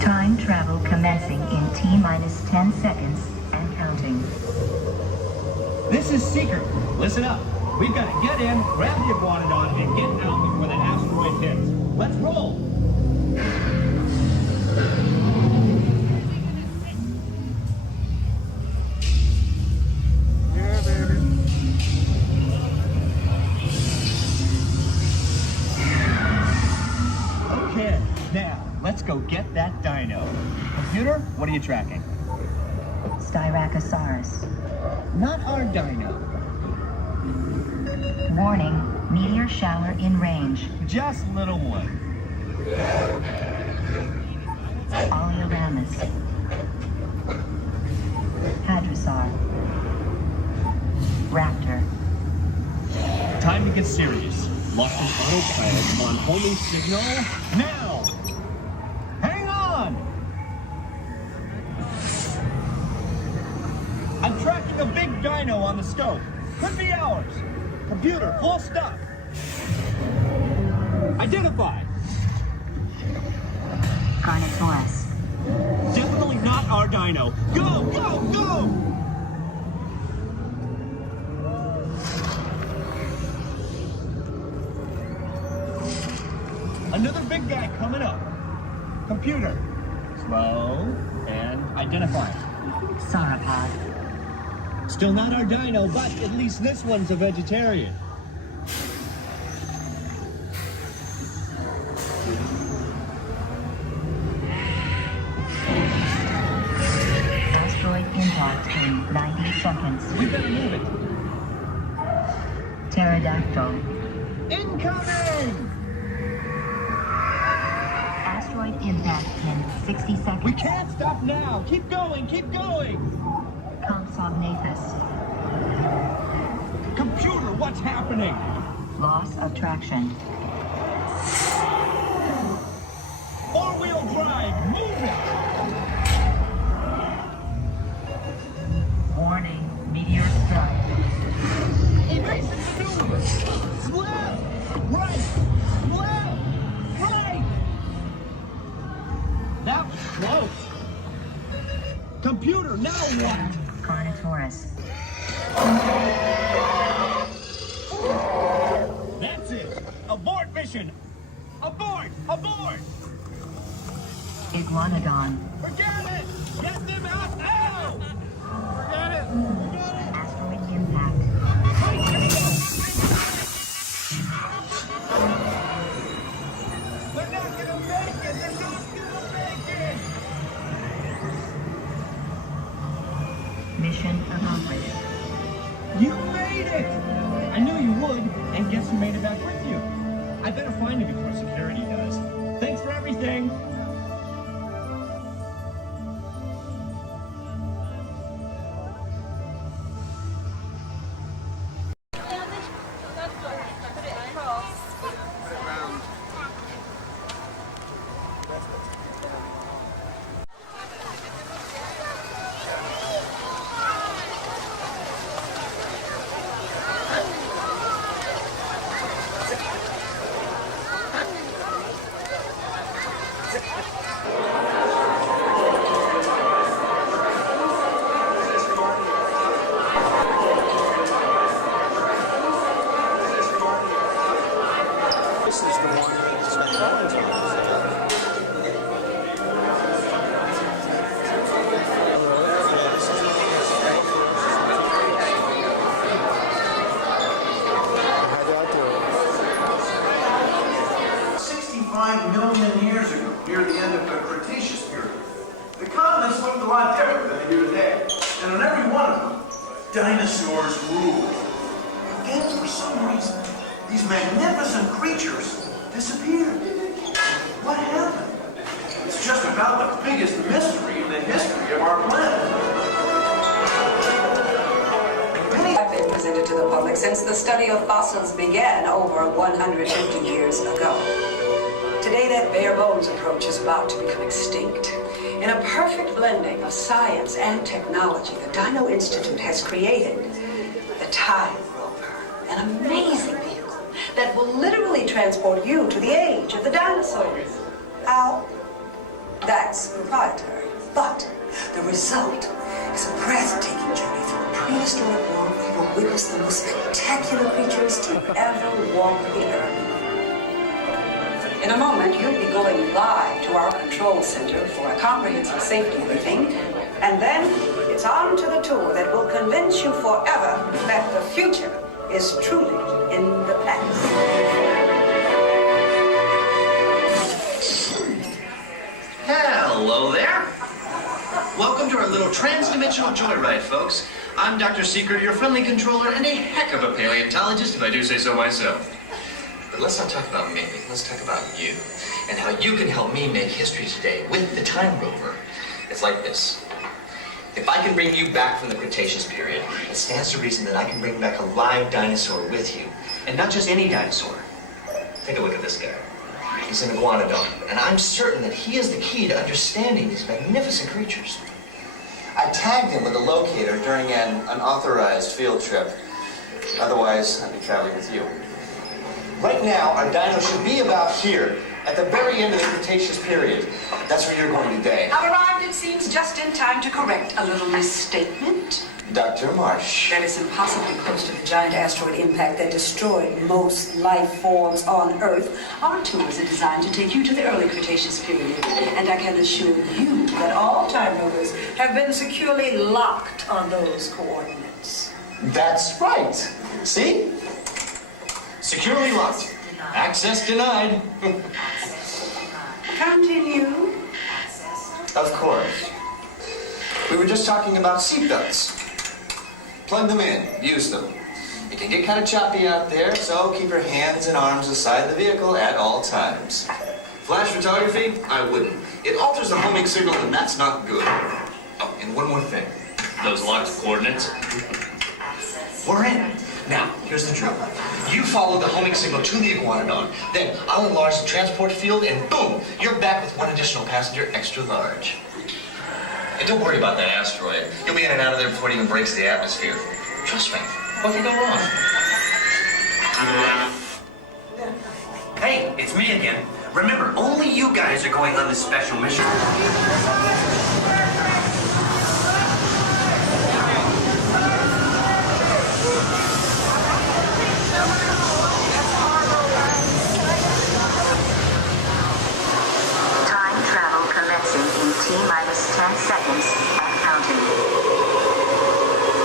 Time travel commencing in T-minus 10 seconds and counting. This is secret. Listen up. We've got to get in, grab the iguanodon, and get out before that asteroid hits. Let's roll. Yeah, baby. Okay, now let's go get that dino. Computer, what are you tracking? Styracosaurus. Not our dino. Warning, meteor shower in range. Just little one. Oleoramus. Hadrosaur. Raptor. Time to get serious. Lock an autopilot on homing signal now. Hang on. I'm tracking a big dino on the scope. Could be ours. Computer, full stop. Identify. Carnotaurus. Definitely not our dino. Go, go, go! Another big guy coming up. Computer. Slow and identify. Sauropod. Still not our dino, but at least this one's a vegetarian. Asteroid impact in 90 seconds. We better move it. Pterodactyl. Incoming! Asteroid impact in 60 seconds. We can't stop now. Keep going, keep going. Compsognathus. Computer, what's happening? Loss of traction. Four-wheel drive, move it! Warning, meteor strike. Evasive maneuver! Left! Right! Left! Right! That was close. Computer, now what? Carnotaurus. That's it! Abort mission! Abort! Abort! Iguanodon. Forget it! Get them out now! Forget it! Forget it! Asteroid impact. They're not gonna make it! They're not gonna make it! Mission accomplished. You made it! I knew you would, and guess who made it back with you? I better find you before security does. Thanks for everything! Dinosaurs rule. And for some reason, these magnificent creatures disappeared. What happened? It's just about the biggest mystery in the history of our planet. Have been presented to the public since the study of fossils began over 150 years ago. Today, that bare bones approach is about to become extinct. In a perfect blending of science and technology, the Dino Institute has created the Time Rover, an amazing vehicle that will literally transport you to the age of the dinosaurs. How? That's proprietary. But the result is a breathtaking journey through a prehistoric world where you will witness the most spectacular creatures to ever walk the earth. In a moment, you'll be going live to our control center for a comprehensive safety briefing, and then it's on to the tour that will convince you forever that the future is truly in the past. Hello there. Welcome to our little trans-dimensional joyride, folks. I'm Dr. Secret, your friendly controller, and a heck of a paleontologist, if I do say so myself. But let's not talk about me. Let's talk about you and how you can help me make history today with the Time Rover. It's like this. If I can bring you back from the Cretaceous period, it stands to reason that I can bring back a live dinosaur with you. And not just any dinosaur. Take a look at this guy. He's an iguanodon, and I'm certain that he is the key to understanding these magnificent creatures. I tagged him with a locator during an unauthorized field trip. Otherwise, I'd be traveling with you. Right now, our dino should be about here, at the very end of the Cretaceous period. That's where you're going today. I've arrived, it seems, just in time to correct a little misstatement. Dr. Marsh. That is impossibly close to the giant asteroid impact that destroyed most life forms on Earth. Our tours are designed to take you to the early Cretaceous period, and I can assure you that all time rovers have been securely locked on those coordinates. That's right. See? Securely locked. Access denied. Continue. Of course. We were just talking about seatbelts. Plug them in. Use them. It can get kind of choppy out there, so keep your hands and arms aside the vehicle at all times. Flash photography? I wouldn't. It alters the homing signal, and that's not good. Oh, and one more thing. Those locked coordinates. We're in. Now, here's the drill. You follow the homing signal to the iguanodon, then I'll enlarge the transport field, and boom, you're back with one additional passenger extra large. And don't worry about that asteroid. You'll be in and out of there before it even breaks the atmosphere. Trust me, what can go wrong? Hey, it's me again. Remember, only you guys are going on this special mission. T-minus 10 seconds and counting.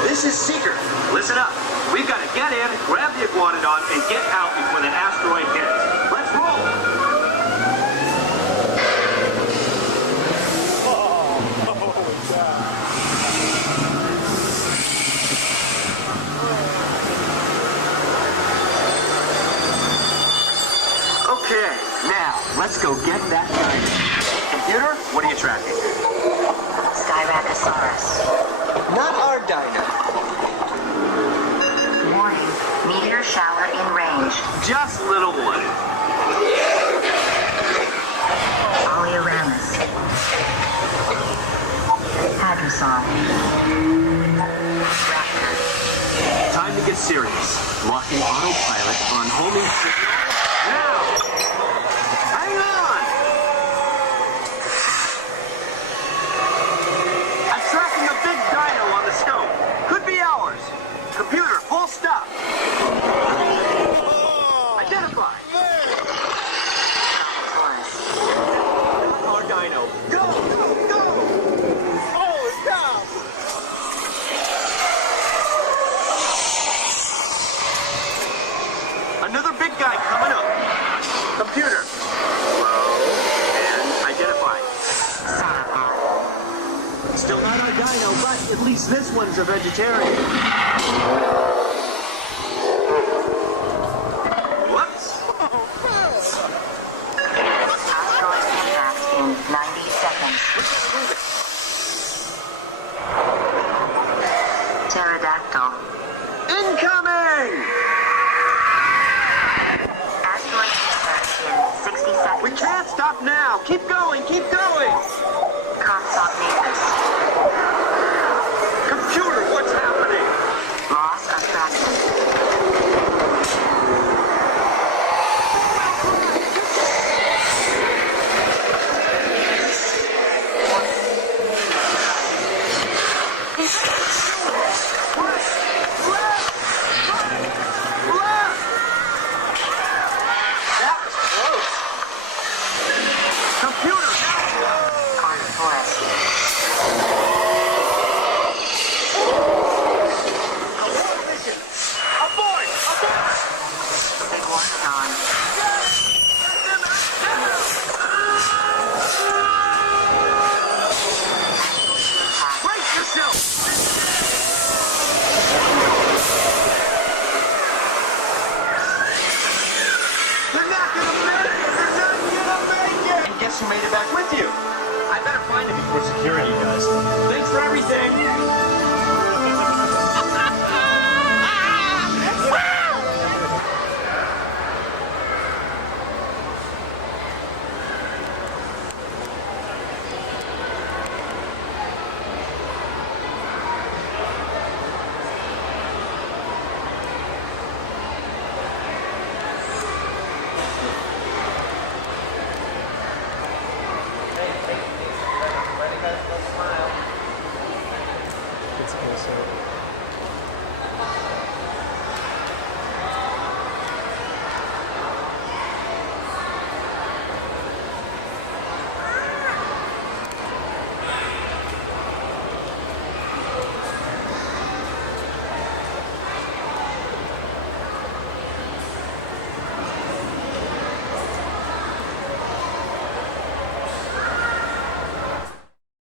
This is Seeker. Listen up. We've got to get in, grab the iguanodon, and get out before that asteroid hits. Let's roll! Okay, now, let's go get that dino. Computer, what are you tracking? Styracosaurus. Not our dino. Warning, meteor shower in range. Just little one. Oleoramus. Hadrosaur. Raptor. Time to get serious. Locking autopilot on homing signal. Now! Hang on! I'm tracking a big dino on the scope. Could be ours. Computer, full stop. Identify. Our dino. Go! Go! Holy cow! Another big guy coming. Still not our dino, but at least this one's a vegetarian. Whoops! Asteroid impact in 90 seconds. Pterodactyl. Incoming! Asteroid impact in 60 seconds. We can't stop now! Keep going, keep going! Compsognathus. Computer, what's happening? Loss of traction. Who made it back with you? I better find him before security does. Thanks for everything! It's also